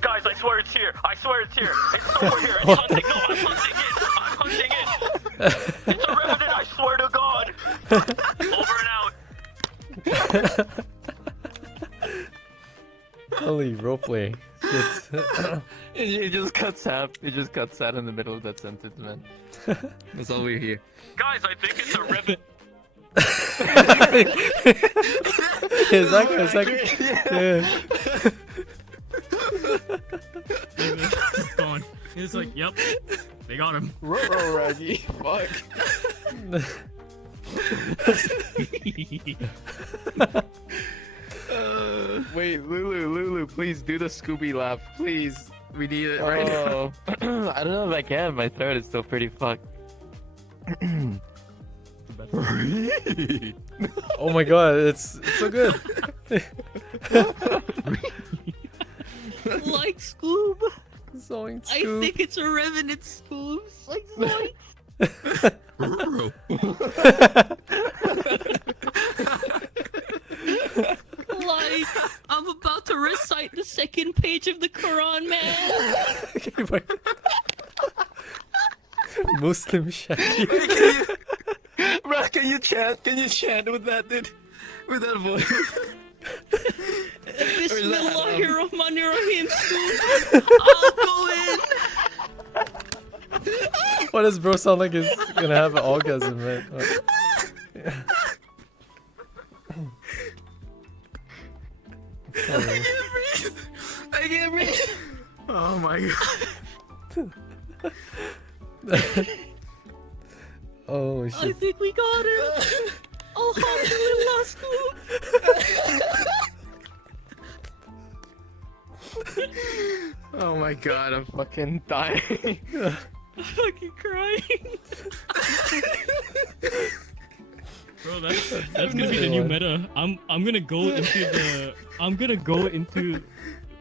guys, I swear it's here. I swear it's here. It's over here. It's hunting. No, I'm hunting it. I'm hunting it. It's a revenant. I swear to God. Over and out. Holy roleplay. Shit. It just cuts out. It just cuts out in the middle of that sentence, man. That's all we hear. Guys, I think it's a revenant. Exactly. Yeah. He's gone. He's like, yep, they got him. Ruh-roh, Raggy. Fuck. Wait, Lulu, please do the Scooby laugh, please. We need it right now. Oh, I don't know if I can. My throat is still pretty fucked. Oh my god, it's so good. Like Scoob. Zoink, I Scoop. think it's a revenant, Scoobs. Like Zoink. Like, I'm about to recite the second page of the Quran, man. Okay, wait. Muslim Shaggy. Bro, can you chant? Can you chant with that, dude? With that voice. Bismillahirrahmanirrahim, Scoob. I'll go in. Why does bro sound like he's gonna have an orgasm, man? I can't breathe. Oh my god. Oh I shit. think we got him. Alhamdulillah, Scoob. Oh my god. I'm Fucking dying. I'm fucking crying. Bro, that's gonna be the new meta. I'm gonna go into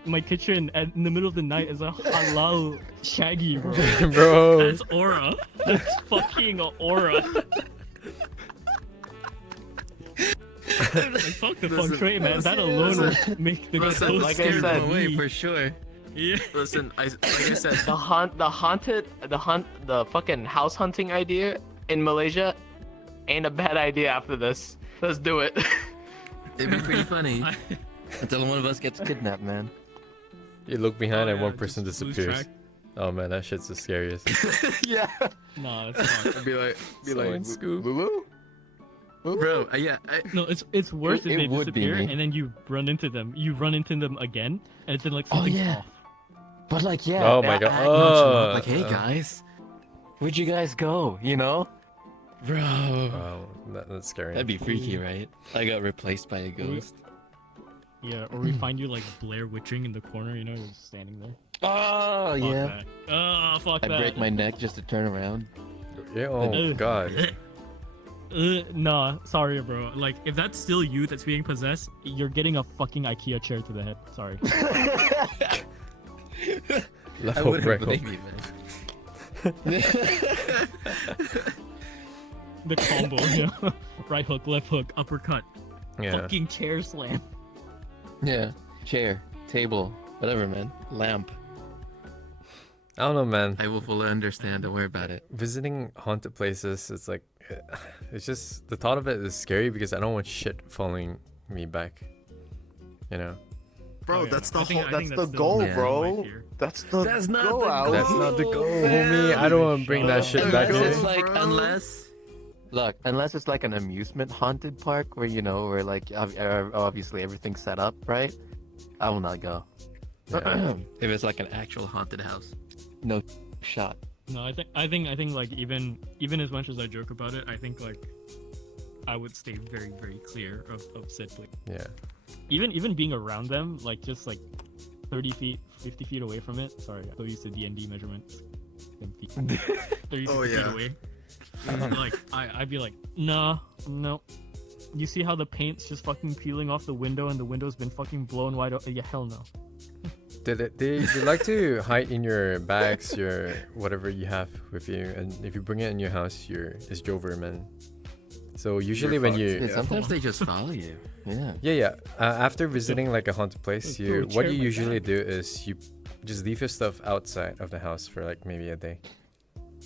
my kitchen in the middle of the night as a halal shaggy, bro. Bro. That's aura. That's fucking aura. Like, fuck the feng shui, man. That alone will make the Listen, ghost like I scared said, of away me. for sure. Yeah. Listen, like I said, The fucking house hunting idea in Malaysia ain't a bad idea after this. Let's do it. It'd be pretty funny. Until one of us gets kidnapped, man. You look behind and Yeah, one person just lose disappears. track. Oh man, that shit's the scariest. Yeah. Nah, it's not. be like, Zoink, Scoop. Lulu? bro, yeah, No, it's worse It if they would be disappear me. and then you run into them. You run into them again, and then like something's yeah. off. But like, yeah. Oh my they'll god. act Oh. Like, hey guys. Where'd you guys go? You know? Bro. Wow, that's scary. That'd be freaky, right? I got replaced by a ghost. Yeah, or we find you like Blair witching in the corner, you know, you're just standing there. Oh, Fuck yeah. that. Oh, fuck I that. break my neck just to turn around. Yeah, oh Ugh. god. Nah, sorry, bro. Like, if that's still you that's being possessed, you're getting a fucking IKEA chair to the head. Sorry. I Level wouldn't break. believe you, man. The combo, you know? Right hook, left hook, uppercut. Yeah. Fucking chair slam. Yeah. Chair, table, whatever, man. Lamp. I don't know, man. I will fully understand. Don't worry about it. Visiting haunted places, it's like, it's just the thought of it is scary because I don't want shit following me back. You know. bro, Oh, yeah. that's the I think- whole. I That's think the still goal, my bro. fear. That's the. That's not goal the out. That's not the goal, man. homie. I don't want to bring that Shut shit up. back It's here. like, bro. unless. Look, unless it's like an amusement haunted park where, you know, where like obviously everything's set up, right? I will not go. Yeah. If it's like an actual haunted house. No shot. No, I think like even as much as I joke about it, I think like I would stay very, very clear of said place. Yeah. Even being around them, like just like 30 feet, 50 feet away from it. Sorry, I thought you said D&D measurements. 30 Oh, feet yeah. away. Like I'd be like, nah, no. You see how the paint's just fucking peeling off the window and the window's been fucking blown wide open? Yeah, hell no. They like to hide in your bags, your whatever you have with you, and if you bring it in your house, it's Jover, man. So usually when fucked. you Yeah, sometimes they just follow you. Yeah. yeah after visiting like a haunted place, Throw a what chair you in my usually bag. do is you just leave your stuff outside of the house for like maybe a day,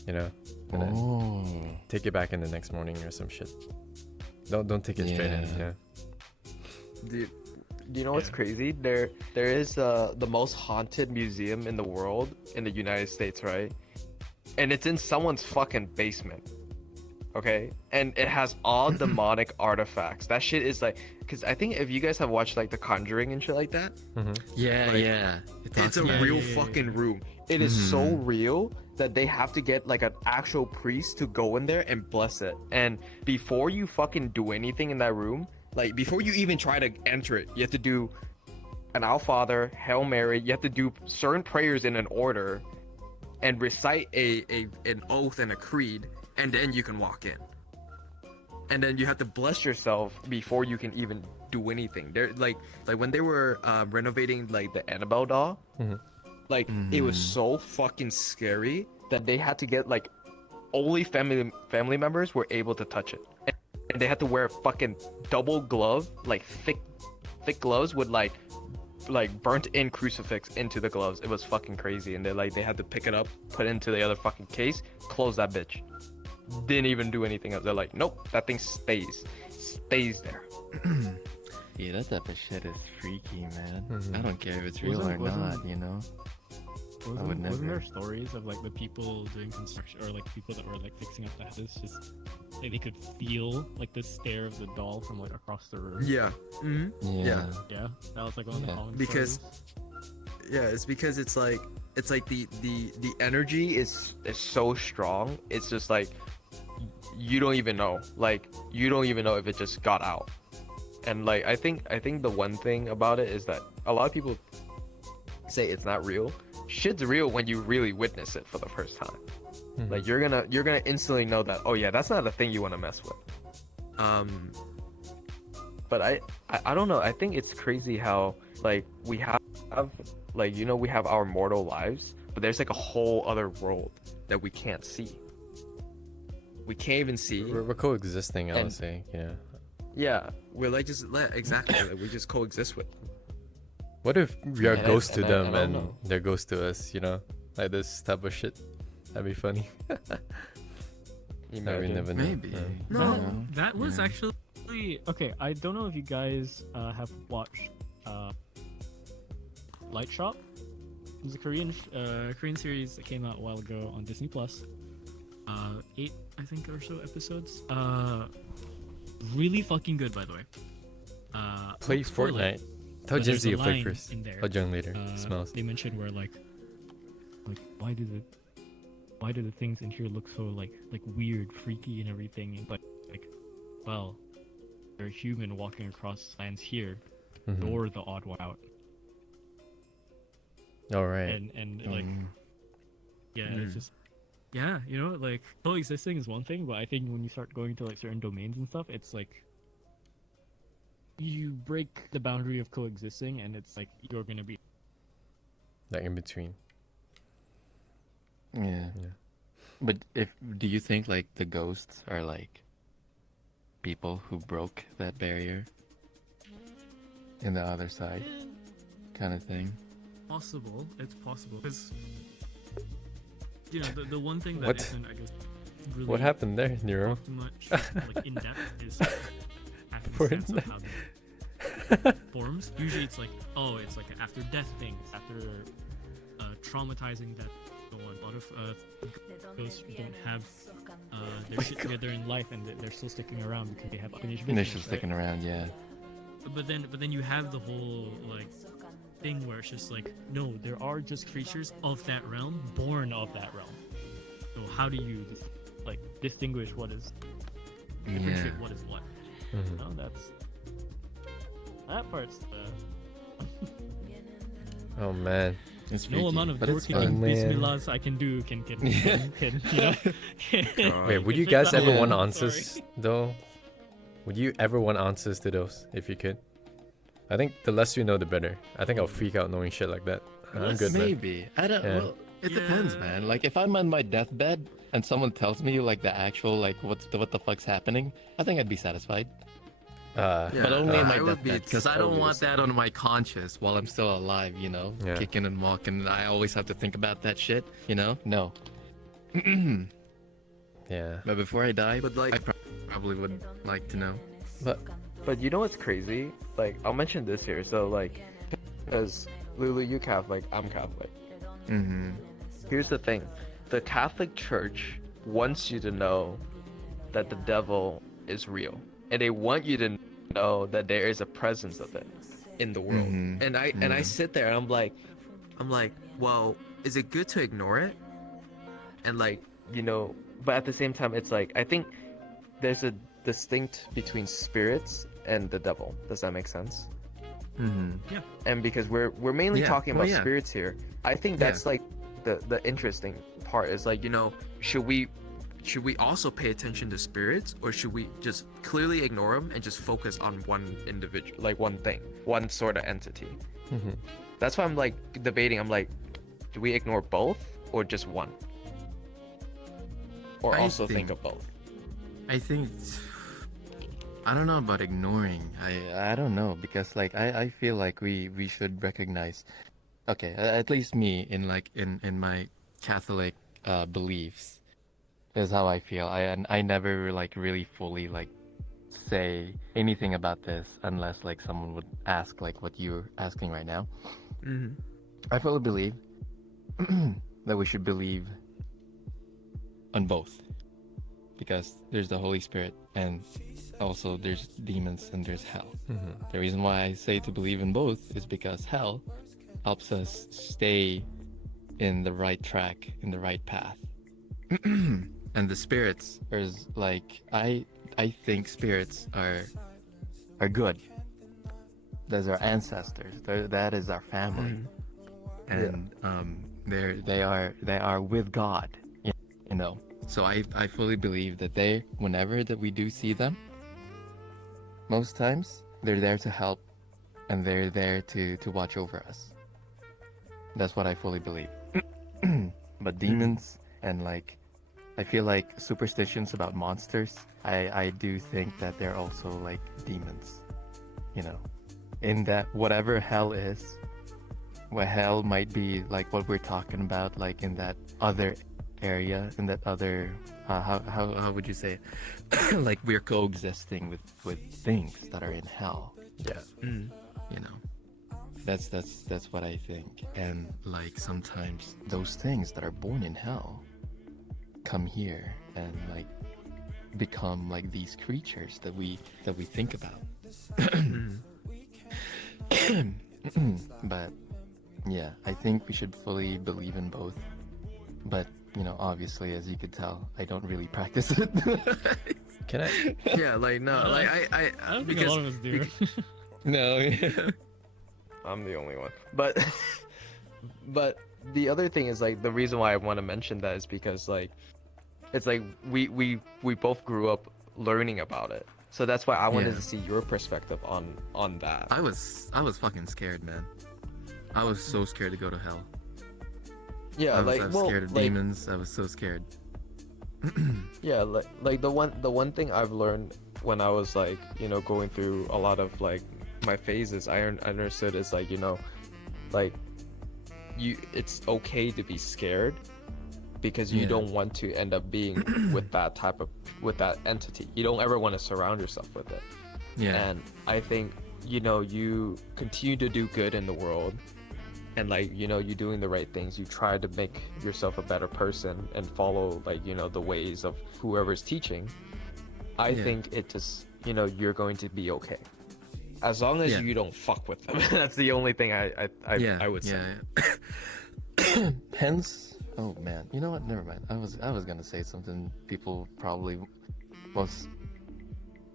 you know, and then Oh. take it back in the next morning or some shit. Don't take it straight in. Yeah. Yeah. Dude, do you know what's crazy? There is the most haunted museum in the world in the United States, right? And it's in someone's fucking basement. Okay? And it has all demonic artifacts. That shit is like, because I think if you guys have watched like The Conjuring and shit like that, Yeah, Like, yeah. it's a Yeah, real yeah, yeah, fucking yeah. room. It is so Mhm. real that they have to get like an actual priest to go in there and bless it. And before you fucking do anything in that room, like before you even try to enter it, you have to do an Our Father, Hail Mary. You have to do certain prayers in an order and recite an oath and a creed, and then you can walk in. And then you have to bless yourself before you can even do anything. They're like when they were renovating like the Annabelle doll, like it was so fucking scary that they had to get like only family members were able to touch it, and they had to wear a fucking double glove, like thick gloves with like burnt in crucifix into the gloves. It was fucking crazy, and they had to pick it up, put it into the other fucking case, close that bitch. Didn't even do anything else. They're like, nope, that thing stays there. Yeah, that type of shit is freaky, man. Mhm. I don't care if it's real Wasn't- or wasn't- not, you know? Wasn't, would wasn't never. there stories of like the people doing construction or like people that were like fixing up the houses just like they could feel like the stare of the doll from like across the room? Yeah. Mm-hmm. Yeah. Yeah, that was like one of the Yeah. common Because- stories. Yeah, it's because it's like the Energy is so strong. It's just like you don't even know. Like you don't even know if it just got out. And like I think the one thing about it is that a lot of people say it's not real. Shit's real when you really witness it for the first time. Like you're gonna instantly know that, oh yeah, that's not a thing you want to mess with. But I don't know. I think it's crazy how like we have like, you know, we have our mortal lives, but there's like a whole other world that we can't see. We can't even see. We're coexisting, I would And- say. Yeah. Yeah. We're like exactly like we just coexist with them. What if we are And I- ghosts to and I- them and I and don't know. they're ghosts to us? You know, like this type of shit. That'd be funny. You No, we imagine? never know. Maybe. Yeah. No, Yeah. that was Yeah. actually Okay, I don't know if you guys have watched Light Shop. It was a Korean series that came out a while ago on Disney Plus. 8 I think or so episodes. Really fucking good, by the way. Play won't spoil it, Fortnite. Tell but there's Jinzy a to play line first. in there. I'll join later. Smells. They mentioned where like why do the things in here look so like weird, freaky, and everything? And like, well, they're a human walking across lands here. Mhm. You're the odd one out, All right. and like Mm. yeah, it's just yeah, you know, like coexisting is one thing, but I think when you start going to like certain domains and stuff, it's like you break the boundary of coexisting, and it's like you're gonna be Like in between. Yeah. Yeah. But do you think like the ghosts are like people who broke that barrier in the other side kind of thing? possible. It's possible because you know the one thing that What? isn't, I guess, really What happened there, Nero? too much like in depth is happenstance of how the forms. Usually it's like, oh, it's like an after death thing, after traumatizing death. So a lot of ghosts don't have their shit together in life, and they're still sticking around because they have unfinished And they're business. still sticking around, yeah. But then you have the whole like thing where it's just like, no, there are just creatures of that realm, born of that realm. So how do you like distinguish what is differentiate Yeah. what is what. Mhm. No, that part's Oh man. It's no freaky, amount of but it's door kicking fun. Man. bismillahs I can do can you know. Wait, would you Fix guys that ever hole. want Sorry. answers though? Would you ever want answers to those if you could? I think the less you know, the better. I think I'll freak out knowing shit like that. I'm good, man. Maybe. I don't. Yeah. Well, it depends, man. Like if I'm on my deathbed and someone tells me like the actual like what the fuck's happening, I think I'd be satisfied. Uh, Yeah, But only in my I would be deathbed, because I don't totally want the same. that on my conscience while I'm still alive. You know, Yeah. kicking and walking. I always have to think about that shit. You know, no. yeah. But before I die, But, like- I probably would like to know. But you know what's crazy? Like, I'll mention this here. So, like, because Lulu, you Catholic, I'm Catholic. Mm-hmm. Here's the thing: the Catholic Church wants you to know that the devil is real, and they want you to know that there is a presence of it in the world. Mhm. And I sit there and I'm like, well, is it good to ignore it? And like, You know, but at the same time, it's like I think there's a distinct between spirits and the devil. Does that make sense? Mm-hmm. And because we're mainly Yeah, talking well, about yeah. spirits here, I think that's like the interesting part is like, you know, should we also pay attention to spirits, or should we just clearly ignore them and just focus on one individual? like one thing, one sort of entity. Mhm. That's why I'm like debating. I'm like, do we ignore both or just one? Or I also think think- of both? I think I don't know about ignoring. I don't know, because like I feel like we should recognize. Okay, at least me in like in my Catholic beliefs is how I feel. I never like really fully like say anything about this unless like someone would ask like what you're asking right now. Mm-hmm. I fully believe that we should believe on both, because there's the Holy Spirit and also there's demons and there's hell. Mhm. The reason why I say to believe in both is because hell helps us stay in the right track, in the right path. And the spirits is like I think spirits are good. Those are ancestors. That is our family. And they are with God, you know. So I fully believe that whenever that we do see them, most times they're there to help, and they're there to watch over us. That's what I fully believe. But demons and like, I feel like superstitions about monsters, I do think that they're also like demons, you know, in that whatever hell is, what hell might be like what we're talking about, like in that other area, in that other how would you say it? Like we're coexisting with things that are in hell. Yeah. You know, that's what I think. And like sometimes those things that are born in hell come here and like become like these creatures that we think about. But yeah, I think we should fully believe in both. But you know, obviously, as you could tell, I don't really practice it. Can I? Yeah, like no, like I don't think a because lot of us do. No. I'm the only one. But but the other thing is like the reason why I want to mention that is because like it's like we both grew up learning about it. So that's why I wanted Yeah. to see your perspective on that. I was fucking scared, man. I was so scared to go to hell. Yeah, I was like well, scared of like, demons. I was so scared. yeah, like the one thing I've learned when I was like, you know, going through a lot of like my phases, I understood is like, you know, like it's okay to be scared because you Yeah. don't want to end up being with that entity. You don't ever want to surround yourself with it. Yeah. And I think, you know, you continue to do good in the world, and like, you know, you're doing the right things. You try to make yourself a better person and follow like, you know, the ways of whoever's teaching. I Yeah. think it just, you know, you're going to be okay as long as Yeah. you don't fuck with them. That's the only thing I would say. Yeah. Hence, oh man, you know what? Never mind. I was gonna say something people probably most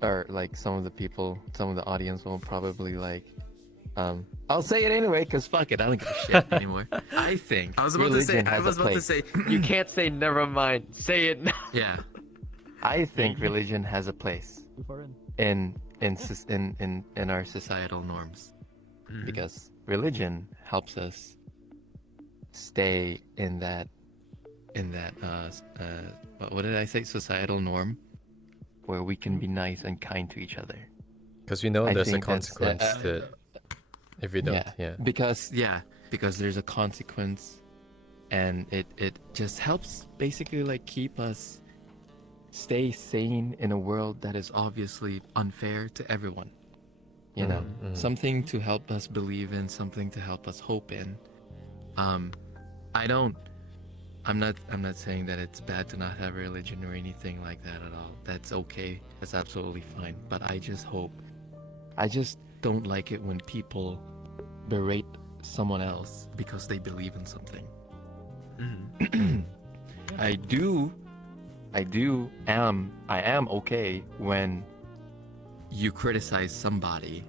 or like some of the people, some of the audience will probably like. I'll say it anyway, cause fuck it, I don't give a shit anymore. I think I was about to say. religion I has was a about to place. say. You can't say never mind. Say it now. Yeah. I think religion has a place Too far in. in our societal norms, because religion helps us stay in that what did I say, societal norm, where we can be nice and kind to each other. Because we know I there's a think that's, consequence to it if we don't. Yeah. because there's a consequence, and it just helps basically like keep us stay sane in a world that is obviously unfair to everyone. You know, something to help us believe in, something to help us hope in. I'm not saying that it's bad to not have religion or anything like that at all. That's okay. That's absolutely fine. But I just don't like it when people berate someone else because they believe in something. I am okay when you criticize somebody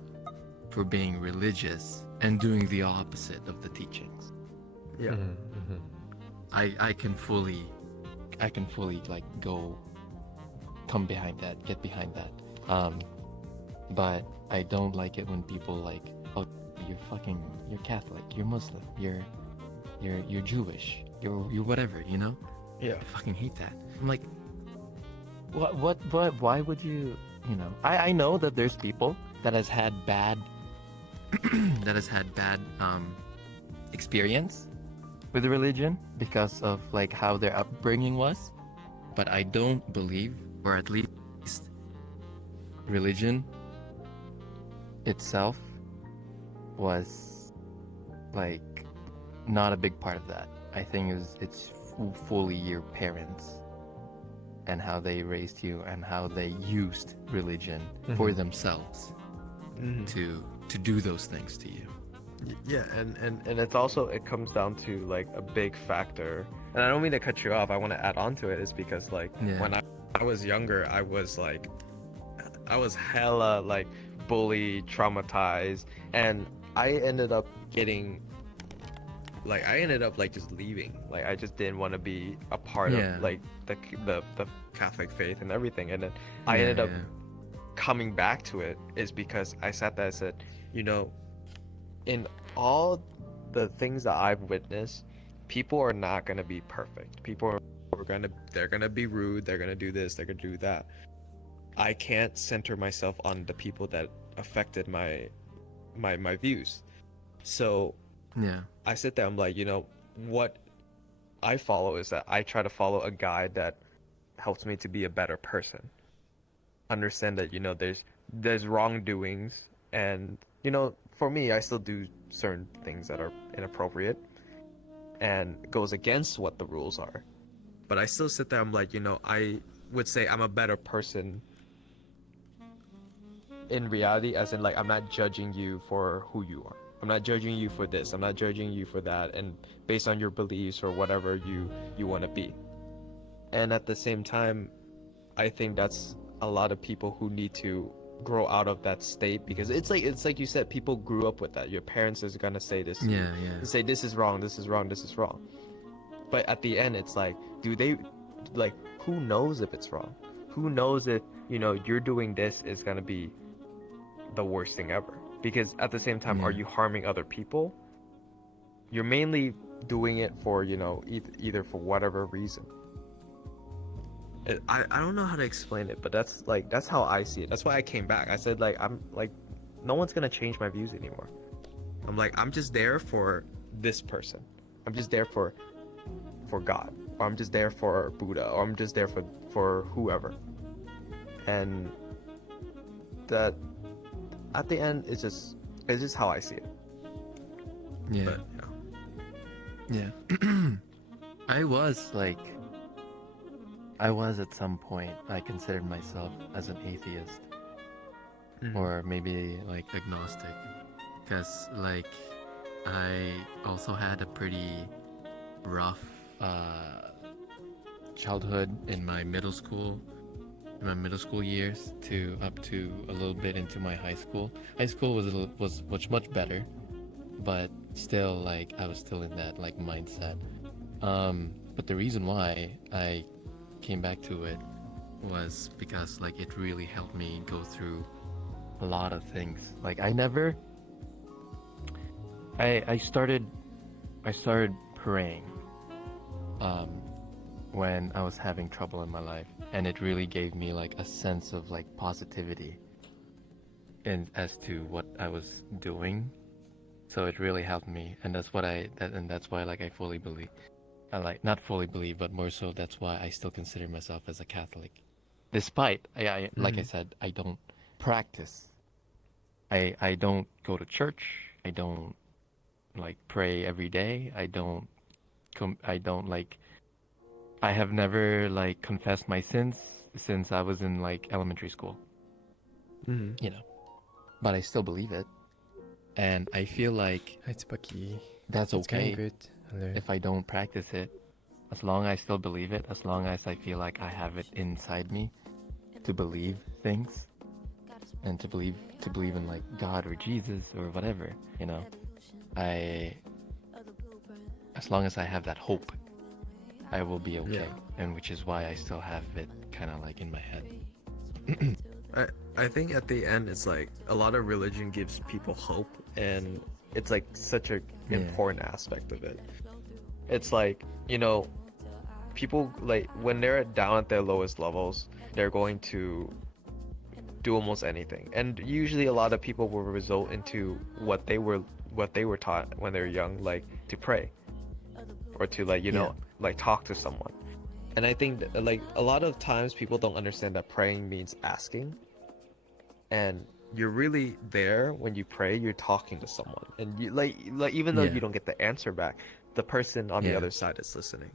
for being religious and doing the opposite of the teachings. Yeah. I can fully like come behind that, get behind that. But I don't like it when people like, oh, you're Catholic, you're Muslim, you're Jewish, you're whatever, you know? Yeah. I fucking hate that. I'm like, what, why would you know? I know that there's people that has had bad, experience with religion because of like how their upbringing was, but I don't believe, or at least religion itself was like not a big part of that. I think it's fully your parents and how they raised you and how they used religion for themselves to do those things to you. Yeah, and it's also, it comes down to like a big factor, and I don't mean to cut you off, I want to add on to it, is because like when I was younger, I was hella like bullied, traumatized, and I ended up just leaving. Like I just didn't want to be a part of like the Catholic faith and everything, and then I ended up coming back to it is because I sat there and said, you know, in all the things that I've witnessed, people are not gonna be perfect. People are they're gonna be rude, they're gonna do this, they're gonna do that. I can't center myself on the people that affected my views. So I sit there, I'm like, you know, what I follow is that I try to follow a guide that helps me to be a better person. Understand that, you know, there's wrongdoings, and you know, for me, I still do certain things that are inappropriate and goes against what the rules are. But I still sit there, I'm like, you know, I would say I'm a better person in reality, as in like I'm not judging you for who you are. I'm not judging you for this. I'm not judging you for that, and based on your beliefs or whatever you want to be. And at the same time, I think that's a lot of people who need to grow out of that state, because it's like you said, people grew up with that. Your parents is gonna say this, say this is wrong, this is wrong, this is wrong. But at the end, it's like, do they, like, who knows if it's wrong? Who knows if, you know, you're doing this is gonna be the worst thing ever? Because at the same time, are you harming other people? You're mainly doing it for, you know, either for whatever reason. I don't know how to explain it, but that's how I see it. That's why I came back. I said, like, I'm like, no one's gonna change my views anymore. I'm like, I'm just there for this person. I'm just there for God, or I'm just there for Buddha, or I'm just there for whoever. And that at the end, it's just how I see it. Yeah. But, Yeah. I was at some point, I considered myself as an atheist, or maybe like agnostic, because like I also had a pretty rough childhood in my middle school, my middle school years to up to a little bit into my high school. High school was much better, but still like I was still in that like mindset. But the reason why I came back to it was because like it really helped me go through a lot of things. Like I started praying when I was having trouble in my life, and it really gave me like a sense of like positivity in as to what I was doing. So it really helped me, and that's why like I fully believe. I like not fully believe, but more so that's why I still consider myself as a Catholic. Despite like I said, I don't practice. I don't go to church. I don't like pray every day. I don't like I have never like confessed my sins since I was in like elementary school. You know. But I still believe it. And I feel like It's Bucky. that's It's kind okay of good. Hello. if I don't practice it. As long as I still believe it, as long as I feel like I have it inside me to believe things and to believe in like God or Jesus or whatever, you know. As long as I have that hope, I will be okay. And which is why I still have it kind of like in my head. I think at the end it's like a lot of religion gives people hope, and it's like such a important aspect of it. It's like, you know, people like when they're down at their lowest levels, they're going to do almost anything, and usually a lot of people will result into what they were taught when they were young, like to pray or to like, you know, like talk to someone. And I think that, like a lot of times people don't understand that praying means asking, and you're really there when you pray, you're talking to someone, and you like even though you don't get the answer back, the person on the other side is listening.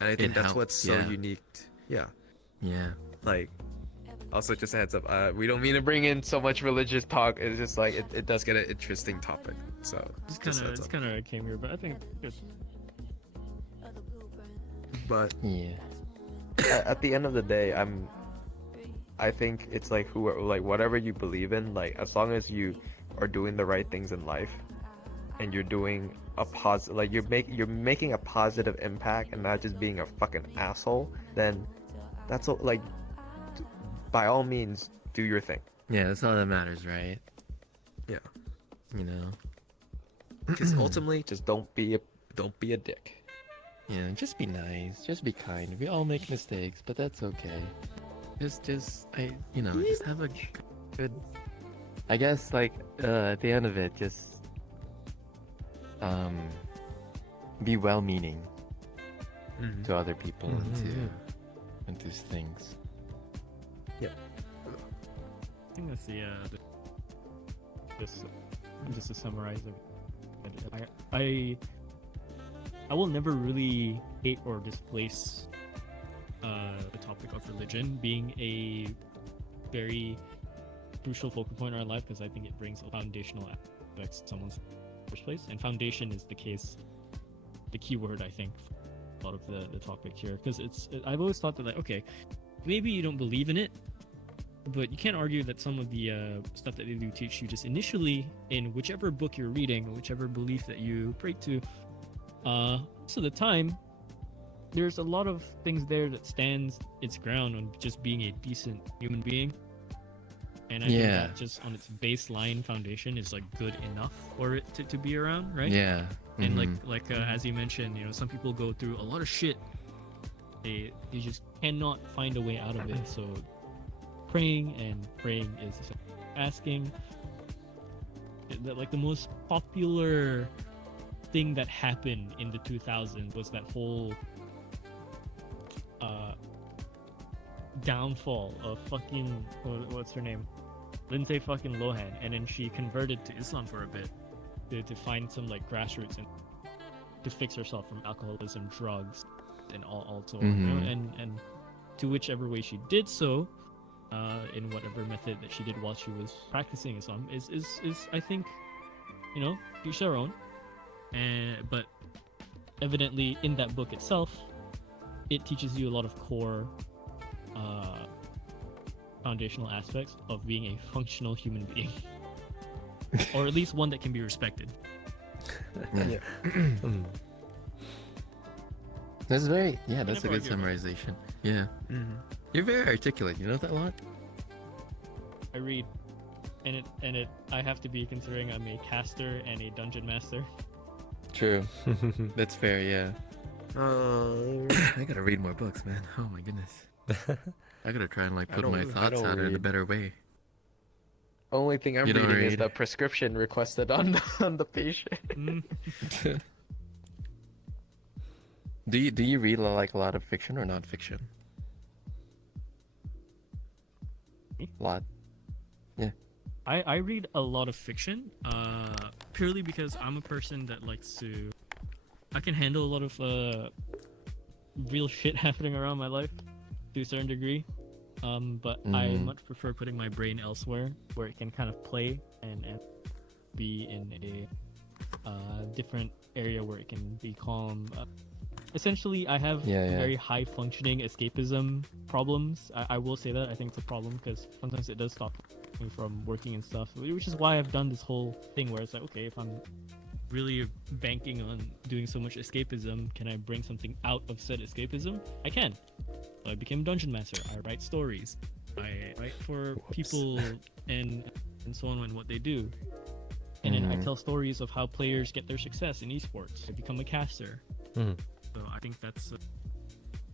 And I think that's what's so unique. Yeah. Like, also just a heads up, we don't mean to bring in so much religious talk. It's just like it does get an interesting topic. So It's kind of came here, but I think it's but Yeah. at the end of the day, I think it's like like whatever you believe in, like as long as you are doing the right things in life, and you're doing a positive, like you're making a positive impact and not just being a fucking asshole, then that's all, like by all means do your thing. Yeah, that's all that matters, right? Yeah. You know. Because ultimately, just don't be a dick. Yeah, just be nice, just be kind. We all make mistakes, but that's okay. Just just have a good. I guess like at the end of it, just be well-meaning to other people and to things. I think that's just to summarize it. I will never really hate or displace the topic of religion being a very crucial focal point in our life, because I think it brings foundational aspects to someone's first place, and foundation is the key word, I think, for a lot of the topic here, because I've always thought that, like, okay, maybe you don't believe in it, but you can't argue that some of the stuff that they do teach you just initially in whichever book you're reading or whichever belief that you pray to, most of the time there's a lot of things there that stands its ground on just being a decent human being. And I think that just on its baseline foundation is like good enough for it to be around, right? Yeah. And like as you mentioned, you know, some people go through a lot of shit. They just cannot find a way out of it. So praying is asking. Like the most popular thing that happened in the 2000s was that whole downfall of fucking what's her name, Lindsay fucking Lohan, and then she converted to Islam for a bit to find some like grassroots and to fix herself from alcoholism, drugs, and also you know, and to whichever way she did so, in whatever method that she did while she was practicing Islam is I think, you know, each their own. But evidently in that book itself, it teaches you a lot of core foundational aspects of being a functional human being, or at least one that can be respected. That's very that's a never good argue about summarization. Yeah. You're very articulate. You know that a lot. I read, and I have to be considering I'm a caster and a dungeon master. True. That's fair. Yeah. I gotta read more books, man. Oh my goodness. I gotta try and like put my thoughts out in a read. better way. Only thing I'm You don't reading is read? the prescription requested on the patient. Do you read like a lot of fiction or non-fiction? Me? A lot. I read a lot of fiction, purely because I'm a person that likes to. I can handle a lot of real shit happening around my life to a certain degree, but I much prefer putting my brain elsewhere where it can kind of play and be in a different area where it can be calm. Essentially, I have very high functioning escapism problems. I will say that I think it's a problem because sometimes it does stop me from working and stuff, which is why I've done this whole thing where it's like, okay, if I'm really banking on doing so much escapism, can I bring something out of said escapism? I can. So I became a dungeon master. I write stories. I write for people and so on and what they do. And then I tell stories of how players get their success in esports. I become a caster. So I think that's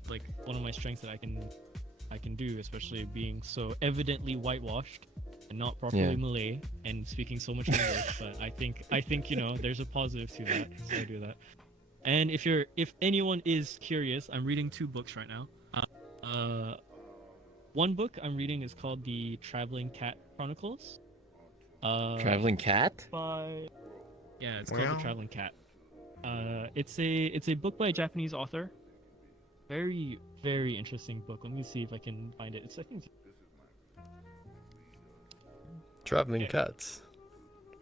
like one of my strengths that I can do, especially being so evidently whitewashed and not properly Malay and speaking so much English. But I think there's a positive to that, so I do that. And if anyone is curious, I'm reading 2 books right now. One book I'm reading is called The Traveling Cat Chronicles. Traveling cat? It's called The Traveling Cat. It's a book by a Japanese author. Very, very interesting book. Let me see if I can find it. I think Traveling cats.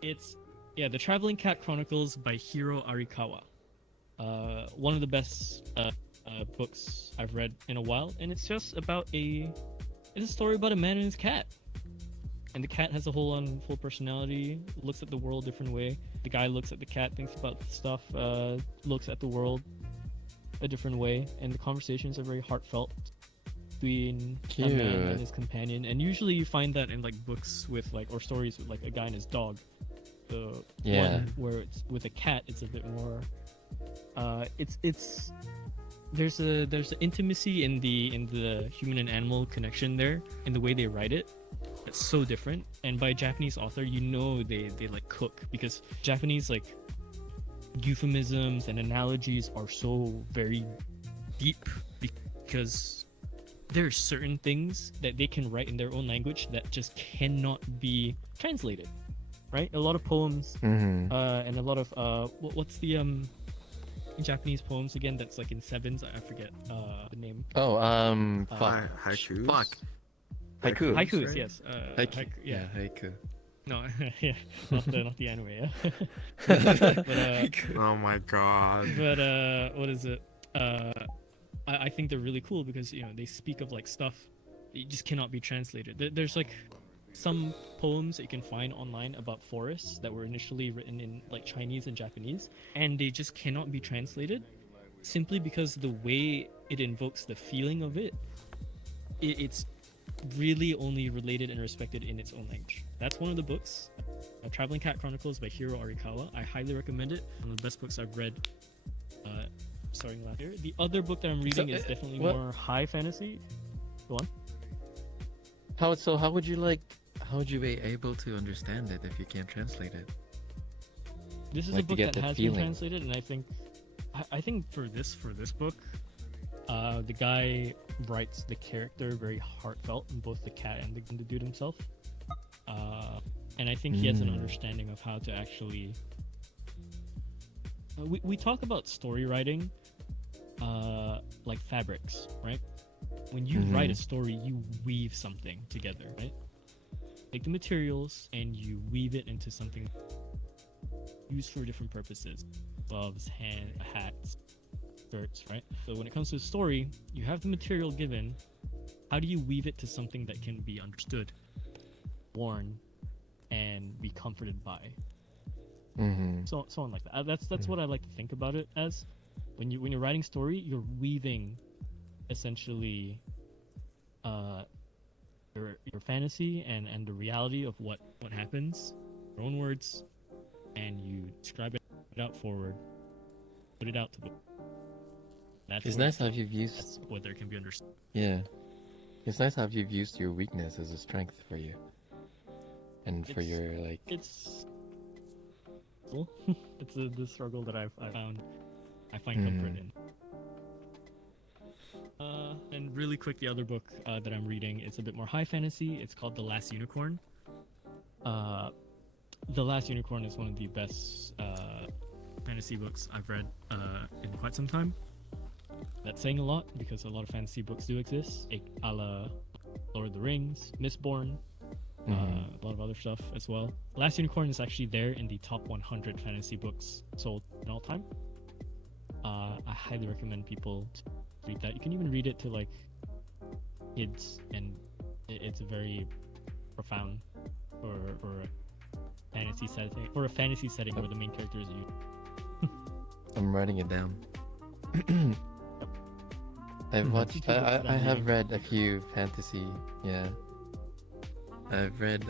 it's The Traveling Cat Chronicles by Hiro Arikawa. One of the best books I've read in a while, and it's just about it's a story about a man and his cat. And the cat has a full personality, looks at the world a different way. The guy looks at the cat, thinks about stuff, looks at the world a different way, and the conversations are very heartfelt between a man and his companion. And usually you find that in like books with or stories with like a guy and his dog. So one where it's with a cat, it's a bit more. There's an intimacy in the human and animal connection there, in the way they write it. It's so different, and by a Japanese author, they like cook, because Japanese like euphemisms and analogies are so very deep, because there are certain things that they can write in their own language that just cannot be translated, right? A lot of poems and a lot of what's the Japanese poems again that's like in sevens? I forget the name. Haikus. Fuck. Haikus, Haikus, right? yes. Haiku. Yeah. Haiku. No, yeah, not the anime. Yeah. But, Oh my god. but what is it? I think they're really cool because they speak of like stuff that just cannot be translated. There's like some poems that you can find online about forests that were initially written in like Chinese and Japanese, and they just cannot be translated simply because the way it invokes the feeling of it's really only related and respected in its own language. That's one of the books, Traveling Cat Chronicles by Hiro Arikawa. I highly recommend it. One of the best books I've read starting last year. The other book that I'm reading is definitely more high fantasy. Go on. How would you be able to understand it if you can't translate it? This is Like a to book get that the has feeling. been translated, and I think for this book, the guy writes the character very heartfelt, in both the cat and the dude himself. And I think he has an understanding of how to actually. We talk about story writing, like fabrics, right? When you write a story, you weave something together, right? Take the materials and you weave it into something used for different purposes: gloves, hats, shirts, right? So when it comes to a story, you have the material given, how do you weave it to something that can be understood, worn, and be comforted by? So on like that. That's what I like to think about it as. When you're writing story, you're weaving essentially your fantasy and the reality of what happens, your own words, and you describe it out forward, put it out to the. It's nice how you've used. That's what there can be understood. Yeah, it's nice how you've used your weakness as a strength for you, and for your like. It's the struggle that I find comfort in. And really quick, the other book that I'm reading, it's a bit more high fantasy. It's called The Last Unicorn. The Last Unicorn is one of the best fantasy books I've read in quite some time. That's saying a lot because a lot of fantasy books do exist, a la Lord of the Rings, Mistborn, a lot of other stuff as well. Last Unicorn is actually there in the top 100 fantasy books sold in all time. I highly recommend people to read that. You can even read it to like kids, and it's very profound for a fantasy setting. For a fantasy setting where the main character is you. I'm writing it down. I've watched. I have read a few fantasy. Yeah. I've read.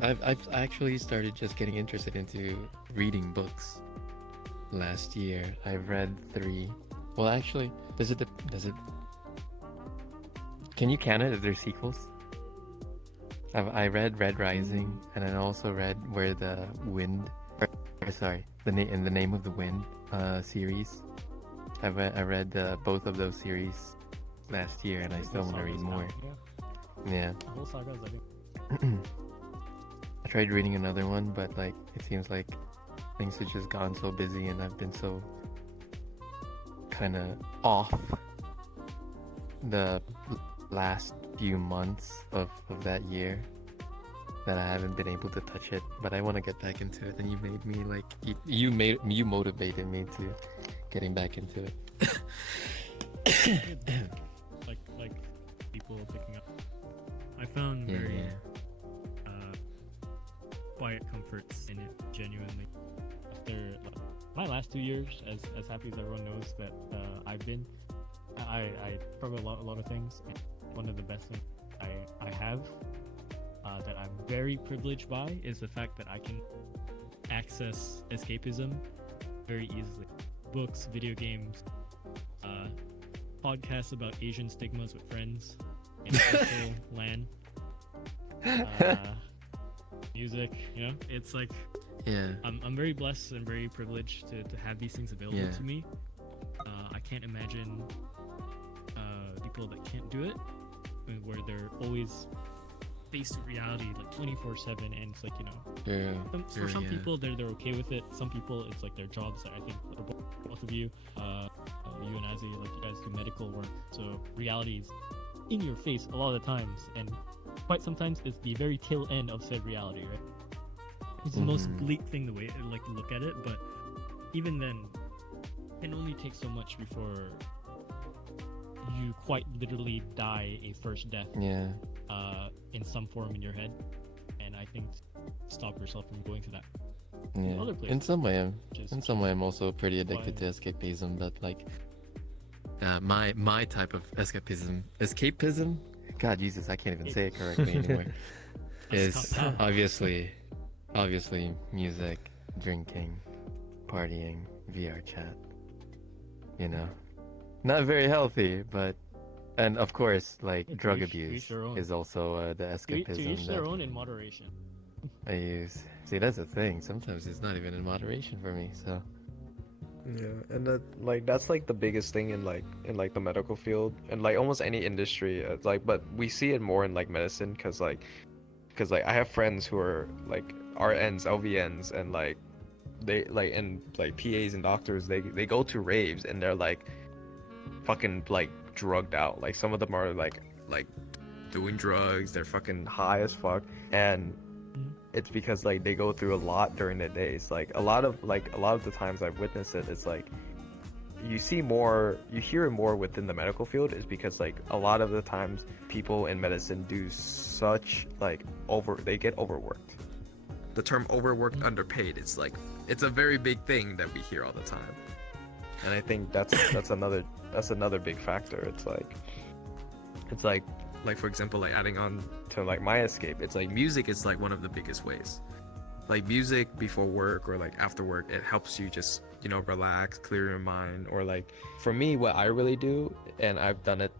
I've actually started just getting interested into reading books. Last year, I've read 3. Well, actually, does it? Can you count it as their sequels? I read Red Rising, and I also read Where the Wind. The Name of the Wind series. I read both of those series last year, and I still want to read more. Yeah. The whole saga is, I think. I tried reading another one, but like it seems like things have just gone so busy, and I've been so kind of off the last few months of that year that I haven't been able to touch it. But I want to get back into it, and you made me like you motivated me to getting back into it. like people picking up. I found very quiet comforts in it, genuinely. After my last 2 years, as happy as everyone knows that I've been, I struggle a lot of things. And one of the best things I have that I'm very privileged by is the fact that I can access escapism very easily. Books, video games, podcasts about Asian stigmas with friends in virtual LAN, music. You know, it's like I'm very blessed and very privileged to have these things available to me. I can't imagine people that can't do it, where they're always faced with reality like 24/7, and it's like, you know, for some people they're okay with it. Some people it's like their jobs. I think for both of you, you and Azzy, like you guys do medical work, so reality is in your face a lot of the times, and quite sometimes it's the very tail end of said reality, right? It's the most bleak thing the way like to look at it, but even then, it can only take so much before you quite literally die a first death. In some form in your head, and I think stop yourself from going to that. Other places, in some way, I'm also pretty addicted to escapism, but like my type of escapism. God, Jesus, I can't even say it correctly anymore. Is obviously music, drinking, partying, VR chat. You know, not very healthy, but. And of course, like drug abuse is also the escapism. To each their own in moderation. I use. See, that's the thing. Sometimes it's not even in moderation for me. So. Yeah, and that's like the biggest thing in the medical field, and like almost any industry. It's like, but we see it more in like medicine, cause I have friends who are like RNs, LVNs, and like they like and like PAs and doctors. They go to raves and they're like fucking like drugged out. Like some of them are like doing drugs, they're fucking high as fuck, and it's because like they go through a lot during the days. Like a lot of the times I've witnessed it, it's like you see more, you hear it more within the medical field, is because like a lot of the times people in medicine do such like they get overworked. The term overworked, underpaid, it's like, it's a very big thing that we hear all the time. And I think that's another big factor. It's like for example, like adding on to like my escape, it's like music is like one of the biggest ways. Like music before work or like after work, it helps you just, you know, relax, clear your mind. Or like for me, what I really do, and I've done it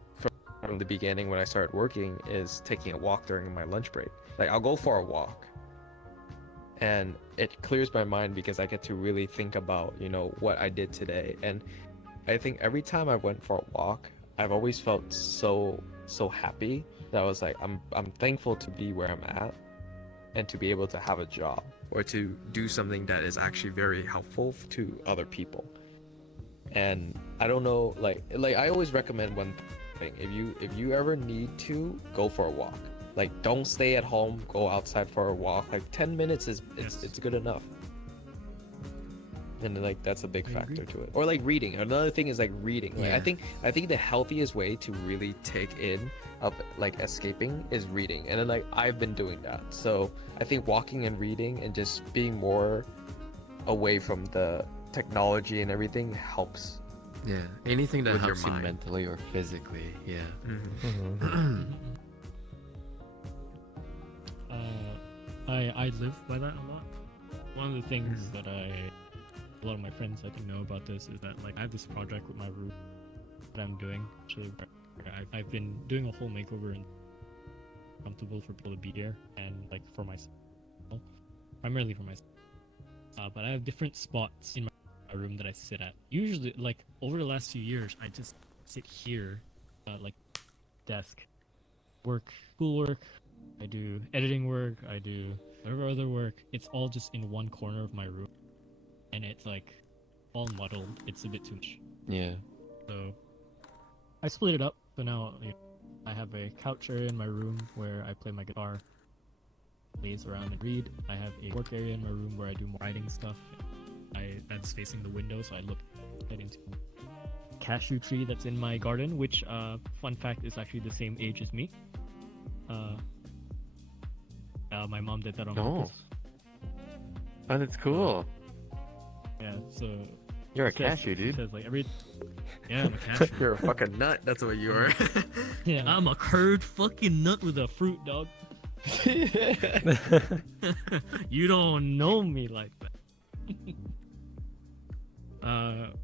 from the beginning when I started working, is taking a walk during my lunch break. Like I'll go for a walk and it clears my mind because I get to really think about, you know, what I did today. And I think every time I went for a walk, I've always felt so happy that I was like, I'm thankful to be where I'm at and to be able to have a job or to do something that is actually very helpful to other people. And I don't know, like I always recommend one thing: if you ever need to, go for a walk. Like, don't stay at home, go outside for a walk. Like 10 minutes is it's good enough. And like that's a big factor to it. Or like reading. Another thing is like reading. Like I think the healthiest way to really take in of like escaping is reading. And then like I've been doing that. So I think walking and reading and just being more away from the technology and everything helps. Yeah, anything that With helps your you mind. mentally or physically. Yeah. I live by that a lot. One of the things that a lot of my friends I think know about this is that like I have this project with my room that I'm doing. Actually, I've been doing a whole makeover and comfortable for people to be here and like for myself, primarily for myself. But I have different spots in my room that I sit at. Usually, like over the last few years, I just sit here, like desk, work, schoolwork. I do editing work. I do whatever other work. It's all just in one corner of my room, and it's like all muddled. It's a bit too much. Yeah. So I split it up. So now I have a couch area in my room where I play my guitar, laze around and read. I have a work area in my room where I do more writing stuff. That's facing the window, so I look into cashew tree that's in my garden, which fun fact is actually the same age as me. My mom did that on purpose. Oh, that's cool. Yeah, so You're a it says- cashew, it dude. says, like yeah, I'm a cashew. You're a fucking nut. That's what you are. Yeah, I'm a curd fucking nut with a fruit, dog. You don't know me like that.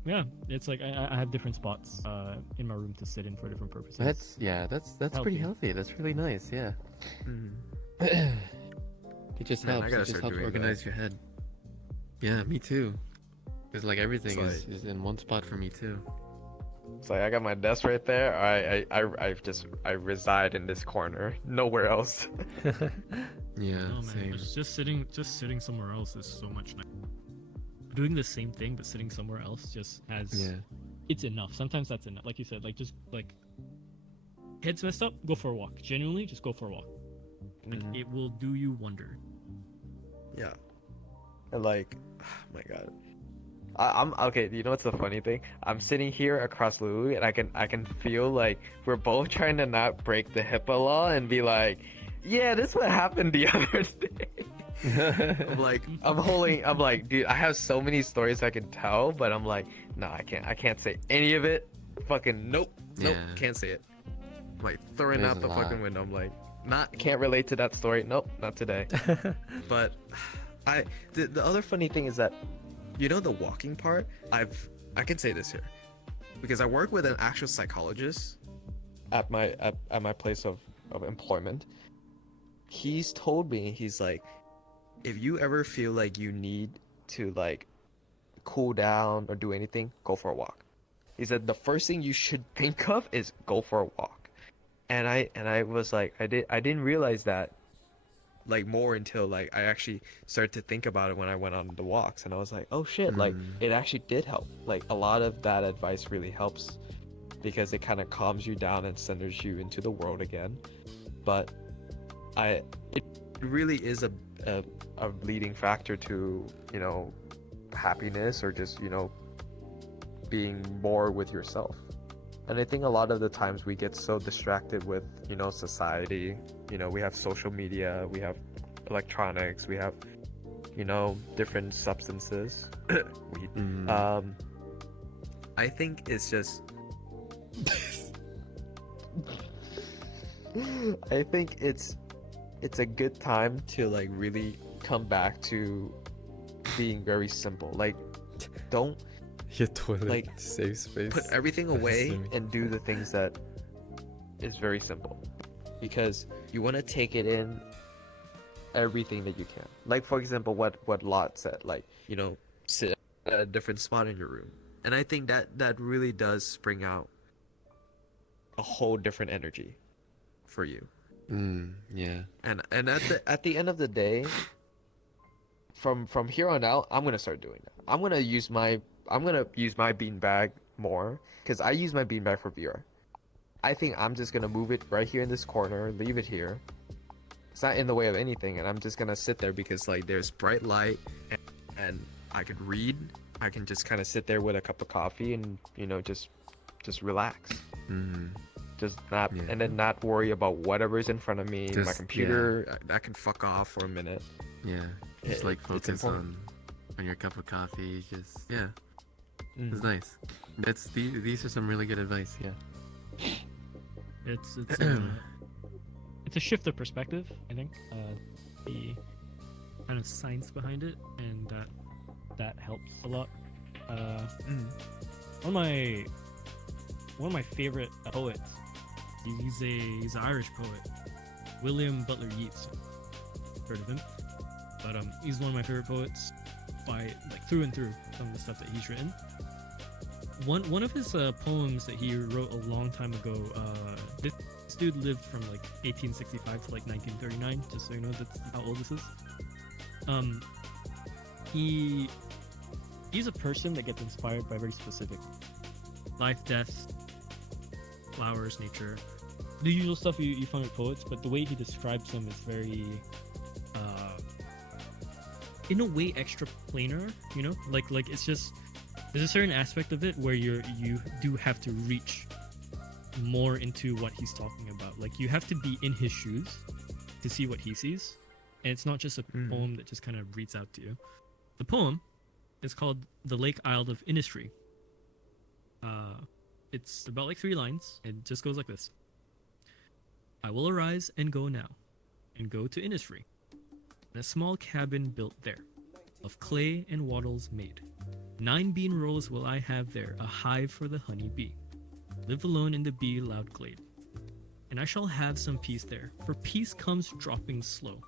Yeah, it's like I have different spots in my room to sit in for different purposes. That's pretty healthy. That's really nice. Yeah. It just Man, I helps. gotta It just start helps doing organize that. your head. Yeah, me too. Because like everything It's is in one spot for me too. It's like I got my desk right there. I reside in this corner, nowhere else. Yeah, Oh man, same. just sitting somewhere else is so much nicer. Doing the same thing but sitting somewhere else just has Yeah. it's enough. Sometimes that's enough. Like you said, like just like head's messed up, go for a walk. Genuinely, just go for a walk. Like, it will do you wonder. Yeah. And like, oh my god. I'm okay. You know what's the funny thing? I'm sitting here across Lulu, and I can feel like we're both trying to not break the HIPAA law and be like, yeah, this is what happened the other day. I'm like, dude, I have so many stories I can tell, but I'm like, no, I can't say any of it. Fucking nope, Yeah. can't say it. I'm like throwing There's out the a lot. fucking window. I'm like, can't relate to that story. Nope, not today. But the other funny thing is that, you know, the walking part, I can say this here because I work with an actual psychologist at my place of employment. He's told me, he's like, if you ever feel like you need to like cool down or do anything, go for a walk. He said the first thing you should think of is go for a walk. And I was like, I didn't realize that like more until like I actually started to think about it when I went on the walks, and I was like, oh shit, like it actually did help. Like a lot of that advice really helps because it kind of calms you down and centers you into the world again. But it really is a leading factor to, you know, happiness or just, you know, being more with yourself. And I think a lot of the times we get so distracted with, you know, society. You know, we have social media, we have electronics, we have, you know, different substances. Weed. I think it's just I think it's a good time to like really come back to being very simple. Like, don't Your toilet Like, safe space. put everything away Swimming. and do the things that is very simple, because you want to take it in everything that you can. Like, for example, what Lot said, like, you know, sit at a different spot in your room. And I think that really does spring out a whole different energy for you. Yeah. And at the end of the day, from here on out, I'm gonna start doing that. I'm gonna use my beanbag more, because I use my beanbag for VR. I think I'm just gonna move it right here in this corner, leave it here. It's not in the way of anything, and I'm just gonna sit there because like there's bright light, and I could read. I can just kind of sit there with a cup of coffee and, you know, just relax. Just not, Yeah. and then not worry about whatever's in front of me. My Just- computer, I can fuck off for a minute. Yeah. Just It- like it's focus important. on your cup of coffee. Just yeah. Mm. It's nice. These are some really good advice. Yeah. It's it's a shift of perspective, I think. The kind of science behind it, and that helps a lot. One of my favorite poets. He's an Irish poet, William Butler Yeats. Heard of him? But he's one of my favorite poets by like through and through. Some of the stuff that he's written. One of his poems that he wrote a long time ago. This dude lived from like 1865 to like 1939. Just so you know, that's how old this is. He's a person that gets inspired by very specific life, death, flowers, nature, the usual stuff you find with poets. But the way he describes them is very, in a way, extra planar. You know, like it's just there's a certain aspect of it where you do have to reach more into what he's talking about. Like you have to be in his shoes to see what he sees, and it's not just a poem that just kind of reads out to you. The poem is called "The Lake Isle of Innisfree." It's about like 3 lines. It just goes like this: I will arise and go now, and go to Innisfree, in a small cabin built there, of clay and wattles made. 9 bean rows will I have there, a hive for the honey bee. Live alone in the bee loud glade, and I shall have some peace there, for peace comes dropping slow,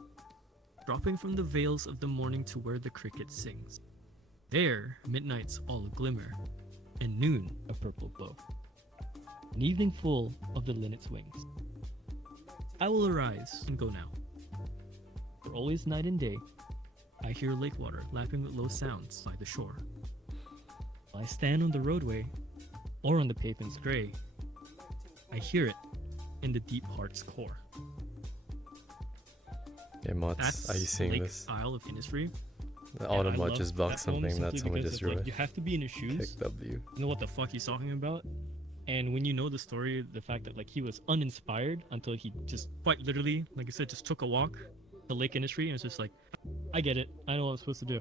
dropping from the veils of the morning to where the cricket sings. There, midnight's all a glimmer, and noon a purple glow, an evening full of the linnet's wings. I will arise and go now, for always night and day I hear lake water lapping with low sounds by the shore. While I stand on the roadway or on the pavement's gray, I hear it in the deep heart's core. Hey mods, That's are you seeing Lake this? Isle of Innisfree. All the And I mod love just blocked that poem something that simply someone because just it's like, wrote. you have to be in his shoes. Kick W. Know what the fuck he's talking about. And when you know the story, the fact that like he was uninspired until he just quite literally, like I said, just took a walk to Lake Industry and was just like, I get it. I know what I'm supposed to do.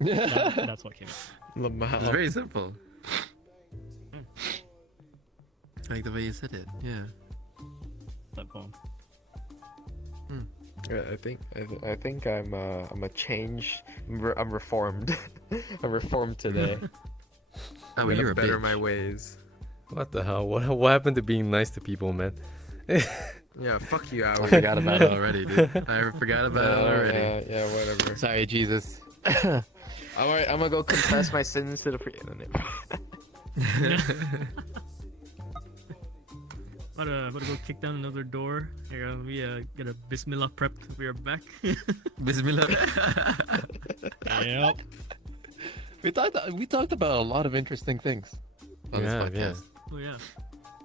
That's what came out. It's very simple. I like the way you said it. Yeah. That poem. Yeah, I think I'm a change. I'm reformed. I'm reformed today. Oh, I'm you're gonna a better bitch. my ways. What the hell? What happened to being nice to people, man? Yeah, fuck you, I Howie. forgot about it already, dude. I forgot about it already. Yeah, whatever. Sorry, Jesus. Alright, I'm gonna go confess my sins to the free internet. About to go kick down another door. Here, we get a Bismillah prepped. We are back. Bismillah. Yep. We talked about a lot of interesting things. On this Yeah, podcast. Oh yeah.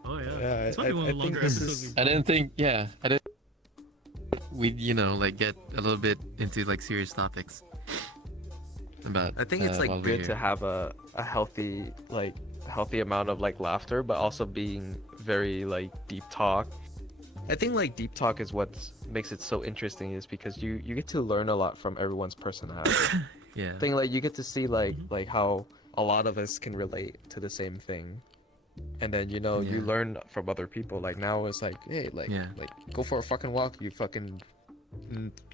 Oh yeah. Yeah, it's probably one of the I think longer this episodes. is- we've I didn't think, yeah, I didn't. We, like, get a little bit into, like, serious topics. about. I think it's like while we're good here. to have a healthy amount of like laughter, but also being very like deep talk. I think like deep talk is what makes it so interesting, is because you get to learn a lot from everyone's personality. Yeah. I think like you get to see like how a lot of us can relate to the same thing, and then you Yeah. learn from other people. Like now it's like, hey, like Yeah. like go for a fucking walk, you fucking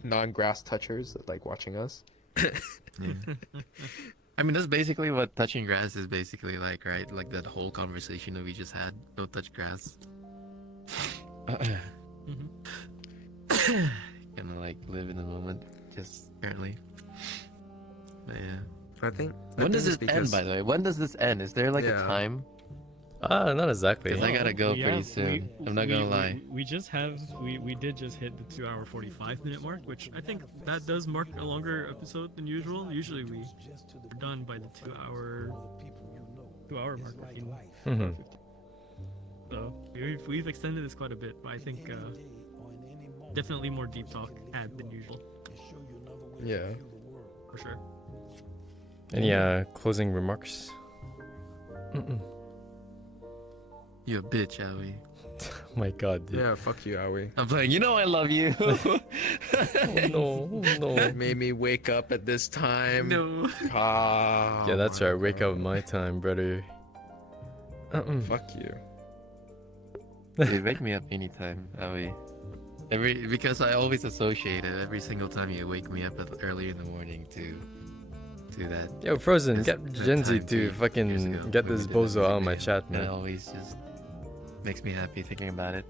non-grass touchers like watching us. Yeah. I mean, that's basically what touching grass is basically like, right? Like that whole conversation that we just had. Don't touch grass. Gonna like live in the moment, just apparently. But yeah. I think. When does it's this end, by the way? When does this end? Is there like a Yeah. time? Not exactly. Because I gotta go We pretty have- soon. I'm not gonna lie. We did just hit the 2-hour 45-minute mark, which I think that does mark a longer episode than usual. Usually we're done by the 2-hour mark. Mhm. So we've extended this quite a bit, but I think definitely more deep talk had than usual Yeah. for sure. Any closing remarks? Mm-mm. You a bitch, Howie. Oh my god, dude. Yeah. Fuck you, Aoi. I'm playing. You know I love you. Oh no, oh no. Made me wake up at this time. No. Ah, Yeah, that's my right. Wake up God. my time, brother. Fuck you. Dude, wake me up anytime, Howie. Because I always associate it every single time you wake me up early in the morning to that. Yo, Frozen, This- get the Gen Z time to 2 years fucking ago get when we this did the bozo out of my music chat, video. It man. always just makes me happy thinking about it.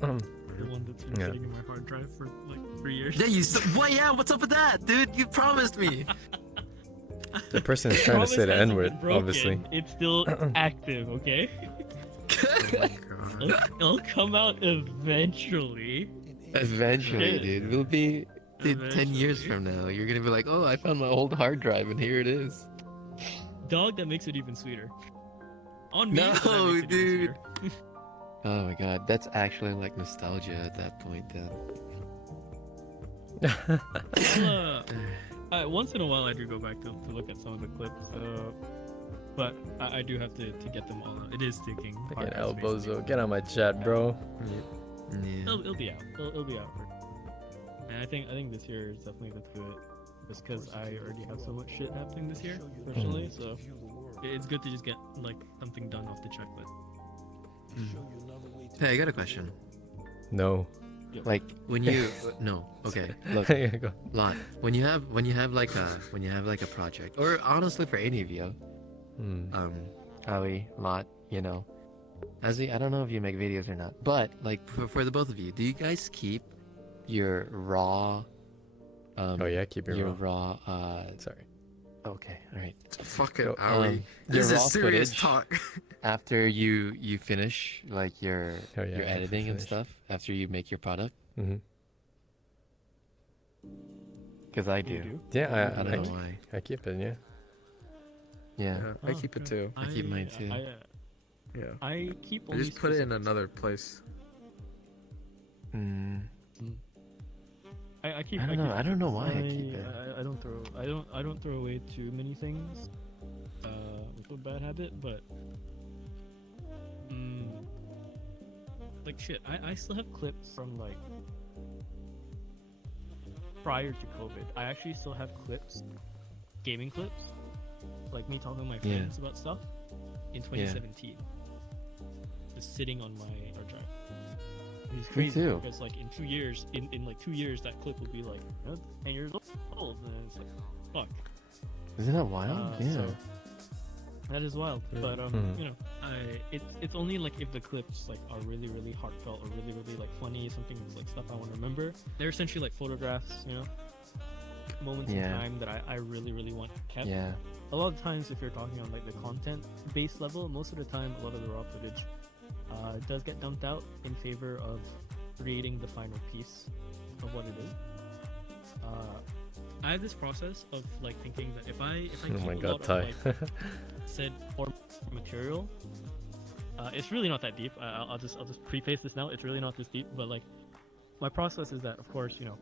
The one that's been Yeah. sitting in my hard drive for like 3 years. Yeah, what? Yeah, what's up with that, dude? You promised me. The person is trying to say the Promise hasn't N word, been broken. obviously. It's still active, okay? It'll come out eventually. Eventually, Yeah. dude. We'll be 10 years Eventually. from now. You're gonna be like, oh, I found my old hard drive, and here it is. Dog, that makes it even sweeter. On me, No, that makes it even dude. sweeter. Oh my god, that's actually like nostalgia at that point. Once in a while, I do go back to look at some of the clips, but I do have to get them all out. It is taking. Fucking hard El space to Bozo, do. get on my chat, bro. Yeah. It'll be out. It'll be out. And I think this year is definitely the to it, just because I already have so much shit happening this year personally. So it's good to just get like something done off the checklist. Hey, I got a question. No. Like when you no, okay. Look, Go. Lot. When you have like a project, or honestly for any of you, Hmm. Ali, Lot, you know, Azzy, I don't know if you make videos or not, but like for the both of you, do you guys keep your raw? Oh yeah, keep your your raw. raw. Sorry. Okay, all right. Fucking Yo, Aoi. your This raw is serious footage talk. after you finish like your Oh, yeah, your after editing and finish. stuff, after you make your product, Mm-hmm. because I You do. Yeah, I don't know why. I keep it. Yeah. Yeah. Yeah, I keep it too. I keep mine too. Yeah. I keep. I Only just put it in specific- another place. Mm, I keep. I don't know. I don't know why I keep it. I don't throw. I don't throw away too many things. It's a bad habit, but. Like shit, I still have clips from like prior to COVID. I actually still have clips, gaming clips, like me talking to my Yeah. friends about stuff in 2017. Just sitting on my hard drive. It's Me crazy too. because like in 2 years, in like 2 years, that clip will be like 10 years old, and it's like, fuck. Isn't that wild? Yeah. So that is wild, but Mhm. you know, it's only like if the clips like are really really heartfelt or really really like funny, something that's like stuff I want to remember. They're essentially like photographs, you know, moments in Yeah. time that I really really want kept. Yeah. A lot of times, if you're talking on like the content based level, most of the time, a lot of the raw footage does get dumped out in favor of creating the final piece of what it is. I have this process of like thinking that if I Oh keep my a god, lot Ty. of like said or material, it's really not that deep. I'll just preface this now. It's really not this deep, but like my process is that, of course, you know,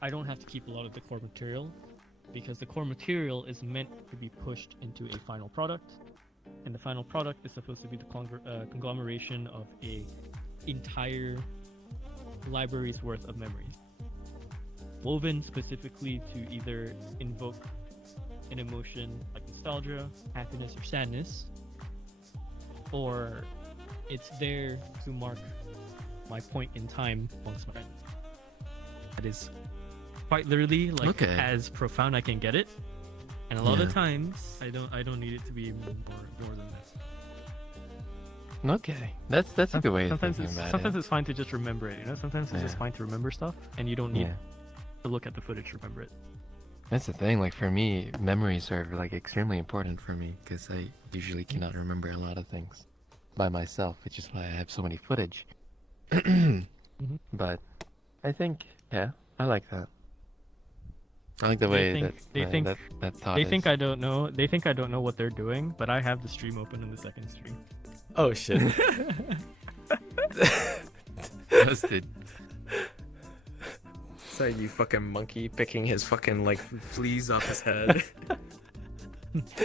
I don't have to keep a lot of the core material because the core material is meant to be pushed into a final product, and the final product is supposed to be the conglomeration of a entire library's worth of memories, woven specifically to either invoke an emotion like nostalgia, happiness, or sadness, or it's there to mark my point in time amongst my friends. That is quite literally like Okay. as profound I can get it, and a lot of Yeah. times I don't need it to be more than that. Okay, that's a good way of Sometimes thinking about sometimes it. it's fine to just remember it. You know, sometimes it's just Yeah. fine to remember stuff, and you don't need Yeah, to look at the footage to remember it. that's the thing. Like for me, memories are like extremely important for me because I usually cannot remember a lot of things by myself, which is why I have so many footage. But I think, yeah, I like that. I like the way that thought They is. think I don't know. They think I don't know what they're doing, but I have the stream open in the second stream. Oh shit. Busted. It's like you fucking monkey picking his fucking like fleas off his head.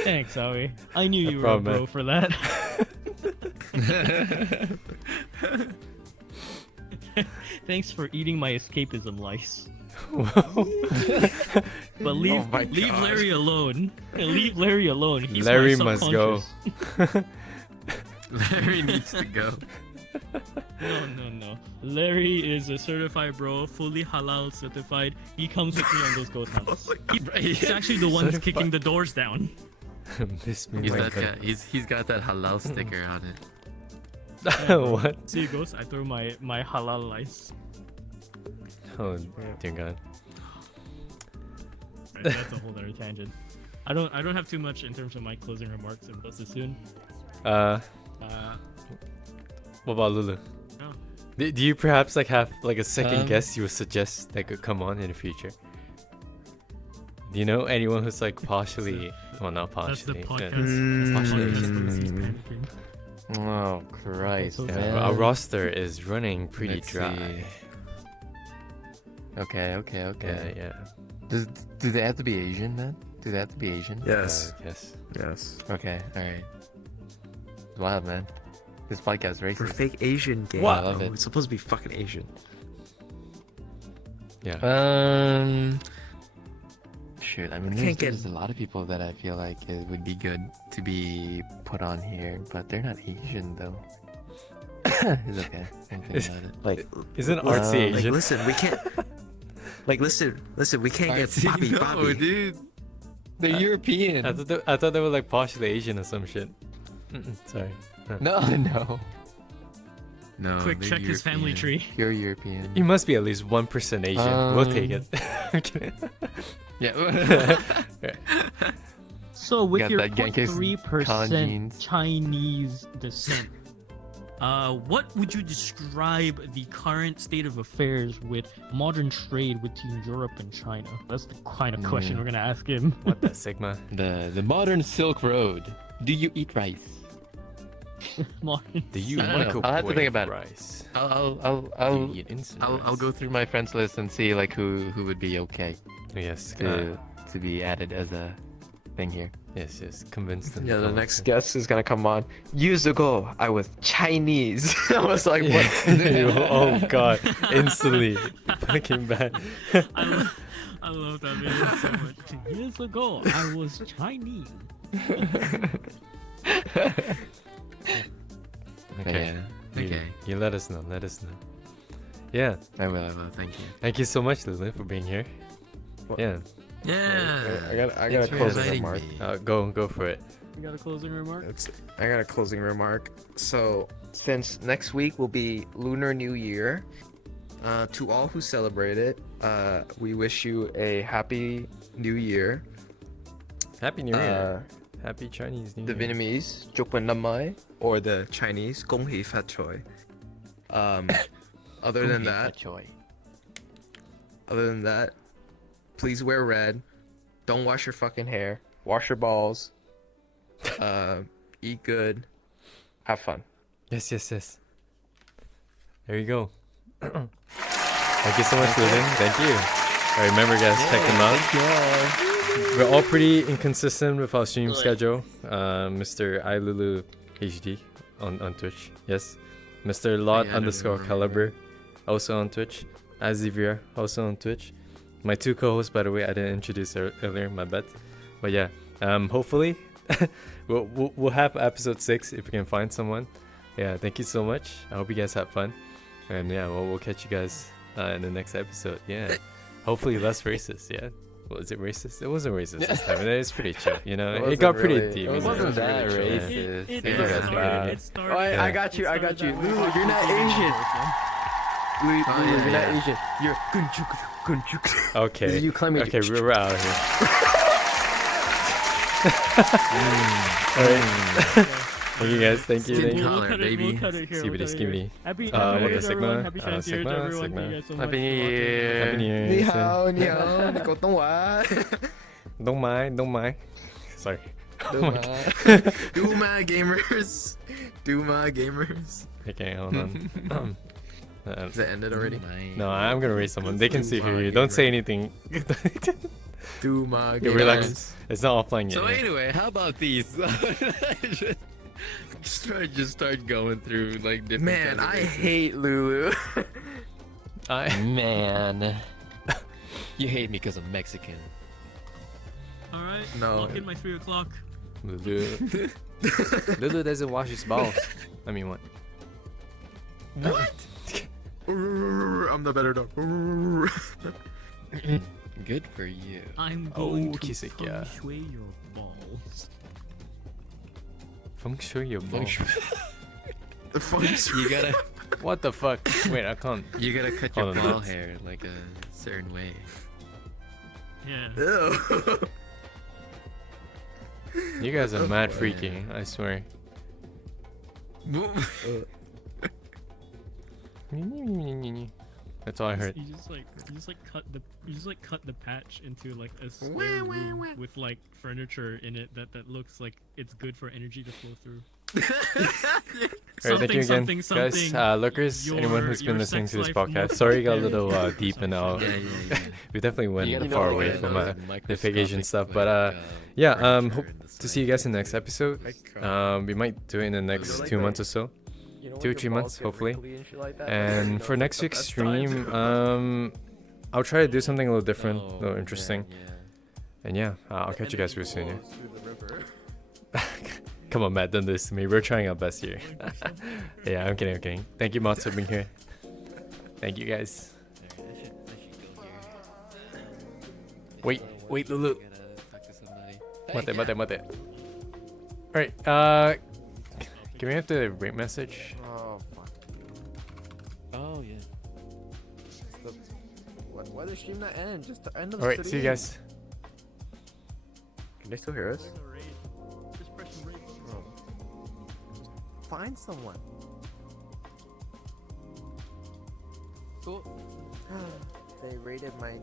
Thanks, Aoi. I knew No you problem, were a bro man. for that. Thanks for eating my escapism lice. But leave Oh my leave God. Larry alone. Leave Larry alone. He's Larry my must go. subconscious. Larry needs to go. No. Larry is a certified bro, fully halal certified. He comes with me on those ghost hunts. He's actually the one Certified. kicking the doors down. Miss me, He's my that God. guy. He's got that halal sticker on it. What? See, ghost. I throw my halal lice. Oh dear God. Right, that's a whole other tangent. I don't have too much in terms of my closing remarks and close this soon. Uh, Uh, what about Lulu? no. Do you perhaps like have like a second Um, guest you would suggest that could come on in the future? Do you know anyone who's like partially, well, not That's the partially, podcast. Mm. That's the Partially podcast Asian. because he's panicking. Oh Christ, so yeah, man. our roster is running pretty Let's dry. see. Okay. Yeah. Do they have to be Asian then? Do they have to be Asian? Yes. Yes. Yes. Okay, alright. Wild, man. This podcast We're racist. fake Asian gang. What? I love bro. it. It's supposed to be fucking Asian. Yeah. Shoot, I mean, We there's, can't get- there's a lot of people that I feel like it would be good to be put on here, but they're not Asian though. It's okay. I'm thinking about it. Like, Isn't artsy like, Like, Asian? listen, we can't. Like, listen, we can't get Bobby, no, Bobby. dude. They're European. I thought they were like partially Asian or some shit. Sorry. No. No, Quick, they're check his family European. tree. Pure European. You must be at least 1% Asian. We'll take it. Okay. Yeah. So with Got your that Genghis Khan 3% genes. Chinese descent, what would you describe the current state of affairs with modern trade between Europe and China? That's the kind of question we're gonna ask him. What the Sigma? The modern Silk Road. Do you eat rice? Modern Do you I don't know. microwave I'll have to think about it. rice? I'll Do you eat instant I'll rice? go through my friends list and see like who would be okay Yes. to be added as a thing here. Yes. Convince them. Yeah, to the come next up guest is gonna come on. Years ago, I was Chinese. I was like, with- what? Yeah. Oh God! Instantly, fucking bad. I love that video so much. Years ago, I was Chinese. Okay. Yeah. You- Okay. You let us know. Let us know. Yeah. I will. Thank you. Thank you so much, Lulu, for being here. What? Yeah. Yeah. I got a Thanks for closing inviting remark. me. Go for it. You got a closing remark? I got a closing remark. So, since next week will be Lunar New Year, to all who celebrate it, we wish you a happy New Year. Happy New Year. Happy Chinese New The Year. Vietnamese, Chúc mừng năm mới, or the Chinese, Gong Hei Fat Choi. Other than that, please wear red. Don't wash your fucking hair. Wash your balls. Eat good. Have fun. Yes. There you go. Thank you so much, Lulu. Thank you. Alright, remember guys, check them out. Yeah. We're all pretty inconsistent with our stream schedule. Mr. iLulu HD on Twitch. Yes. Mr. Lot _ Caliber also on Twitch. Azivir also on Twitch. My two co-hosts, by the way, I didn't introduce earlier, my bad. But yeah, hopefully we'll have episode 6 if we can find someone. Yeah, thank you so much. I hope you guys had fun. And yeah, we'll catch you guys in the next episode. Yeah. Hopefully less racist, yeah. Was it racist? It wasn't racist this time. It was pretty chill, you know. It got pretty deep. It wasn't that really chill, racist. Thank you guys, man. It started. Oh, I Yeah. got you. Lulu, Lulu, you're not Asian. Lulu, yeah, you're not yeah. Asian. You're kunchuk. Okay. You climb Okay, we're out of here. Alright. Thank you guys. Thank you. Skin Thank you. color, baby. We'll cut it here. Skibbity, skibbity. Happy What New the Year, Sigma? everyone. Happy Chinese New Year to Sigma, everyone. Sigma. Thank you guys so much. Happy New for watching. Year. Happy New Year. 你好，你好，你狗懂我啊？ Don't mind. Sorry. Duma gamers. Duma gamers. Okay, hold on. Is it ended already? No, I'm gonna raise someone. They can see you. Don't say anything. Duma Yeah, gamers. relax. It's not offline yet. So yeah. anyway, how about these? just start going through like different. Man, kinds of I races. hate Lulu. Man. You hate me because I'm Mexican. All right. No. Lock in my 3 o'clock. Lulu. Lulu doesn't wash his balls. I mean, what? I'm the better dog. Good for you. I'm Oh, going to kiss it, feng yeah. shui your balls. Feng shui your balls. The feng shui. You gotta What the fuck? Wait, I can't. cut your Hold on, ball let's- hair like a certain way. Yeah. Ew. You guys are mad freaky, I swear. That's all I heard. You just cut the patch into like a square room with like furniture in it that looks like it's good for energy to flow through. Alright, thank you again, something, guys. something. Lurkers, anyone who's been Your listening sex to this life podcast. more Sorry, it got a little prepared deep and out. Yeah. We definitely went You far know, away yeah, from those the fake Asian stuff, but yeah. Hope to see you guys in the next episode. We might do it in the next 2 months or so. 2 or 3 months, hopefully. And for next week's stream, I'll try to do something a little different, a little interesting. And yeah, I'll catch you guys real soon. Yeah. Come on, Matt, don't do this to me. We're trying our best here. Yeah, I'm kidding. Thank you, Mods, for being here. Thank you, guys. Wait, Lulu. Mate. Alright, can we have the rate message? Oh fuck. Oh yeah. Why the stream not end? Just end the Alright, see you guys. Can they still hear us? Just press the rate. Find someone. Cool. They rated my